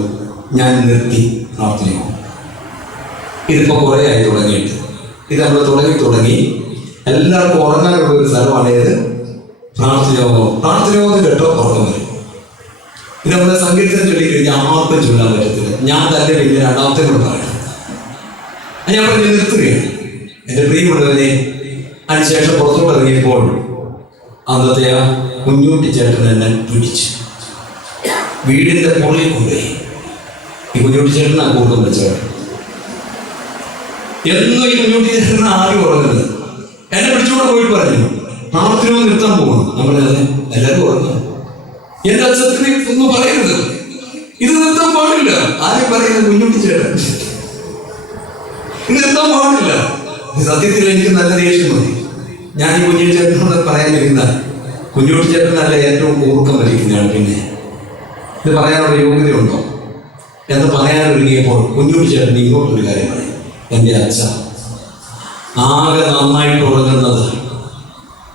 ഞാൻ നിർത്തി പ്രാർത്ഥനയോ. ഇതിപ്പോ കുറെ ആയി തുടങ്ങിയിട്ട്. ഇത് നമ്മൾ തുടങ്ങി എല്ലാവർക്കും ഉറങ്ങാനുള്ള ഒരു സ്ഥലമാണ് ഏത്? പ്രാർത്ഥനയോഗം. പ്രാർത്ഥനയോഗം കേട്ടോ ഉറക്കം വരും. ഇത് നമ്മുടെ സങ്കീർത്തനം ചൊല്ലി കഴിഞ്ഞാൽ ആർക്കും ചൊല്ലാൻ പറ്റത്തില്ല. ഞാൻ തന്നെ പിന്നെ രണ്ടാമത്തെ കൂടെ പറയണം. ഞാൻ പറഞ്ഞു നിർത്തുകയാണ്. എൻ്റെ പ്രിയമുള്ളവരെ, അതിനുശേഷം പുറത്തോട്ട് ഇറങ്ങിയപ്പോൾ അന്നത്തെ ആ കുഞ്ഞുട്ടി ചേട്ടൻ എന്നെ പിടിച്ചു വീടിന്റെ പുറകിൽ കൊണ്ടുപോയി. ഈ കുഞ്ഞുട്ടി ചേട്ടൻ ആ കൂട്ടം വെച്ചവർ എന്നും ഈ കുഞ്ഞുട്ടി ചേട്ടൻ ആരും ഉറങ്ങുന്നത്. എന്നെ പിടിച്ചുകൊണ്ട് പോയിട്ട് പറഞ്ഞു, പ്രാർത്ഥന നിർത്താൻ പോകണം. നമ്മൾ എല്ലാവരും ഉറങ്ങും. എന്റെ അച്ഛനെ ഒന്നും പറയരുത്, ഇത് നിർത്താൻ പാടില്ല. ആരും പറയുന്നത് കുഞ്ഞുട്ടി ചേട്ടൻ ഇത് നിർത്താൻ പാടില്ല. സത്യത്തിൽ എനിക്ക് നല്ല ദേഷ്യം മതി. ഞാൻ ഈ കുഞ്ഞുട്ടി ചേട്ടനോട് പറയാനിരുന്ന, കുഞ്ഞുട്ടി ചേട്ടനല്ല ഏറ്റവും കൂർക്കം വലിക്കുന്നതാണ്. പിന്നെ ഇത് പറയാനുള്ള യോഗ്യതയുണ്ടോ എന്ന് പറയാനൊരുങ്ങിയപ്പോൾ കുഞ്ഞുട്ടി ചേട്ടൻ ഇങ്ങോട്ടൊരു കാര്യം പറയും. എൻ്റെ അച്ഛ ആകെ നന്നായിട്ട് ഉറങ്ങുന്നത്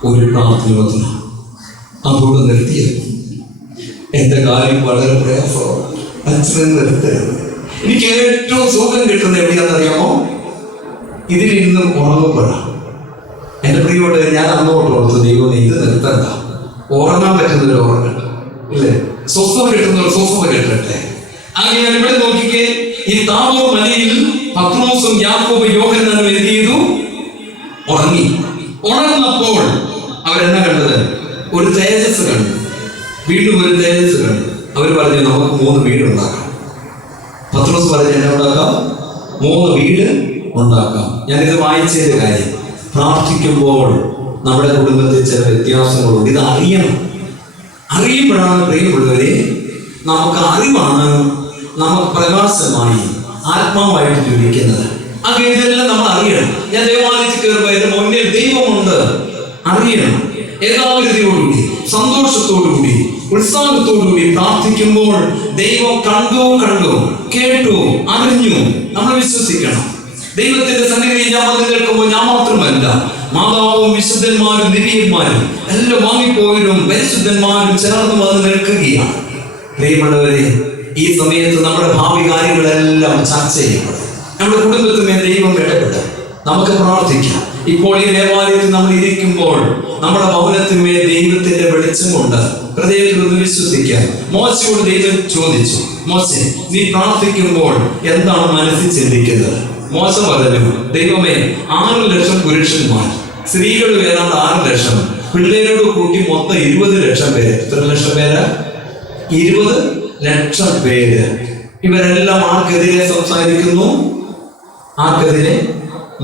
ഒരു പ്രാർത്ഥനയോത്തിന്, അതോട് നിർത്തിയത്. എൻ്റെ കാര്യം വളരെ പ്രയാസമാണ്. അച്ഛനെ നിർത്തരുത്. എനിക്ക് ഏറ്റവും സുഖം കിട്ടുന്നത് എവിടെയാണെന്നറിയാമോ? ഇതിലിരുന്ന് ഉറങ്ങപ്പെടാം. എൻ്റെ പ്രിയോട് ഞാൻ അന്നോട്ട് ഓർത്തു, ദൈവം ഇത് നിർത്തണ്ട, ഉറങ്ങാൻ പറ്റുന്നൊരു ഉറങ്ങണ്ട, ഇല്ലേ? സ്വസ്ഥത കിട്ടുന്നവർ സ്വസ്ഥത കിട്ടട്ടെ. അങ്ങനെ ഇവിടെ നോക്കിക്കേ, ഈ താബോർ മലയിൽ പത്രോസും യാക്കോബും യോഹന്നാനും എന്ത് ചെയ്തു? ഉറങ്ങി. ഉണർന്നപ്പോൾ അവരെന്നാ കണ്ടത്? ഒരു തേജസ് കണ്ടു. വീണ്ടും ഒരു തേജസ് കണ്ടു. അവർ പറഞ്ഞു, നമുക്ക് 3 വീട് ഉണ്ടാക്കാം. പത്രോസ് പറഞ്ഞു, എന്നെ ഉണ്ടാക്കാം, 3 വീട് ഉണ്ടാക്കാം. ഞാനിത് വായിച്ചതിന്റെ കാര്യം, പ്രാർത്ഥിക്കുമ്പോൾ നമ്മുടെ കുടുംബത്തിൽ ചില വ്യത്യാസങ്ങളുണ്ട്. ഇത് അറിയുമ്പോഴാണ് പ്രിയമുള്ളവരെ, നമുക്ക് അറിവാണ് നമുക്ക് പ്രകാശമായി ആത്മാവായിട്ട് ജ്വലിക്കുന്നത്. അങ്ങനെ ഇതെല്ലാം നമ്മൾ അറിയണം. ഞാൻ ദേവാലയത്തിൽ കയറുമ്പോൾ എന്റെ മുന്നിൽ ദൈവമുണ്ട് അറിയണം. ഏകാഗ്രതയോടുകൂടി, സന്തോഷത്തോടുകൂടി, ഉത്സാഹത്തോടുകൂടി പ്രാർത്ഥിക്കുമ്പോൾ ദൈവം കണ്ടു, കേട്ടു, അറിഞ്ഞു. നമ്മൾ വിശ്വസിക്കണം. ദൈവത്തിന്റെ സന്നിധിയിൽ ഞാൻ വന്ന് നിൽക്കുമ്പോൾ ഞാൻ മാത്രമല്ല, മാതാവും വിശുദ്ധന്മാരും ദിവ്യന്മാരും എല്ലാം വാങ്ങിപ്പോയവരും പരിശുദ്ധന്മാരും ചേർന്ന് വന്ന് നിൽക്കുകയാണ്. പ്രിയമുള്ളവരെ, ഈ സമയത്ത് നമ്മുടെ ഭാവി കാര്യങ്ങളെല്ലാം ചർച്ച ചെയ്യപ്പെടും. നമ്മുടെ കുടുംബത്തിന്മേൽ ദൈവം ഇടപെട്ട് നമുക്ക് പ്രാർത്ഥിക്കാം. ഇപ്പോൾ ഈ ദേവാലയത്തിൽ നമ്മൾ ഇരിക്കുമ്പോൾ നമ്മുടെ ഭവനത്തിന്മേൽ ദൈവത്തിന്റെ വെളിച്ചമുണ്ട്. ഹൃദയത്തിൽ ഒന്ന് വിശ്വസിക്കാം. മോശയോട് ദൈവം ചോദിച്ചു, മോശെ, നീ പ്രാർത്ഥിക്കുമ്പോൾ എന്താണ് മനസ്സിൽ ചിന്തിക്കുന്നത്? മോശ പറഞ്ഞു, ദൈവമേ, 6 ലക്ഷം പുരുഷന്മാർ, സ്ത്രീകൾ ഏതാണ്ട് 6 ലക്ഷം, പിള്ളേരോട് കൂട്ടി മൊത്തം 20 ലക്ഷം പേര്. എത്ര ലക്ഷം പേര്? 20 ലക്ഷം പേര്. ഇവരെല്ലാം ആർക്കെതിരെ സംസാരിക്കുന്നു? ആർക്കെതിരെ?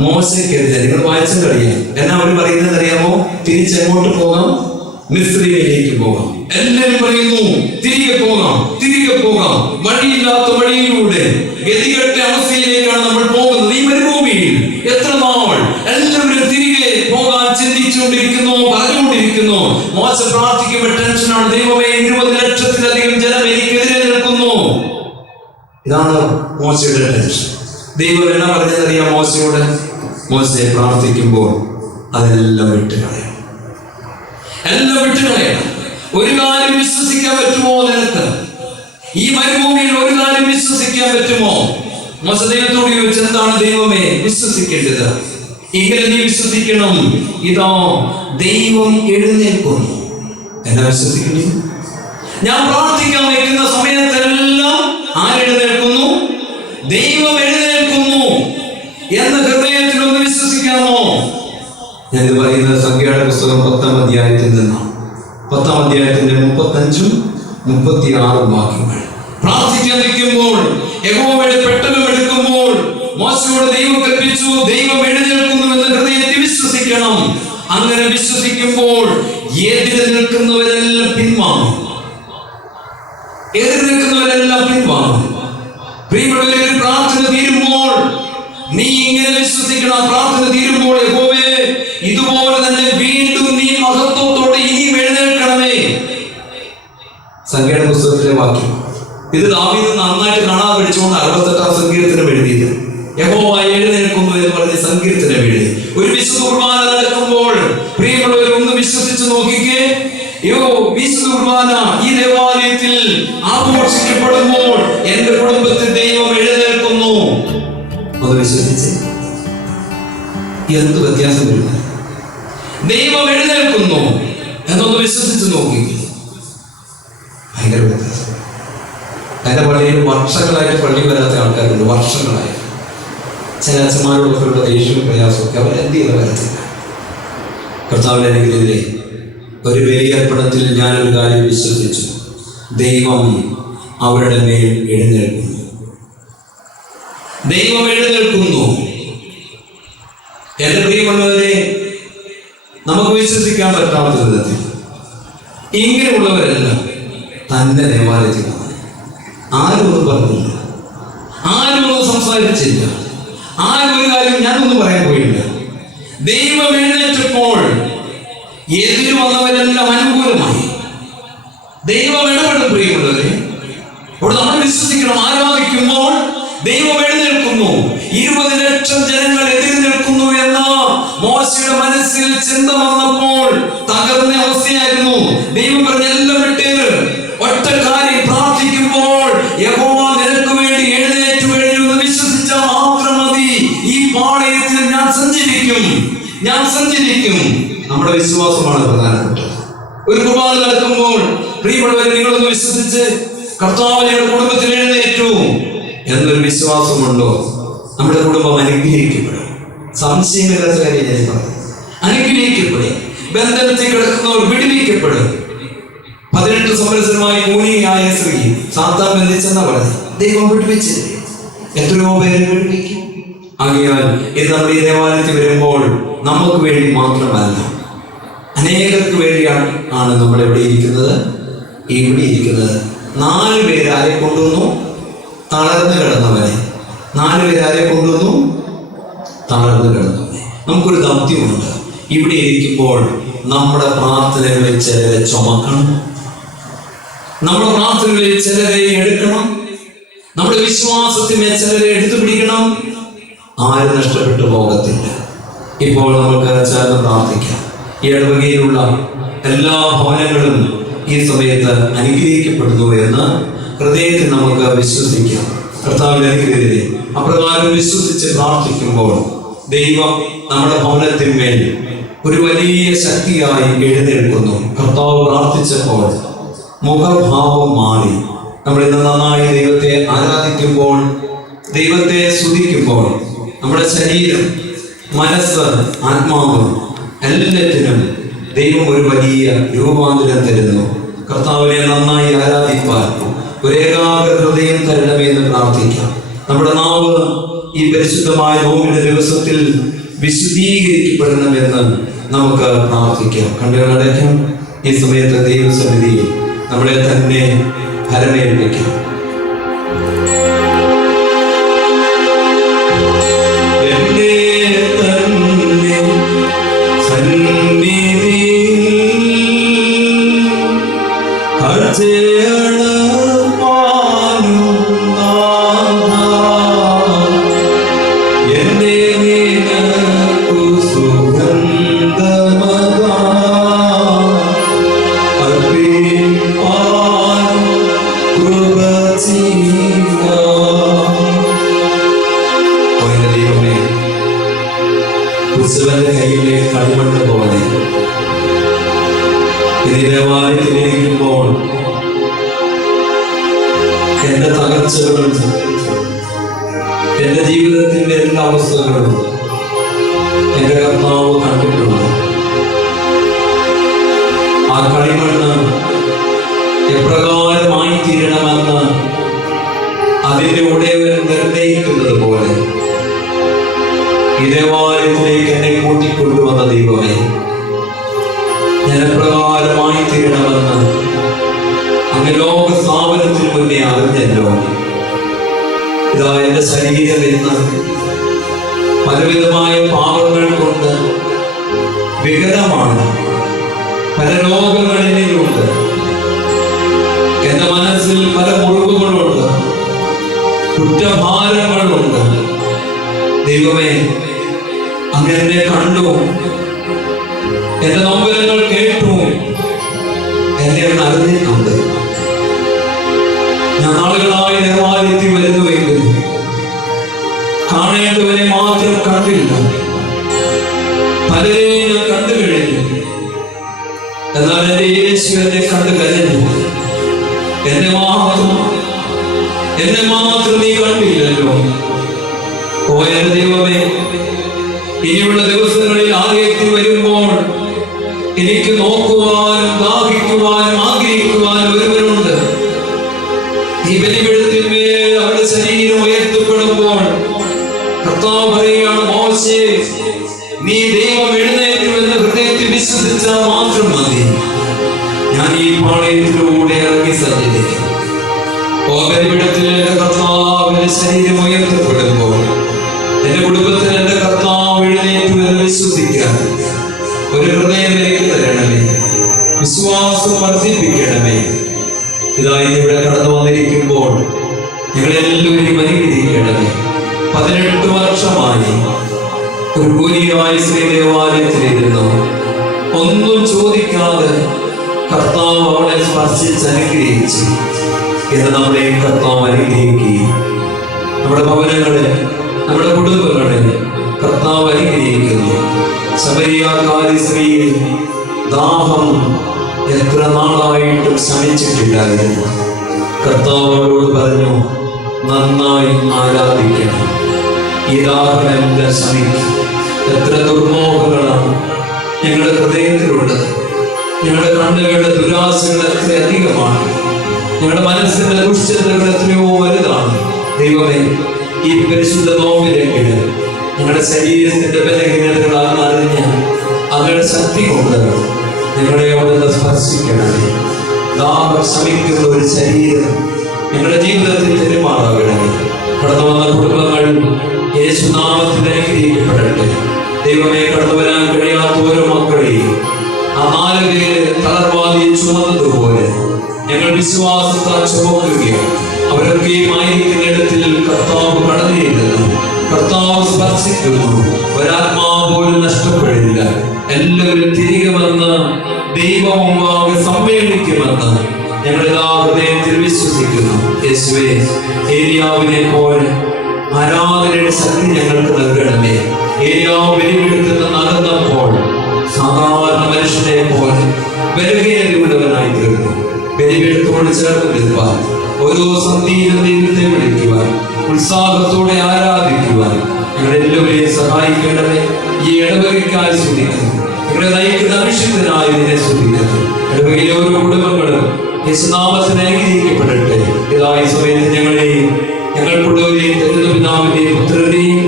മോശയ്ക്കെതിരെ. നിങ്ങൾ വായിച്ചു കഴിയാം. എന്നാ അവർ പറയുന്നത് അറിയാമോ? തിരിച്ചെങ്ങോട്ട് പോകാം? മിസ്രൈമിലേക്ക് പോകാം. എല്ലാവരും പറയുന്നു, തിരികെ പോകാം. വഴിയില്ലാത്ത വഴിയിലൂടെ ഗതികെട്ട അവസ്ഥയിലേക്കാണ് നമ്മൾ പോകുന്നത്. ഈ മരുഭൂമിയിൽ എത്ര നാൾ എല്ലാവരും തിരികെ പോകാൻ ചിന്തിച്ചുകൊണ്ടിരിക്കുന്നു, പറഞ്ഞുകൊണ്ടിരിക്കുന്നു. മോശ പ്രാർത്ഥിക്കുമ്പോൾ ടെൻഷനാണ്. ദൈവമേ, 20 ലക്ഷത്തിലധികം ജനം എനിക്കെതിരെ നിൽക്കുന്നു. ഇതാണ് മോശയുടെ ടെൻഷൻ. ദൈവം എന്നാ പറഞ്ഞതറിയാം മോശയോട്? മോശെ പ്രാർത്ഥിക്കുമ്പോൾ അതെല്ലാം വിട്ടുകളയണം, എല്ലാം വിട്ടുകളയണം. ഒരു കാര്യം വിശ്വസിക്കാൻ പറ്റുമോ നിനക്ക്? ഈ മരുഭൂമിയിൽ ഒരു കാര്യം വിശ്വസിക്കാൻ പറ്റുമോ? മോശെ ദൈവത്തോട് ചോദിച്ചു, എന്താണ് ദൈവമേ വിശ്വസിക്കേണ്ടത്? ഇങ്ങനെ നീ വിശ്വസിക്കണം, ഇതോ ദൈവം എഴുന്നേൽക്കുന്നു. എന്നാ വിശ്വസിക്കുന്നു? ഞാൻ പ്രാർത്ഥിക്കാൻ വയ്ക്കുന്ന സമയത്തെല്ലാം ആരെഴുന്നേൽക്കുന്നു? ദൈവം എഴുന്നേൽക്കുന്നു എന്ന് ഹൃദയത്തിൽ ഒന്ന് വിശ്വസിക്കാമോ? ഞാൻ പറയുന്നത് സംഖ്യയുടെ പുസ്തകം 10-ാം അധ്യായത്തിൽ നിന്നാണ്. 10-ാം അധ്യായത്തിന്റെ 35-ഉം 36-ഉം വാക്യങ്ങൾ. പ്രാർത്ഥിക്കാൻ നിൽക്കുമ്പോൾ യഹോവയുടെ പെട്ടകം എടുക്കുമ്പോൾ മോശയോട് ദൈവം കൽപ്പിച്ചു, ദൈവം എഴുന്നേൽക്കുന്നു എന്ന് ഹൃദയത്തിൽ വിശ്വസിക്കണം. അങ്ങനെ വിശ്വസിക്കുമ്പോൾ എതിര് നിൽക്കുന്നവരെല്ലാം പിൻവാങ്ങും, എതിര് നിൽക്കുന്നവരെല്ലാം പിൻവാങ്ങും. പ്രിയമുള്ളവരെ, ഒരു പ്രാർത്ഥന തീരുമ്പോൾ നീ ഇങ്ങനെ വിശ്വസിക്കണം. പ്രാർത്ഥന തീരുമ്പോൾ യഹോവേ, ഇതുപോലെ തന്നെ വീണ്ടും നീ മഹത്വത്തോടെ ഇനിയും എഴുന്നേൽക്കണമേ. സംഖ്യയുടെ പുസ്തകത്തിലെ വാക്യം ഇത് ദാവീദ് നന്നായിട്ട് കാണാതെ പഠിച്ചുകൊണ്ട് 68-ാം സങ്കീർത്തനം എഴുതിയത്. യഹോവ എഴുന്നേൽക്കുന്നു എന്ന് പറഞ്ഞ് സങ്കീർത്തനം എഴുതി. ഒരു വിശുദ്ധ കുർബാന നടക്കുമ്പോൾ പ്രിയമുള്ളവർ ഒന്ന് വിശ്വസിച്ച് നോക്കിക്കേ. വിശുദ്ധ കുർബാന ഈ ദേവാലയത്തിൽ ആഘോഷിക്കപ്പെടുമ്പോൾ എന്റെ കുടുംബത്തിൽ ദൈവം എഴുന്നേൽക്കുന്നു. ഒന്ന് വിശ്വസിച്ച് എന്ത് വ്യത്യാസം വരുന്നത്? ദൈവം എഴുന്നേൽക്കുന്നു എന്നൊന്ന് വിശ്വസിച്ച് നോക്കിക്കേ. ഭയങ്കര വ്യത്യാസം. എന്റെ പള്ളിയിൽ വർഷങ്ങളായിട്ട് പള്ളി വരാത്ത ആൾക്കാരുണ്ട്, വർഷങ്ങളായിട്ട്. ചില അച്ഛന്മാരോടൊക്കെ ഉള്ള ദേഷ്യവും പ്രയാസമൊക്കെ അവർ എന്ത് ചെയ്ത് വരത്തില്ല. കർത്താവിന്റെ അനുഗ്രഹത്തിലെ ഒരു ബലിയർപ്പണത്തിൽ ഞാനൊരു കാര്യം വിശ്വസിച്ചു, ദൈവം അവരുടെ മേൽ എഴുന്നേൽക്കുന്നു, ദൈവം എഴുന്നേൽക്കുന്നു. എന്റെ പ്രിയമുള്ളവരെ, നമുക്ക് വിശ്വസിക്കാൻ പറ്റാത്ത വിധത്തിൽ ഇങ്ങനെയുള്ളവരെല്ലാം തന്റെ ദേവാലയത്തിൽ ആരും ഒന്നും പറഞ്ഞില്ല, ആരും ഒന്നും സംസാരിച്ചില്ല, ആരും ഒരു കാര്യം ഞാനൊന്നും പറയാൻ പോയില്ല. ദൈവം എഴുന്നേറ്റപ്പോൾ എതിര് വന്നവരെല്ലാം അനുകൂലമായി. ദൈവം ഇടപെടും. പ്രിയമുള്ളവരെ, ഇവിടെ നമ്മൾ വിശ്വസിക്കണം. ആരാധിക്കുമ്പോൾ ദൈവം എഴുന്നേൽക്കുന്നു. 20 ലക്ഷം ജനങ്ങൾ എതിര് നിൽക്കുന്നു എന്ന മോശയുടെ മനസ്സിൽ ചിന്ത വന്നപ്പോൾ തകർന്ന അവസ്ഥയായിരുന്നു. ദൈവം പറഞ്ഞ എല്ലാം വിട്ടേര്, ഒറ്റ കാര്യം പ്രാർത്ഥിക്കുമ്പോൾ യഹോവ നിനക്ക് വേണ്ടി എഴുന്നേറ്റു കഴിഞ്ഞു വിശ്വസിച്ചാൽ മാത്രം മതി. ഈ പാളയത്തിൽ ഞാൻ സഞ്ചരിക്കും, ഞാൻ സഞ്ചരിക്കും. നമ്മുടെ വിശ്വാസമാണ് പ്രധാനപ്പെട്ടത്. ഒരു കുർബാന നടക്കുമ്പോൾ പ്രിയമുള്ളവരെ, നിങ്ങളൊന്ന് വിശ്വസിച്ച് കർത്താവ് കുടുംബത്തിൽ എഴുന്നേറ്റു എന്നൊരു വിശ്വാസമുണ്ടോ? നമ്മുടെ കുടുംബം അനുഗ്രഹിക്കപ്പെടും. സംശയമില്ലാത്ത കാര്യം ഞാൻ പറഞ്ഞു, അനുഗ്രഹിക്കപ്പെടും. ബന്ധനത്തിൽ കിടക്കുന്നവർ വിടുവിക്കപ്പെടും. 18 സംവത്സരമായി കൂനിയായ സ്ത്രീ സാത്താൻ ബന്ധിച്ചെന്നാ പറഞ്ഞത്, ദൈവം വിടുവിച്ചില്ലേ? എത്രയോ പേരെ വിടുവിക്കും. ആകയാൽ ഇത് നമ്മൾ ഈ ദേവാലയത്തിൽ വരുമ്പോൾ നമുക്ക് വേണ്ടി മാത്രമല്ല, അനേകർക്ക് വേണ്ടിയാണ് നമ്മൾ ഇവിടെ ഇരിക്കുന്നത്. 4 പേര് ആരെ കൊണ്ടുവന്നു? തളർന്നു കിടന്നവനെ. 4 പേര് ആരെ കൊണ്ടുവന്നു? തളർന്നു കിടന്നവനെ. നമുക്കൊരു ദൗത്യമുണ്ട്. ഇവിടെ ഇരിക്കുമ്പോൾ നമ്മുടെ പ്രാർത്ഥനകളിൽ ചിലരെ ചുമക്കണം, നമ്മുടെ പ്രാർത്ഥനകളിൽ ചിലരെ എടുക്കണം, നമ്മുടെ വിശ്വാസത്തിനെ ചിലരെ എടുത്തു പിടിക്കണം. ആരും നഷ്ടപ്പെട്ടു പോകത്തില്ല. ഇപ്പോൾ നമുക്ക് ചേർന്ന് പ്രാർത്ഥിക്കാം. ഈ ഇടവകയിലുള്ള എല്ലാ ഭവനങ്ങളും ഈ സമയത്ത് അനുഗ്രഹിക്കപ്പെടുന്നു എന്ന് ഹൃദയത്തിൽ നമുക്ക് വിശ്വസിക്കാം. കർത്താവിന്റെ അനുഗ്രഹത്തെ അപ്രകാരം വിശ്വസിച്ച് പ്രാർത്ഥിക്കുമ്പോൾ ദൈവം നമ്മുടെ ഭവനത്തിന്മേൽ ഒരു വലിയ ശക്തിയായി എഴുന്നേൽക്കുന്നു. കർത്താവ് പ്രാർത്ഥിച്ചപ്പോൾ മുഖഭാവം മാറി. നമ്മൾ ഇന്ന് നന്നായി ദൈവത്തെ ആരാധിക്കുമ്പോൾ, ദൈവത്തെ സ്തുതിക്കുമ്പോൾ നമ്മുടെ ശരീരം, മനസ്സ്, ആത്മാവ് എല്ലാറ്റിനും ദൈവം ഒരു വലിയ രൂപാന്തരം തരുന്നു. കർത്താവിനെ നന്നായി ആരാധിപ്പാൻ ഒരു ഏകാഗ്ര ഹൃദയം തരണമെന്ന് പ്രാർത്ഥിക്കാം. നമ്മുടെ നാവ് ഈ പരിശുദ്ധമായ നോമ്പിന്റെ ദിവസത്തിൽ വിശുദ്ധീകരിക്കപ്പെടണമെന്ന് നമുക്ക് പ്രാർത്ഥിക്കാം. കണ്ണുകളടയ്ക്കാം. ഈ സമയത്ത് ദൈവസന്നിധിയിൽ നമ്മളെ തന്നെ ഫലമേൽപ്പിക്കാം. എന്നെ ആ കളിമണ്ണ് എപ്രകാരമായി തീരണമെന്ന് അതിൻ്റെ ഉടയവൻ നിർണയിക്കുന്നത് പോലെ ഈ ദേവാലയത്തിലേക്ക് എന്നെ കൂട്ടിക്കൊണ്ടുവന്ന ദൈവമേ, ജനപ്രകാരമായി തീരണമെന്ന് അങ്ങ് ലോക സ്ഥാപനത്തിന് മുന്നേ അറിഞ്ഞല്ലോ. ഇതാ എന്റെ ശരീരം ഇന്ന് പലവിധമായ പാപങ്ങൾ കൊണ്ട് വികലമാണ്, പല രോഗങ്ങളിലുണ്ട്, എന്റെ മനസ്സിൽ പല മുറിവുകളുണ്ട്, കുറ്റഭാരങ്ങളുണ്ട്. ദൈവമേ, അങ്ങ് എന്നെ കണ്ടു, എന്റെ നൊമ്പരങ്ങൾ കേട്ടു, എന്നെ അറിഞ്ഞിട്ടുണ്ട്. ഞാൻ നാളുകളായി ദേവാലയത്തിൽ വരുന്നുവെങ്കിൽ കാണേണ്ടവരെ മാത്രം കണ്ടില്ല, പലരെയും ഞാൻ കണ്ടു കഴിഞ്ഞു. എന്നാൽ എന്റെ യേശു എന്നെ കണ്ടു കഴിഞ്ഞു. എന്നെ മാത്രം നീ കണ്ടില്ലല്ലോ. ഓ എന്റെ ദൈവമേ, ഇനിയുള്ള ദിവസങ്ങളിൽ ആലയത്തിൽ വരുമ്പോൾ എനിക്ക് നോക്കുവാനും ദാഹിക്കുവാനും ആഗ്രഹിക്കുവാനും ഒരുവനുണ്ട്. ഈ ബലിപീഠത്തിന്മേൽ അവരുടെ ശരീരം ഉയർത്തപ്പെടുമ്പോൾ കർത്താവ് പറയുകയാണ്, മോശേ, നീ ദൈവം എഴുന്നേറ്റു എന്ന് ഹൃദയത്തിൽ വിശ്വസിച്ചാൽ മാത്രം മതി. ഞാൻ ഈ പാളയത്തിലൂടെ ഇറങ്ങി സഞ്ചരിക്കും. ഓ ബലിപീഠത്തിൽ എന്റെ കർത്താവിന്റെ ശരീരം ഉയർത്തപ്പെടുമ്പോൾ എന്റെ കുടുംബത്തിൽ എന്റെ കർത്താവ് എഴുന്നേറ്റു എന്ന് വിശ്വസിക്കാൻ ഒരു ഹൃദയം എനിക്ക് തരണമേ, വിശ്വാസം വർദ്ധിപ്പിക്കണമേ. ഇതായി ഇവിടെ കടന്നു വന്നിരിക്കുമ്പോൾ ഞങ്ങളെല്ലാവരും അനുഗ്രഹിക്കണമേ. 18 വർഷമായി ഒരു കൂലിയായി ശ്രീദേവാലയത്തിലിരുന്നു. ഒന്നും ചോദിക്കാതെ കർത്താവ് അവളെ സ്പർശിച്ച് അനുഗ്രഹിച്ചു. എന്ന് നമ്മളെ കർത്താവ് അനുഗ്രഹിക്കുകയും നമ്മുടെ ഭവനങ്ങളെ, നമ്മുടെ കുടുംബങ്ങളെ കർത്താവ് അനുഗ്രഹിക്കുന്നു. ശമരിയാക്കാരി സ്ത്രീ ദാഹം എത്ര നാളായിട്ടും ശമിച്ചിട്ടില്ലായിരുന്നു. കർത്താവ് അവരോട് പറഞ്ഞു, നന്നായി ആരാധിക്കണം, ഈ ദാഹമെല്ലാം ശമിക്കും. എത്ര ദുർമോഹങ്ങളാണ് ഞങ്ങളുടെ ഹൃദയത്തിലുള്ളത്. ഞങ്ങളുടെ കണ്ണുകളുടെ ദുരാശകൾ എത്ര അധികമാണ്. ഞങ്ങളുടെ മനസ്സിന്റെ ദുഷ്ടതകൾ എത്രയോ വലുതാണ്. ദൈവമേ, ഈ പരിശുദ്ധ നോമ്പിലെങ്കിലും ഞങ്ങളുടെ ശരീരത്തിന്റെ ബലഹീനതകളാണ് അറിഞ്ഞ് അങ്ങയുടെ ശക്തി കൊണ്ട് ഞങ്ങളെ അവിടുന്ന് സ്പർശിക്കണമേ. ദാഹം ശമിക്കുന്ന ഒരു ശരീരം ഞങ്ങളുടെ ജീവിതത്തിൽ പെരുമാറാകണമേ. കടന്നു വന്ന കുടുംബങ്ങൾ യേശുനാമത്തിൽ അനുഗ്രഹിക്കപ്പെടട്ടെ. ദൈവമേ, കടന്നു വരാൻ കഴിയാത്ത ഓരോ മക്കളെയും ആ 4 പേര് തളർവാദിയെ ചുമന്നതുപോലെ ഞങ്ങൾ വിശ്വാസത്താൽ ചുമക്കുകയും അവരൊക്കെയും ആയിരിക്കുന്ന ഇടത്തിൽ കർത്താവ് കടന്നിരുന്നു, കർത്താവ് സ്പർശിക്കുന്നു. ഒരാത്മാവ് പോലും നഷ്ടപ്പെടില്ല. എല്ലാവരും തിരികെ വന്ന് ദൈവമുമ്പാകെ സമ്മേളിക്കുമെന്ന് ഞങ്ങളെല്ലാ ഹൃദയത്തിൽ വിശ്വസിക്കുന്നു. യേശുവേ, ഏലിയാവിനെ പോലെ ആരാധനയുടെ ശക്തി ഞങ്ങൾക്ക് നൽകണമേ. ഏലിയാവ് ബലിപീഠത്തിൽ നടന്നപ്പോൾ സാധാരണ മനുഷ്യനെ പോലെ ബലഹീനതയുള്ളവനായി തീർന്നു. ബലിപീഠത്തോട് ചേർന്ന് നിൽപ്പാൻ, ഓരോ സന്ധിയിലും ദൈവത്തെ വിളിക്കുവാൻ, ഉത്സാഹത്തോടെ ആരാധിക്കുവാൻ ഞങ്ങളെല്ലാവരെയും സഹായിക്കണമേ. ഈ ഇടവകയ്ക്കായി ശ്രദ്ധിക്കുന്നു, ഞങ്ങളെ നയിക്കുന്ന അഭിഷിക്തനായി നിന്നെ ശ്രദ്ധിക്കുന്നു. ഇടവകയിലെ ഓരോ കുടുംബങ്ങളും യേശുനാമത്തിന് അനുഗ്രഹിക്കപ്പെടട്ടെ. ഇതായി സമയത്ത് ഞങ്ങളെയും ഞങ്ങൾക്കുള്ളവരെയും പിതാവിന്റെയും പുത്രന്റെയും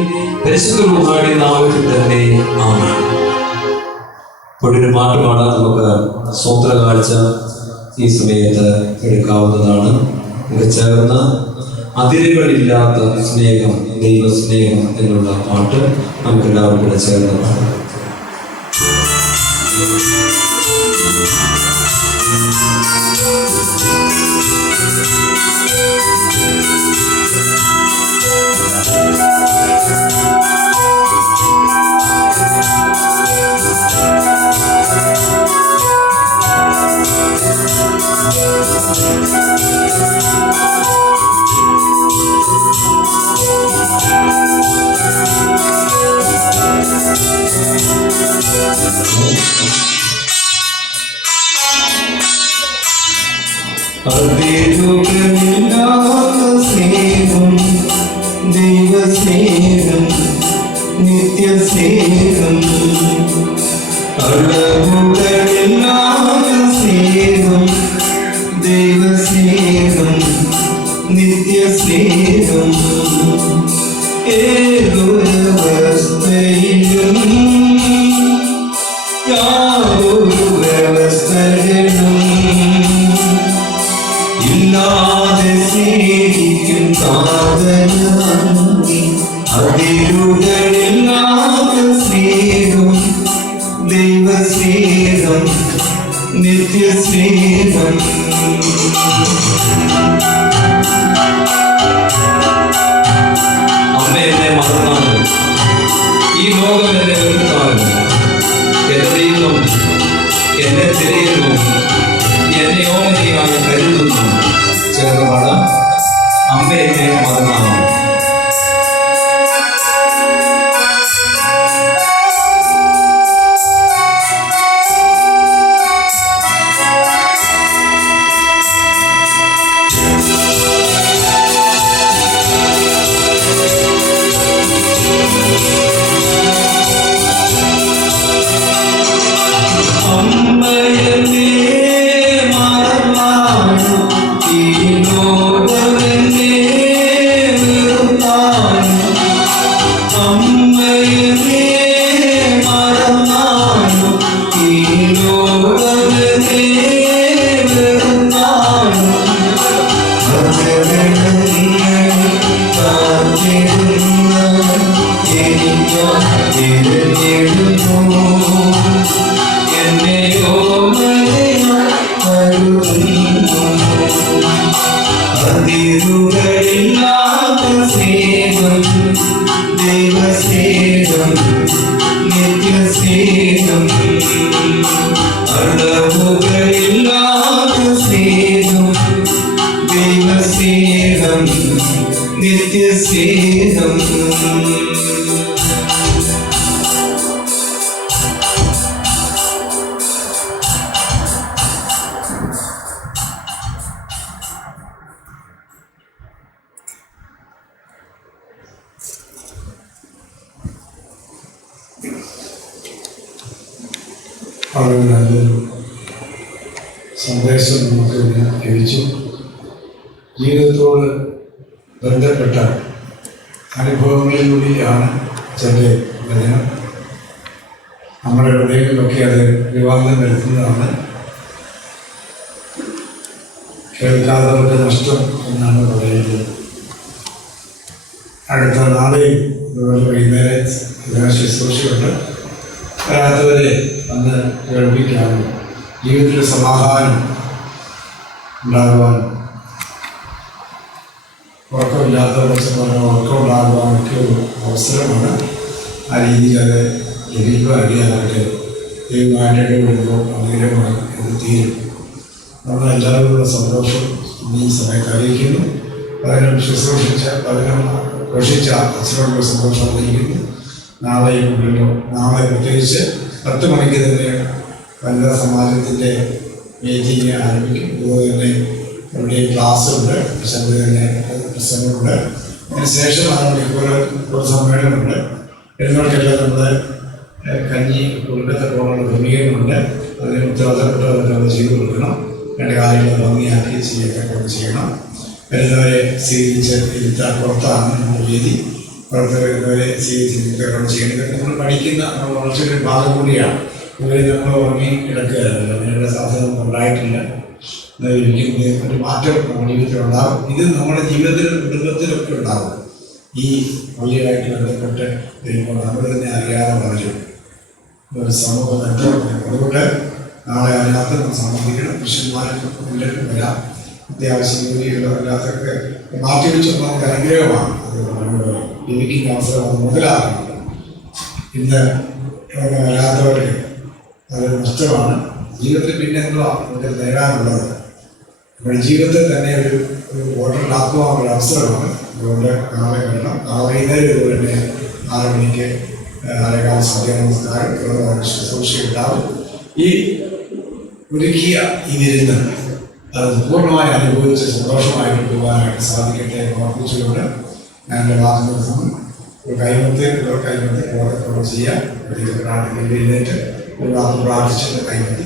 പരിശുദ്ധ റൂഹായുടെയും നാമത്തിൽ തന്നെ ആമേൻ. ഒരു പാട്ട് പാടാൻ നമുക്ക് സ്വോത്ര കാഴ്ച ഈ സമയത്ത് എടുക്കാവുന്നതാണ്. നമുക്ക് ചേർന്ന് അതിരുകളില്ലാത്ത സ്നേഹം, ദൈവസ്നേഹം എന്നുള്ള പാട്ട് നമുക്ക് എല്ലാവർക്കും കൂടെ ചേർന്ന് പാടാം. സ്നേഹം, ദൈവസ്നേഹം, നിത്യസ്നേഹം, അളവുകളില്ലാത്ത വ്യവസ്ഥകളും ഇല്ലാതെ സ്നേഹിക്കും കാതലായി അതിരുകളില്ലാത്ത സ്നേഹം ദൈവസ്നേഹം നിത്യസ്നേഹം അമ്മ എന്നെ മറന്നാലും ഈ ലോകം എന്നെ വെറുത്താലും എന്റെ ദൈവം എന്നെ തിരയുന്നു, എന്നെ ഓമനയായി കരുതുന്നു. ചേർന്ന് പാടാം. അമ്മ എന്നെ മറന്നാലും. അതിരുകളില്ലാത്ത സ്നേഹം ദൈവസ്നേഹം നിത്യസ്നേഹം അളവുകളില്ലാത്ത സ്നേഹം ദൈവസ്നേഹം നിത്യസ്നേഹം വളരെ നല്ലൊരു സന്ദേശം നമുക്ക് ലഭിച്ചു. ജീവിതത്തോട് ബന്ധപ്പെട്ട അനുഭവങ്ങളിലൂടെയാണ് ചെറിയ വചനം നമ്മുടെ ഹൃദയങ്ങളിലൊക്കെ അത് വിവാദം വരുത്തുന്നതാണ്. കേൾക്കാത്തവർക്ക് നഷ്ടം എന്നാണ് പറയുന്നത്. അടുത്ത നാളെയും ഇതുപോലെ വൈകുന്നേരം ശുശ്രൂഷയുണ്ട്. വരാത്തവരെ അന്ന് കേൾപ്പിക്കാനും ജീവിതത്തിൽ സമാധാനം ഉണ്ടാകുവാനും ഉറക്കമില്ലാത്തവരെ ഉറക്കം ഉണ്ടാകുവാനൊക്കെ ഒരു അവസരമാണ്. ആ രീതിയിൽ അത് ലഭിക്കുവാൻ ഇടയാകട്ടെ. ദൈവമായിട്ട് ഇടപെടുമ്പോൾ അനുഗ്രഹമായി ഇത് തീരും. നമ്മളെല്ലാവരുമുള്ള സന്തോഷം ഈ സമയത്ത് അറിയിക്കുന്നു. പതിനും ശുശ്രൂഷിച്ച പതിനും ഘോഷിച്ച അച്ഛനോടുള്ള സന്തോഷം അറിയിക്കുന്നു. നാളെയും ഉണ്ടല്ലോ. നാളെ പ്രത്യേകിച്ച് 10 മണിക്ക് തന്നെ വനിതാ സമാജത്തിൻ്റെ മീറ്റിംഗ് ആരംഭിക്കും. അതുപോലെ തന്നെ ഇവിടെ ക്ലാസ്സുണ്ട്, ശബ്ദം തന്നെ പ്രസംഗമുണ്ട്. അതിനുശേഷം 6 മണിക്കൂർ ഒരു സമ്മേളനമുണ്ട്. എന്നോർക്കെല്ലാം നമ്മൾ കഞ്ഞി കൊടുക്കത്തക്കോളം ക്രമീകരണമുണ്ട്. അതിന് ഉത്തരവാദപ്പെട്ടവർക്ക് അത് ചെയ്തു കൊടുക്കണം. 2 കാര്യങ്ങൾ ഭംഗിയാക്കി ചെയ്യണം. വരുന്നവരെ സ്വീകരിച്ച് ഇരുത്താൻ പുറത്താണ് നമ്മുടെ രീതി. പുറത്ത് വരുന്നവരെ സ്വീകരിച്ചിരിക്കുകയാണ് ചെയ്യുന്നത്. നമ്മൾ പഠിക്കുന്ന വളർച്ചയുടെ ഭാഗം കൂടിയാണ്. ഇവരെ നമ്മൾ ഉറങ്ങി കിടക്കുകയല്ല. അങ്ങനെയുള്ള സാധനം ഉണ്ടായിട്ടില്ല. ലഭിക്കുന്നത് ഒരു മാറ്റം നമ്മുടെ ജീവിതത്തിലുണ്ടാകും. ഇത് നമ്മുടെ ജീവിതത്തിലും കുടുംബത്തിലൊക്കെ ഉണ്ടാകും. ഈ പള്ളിയായിട്ട് ബന്ധപ്പെട്ട് വരുമ്പോൾ നമ്മൾ തന്നെ അറിയാതെ പറഞ്ഞു ഒരു സമൂഹ ബന്ധം. അതുകൊണ്ട് നാളെ അതിനകത്ത് നമ്മൾ സംബന്ധിക്കണം. പുരുഷന്മാർക്കും എല്ലാവർക്കും വരാം. അത്യാവശ്യം ജോലിയുള്ളവരില്ലാത്തൊക്കെ മാറ്റിവെച്ച് നമുക്ക് അനുഗ്രഹമാണ്. അത് ലഭിക്കുന്ന അവസരം അത് മുതലാകുന്നത്. ഇന്ന് വരാത്തവർക്ക് അത് നഷ്ടമാണ്. ജീവിതത്തിൽ പിന്നെ എന്തുവാ നമുക്ക് നേടാനുള്ളത്? നമ്മുടെ ജീവിതത്തിൽ തന്നെ ഒരു വോട്ടറിലാക്കുവാനുള്ള അവസരമാണ്. അതുകൊണ്ട് നാളെ വരണം. നാളെ വൈകുന്നേരം ഇതുപോലെ തന്നെ 6 മണിക്ക് 6:15 സന്ധ്യാ നമസ്കാരം ശുശ്രൂഷയുണ്ടാവും. ഈ ഒരുക്കിയ ഈ വിരുന്ന് അത് പൂർണ്ണമായി അനുഭവിച്ച് സന്തോഷമായിട്ട് പോകാനായിട്ട് സാധിക്കട്ടെ എന്ന് ഓർമ്മിച്ചുകൊണ്ട് ഞാൻ എൻ്റെ വാഹനം ഒരു കൈമത്ത് ചെയ്യാം. പ്രാർത്ഥിക്കുന്നതിലേക്ക് ഒരു വാക്ക് പ്രാർത്ഥിച്ചിട്ട് കൈമത്തി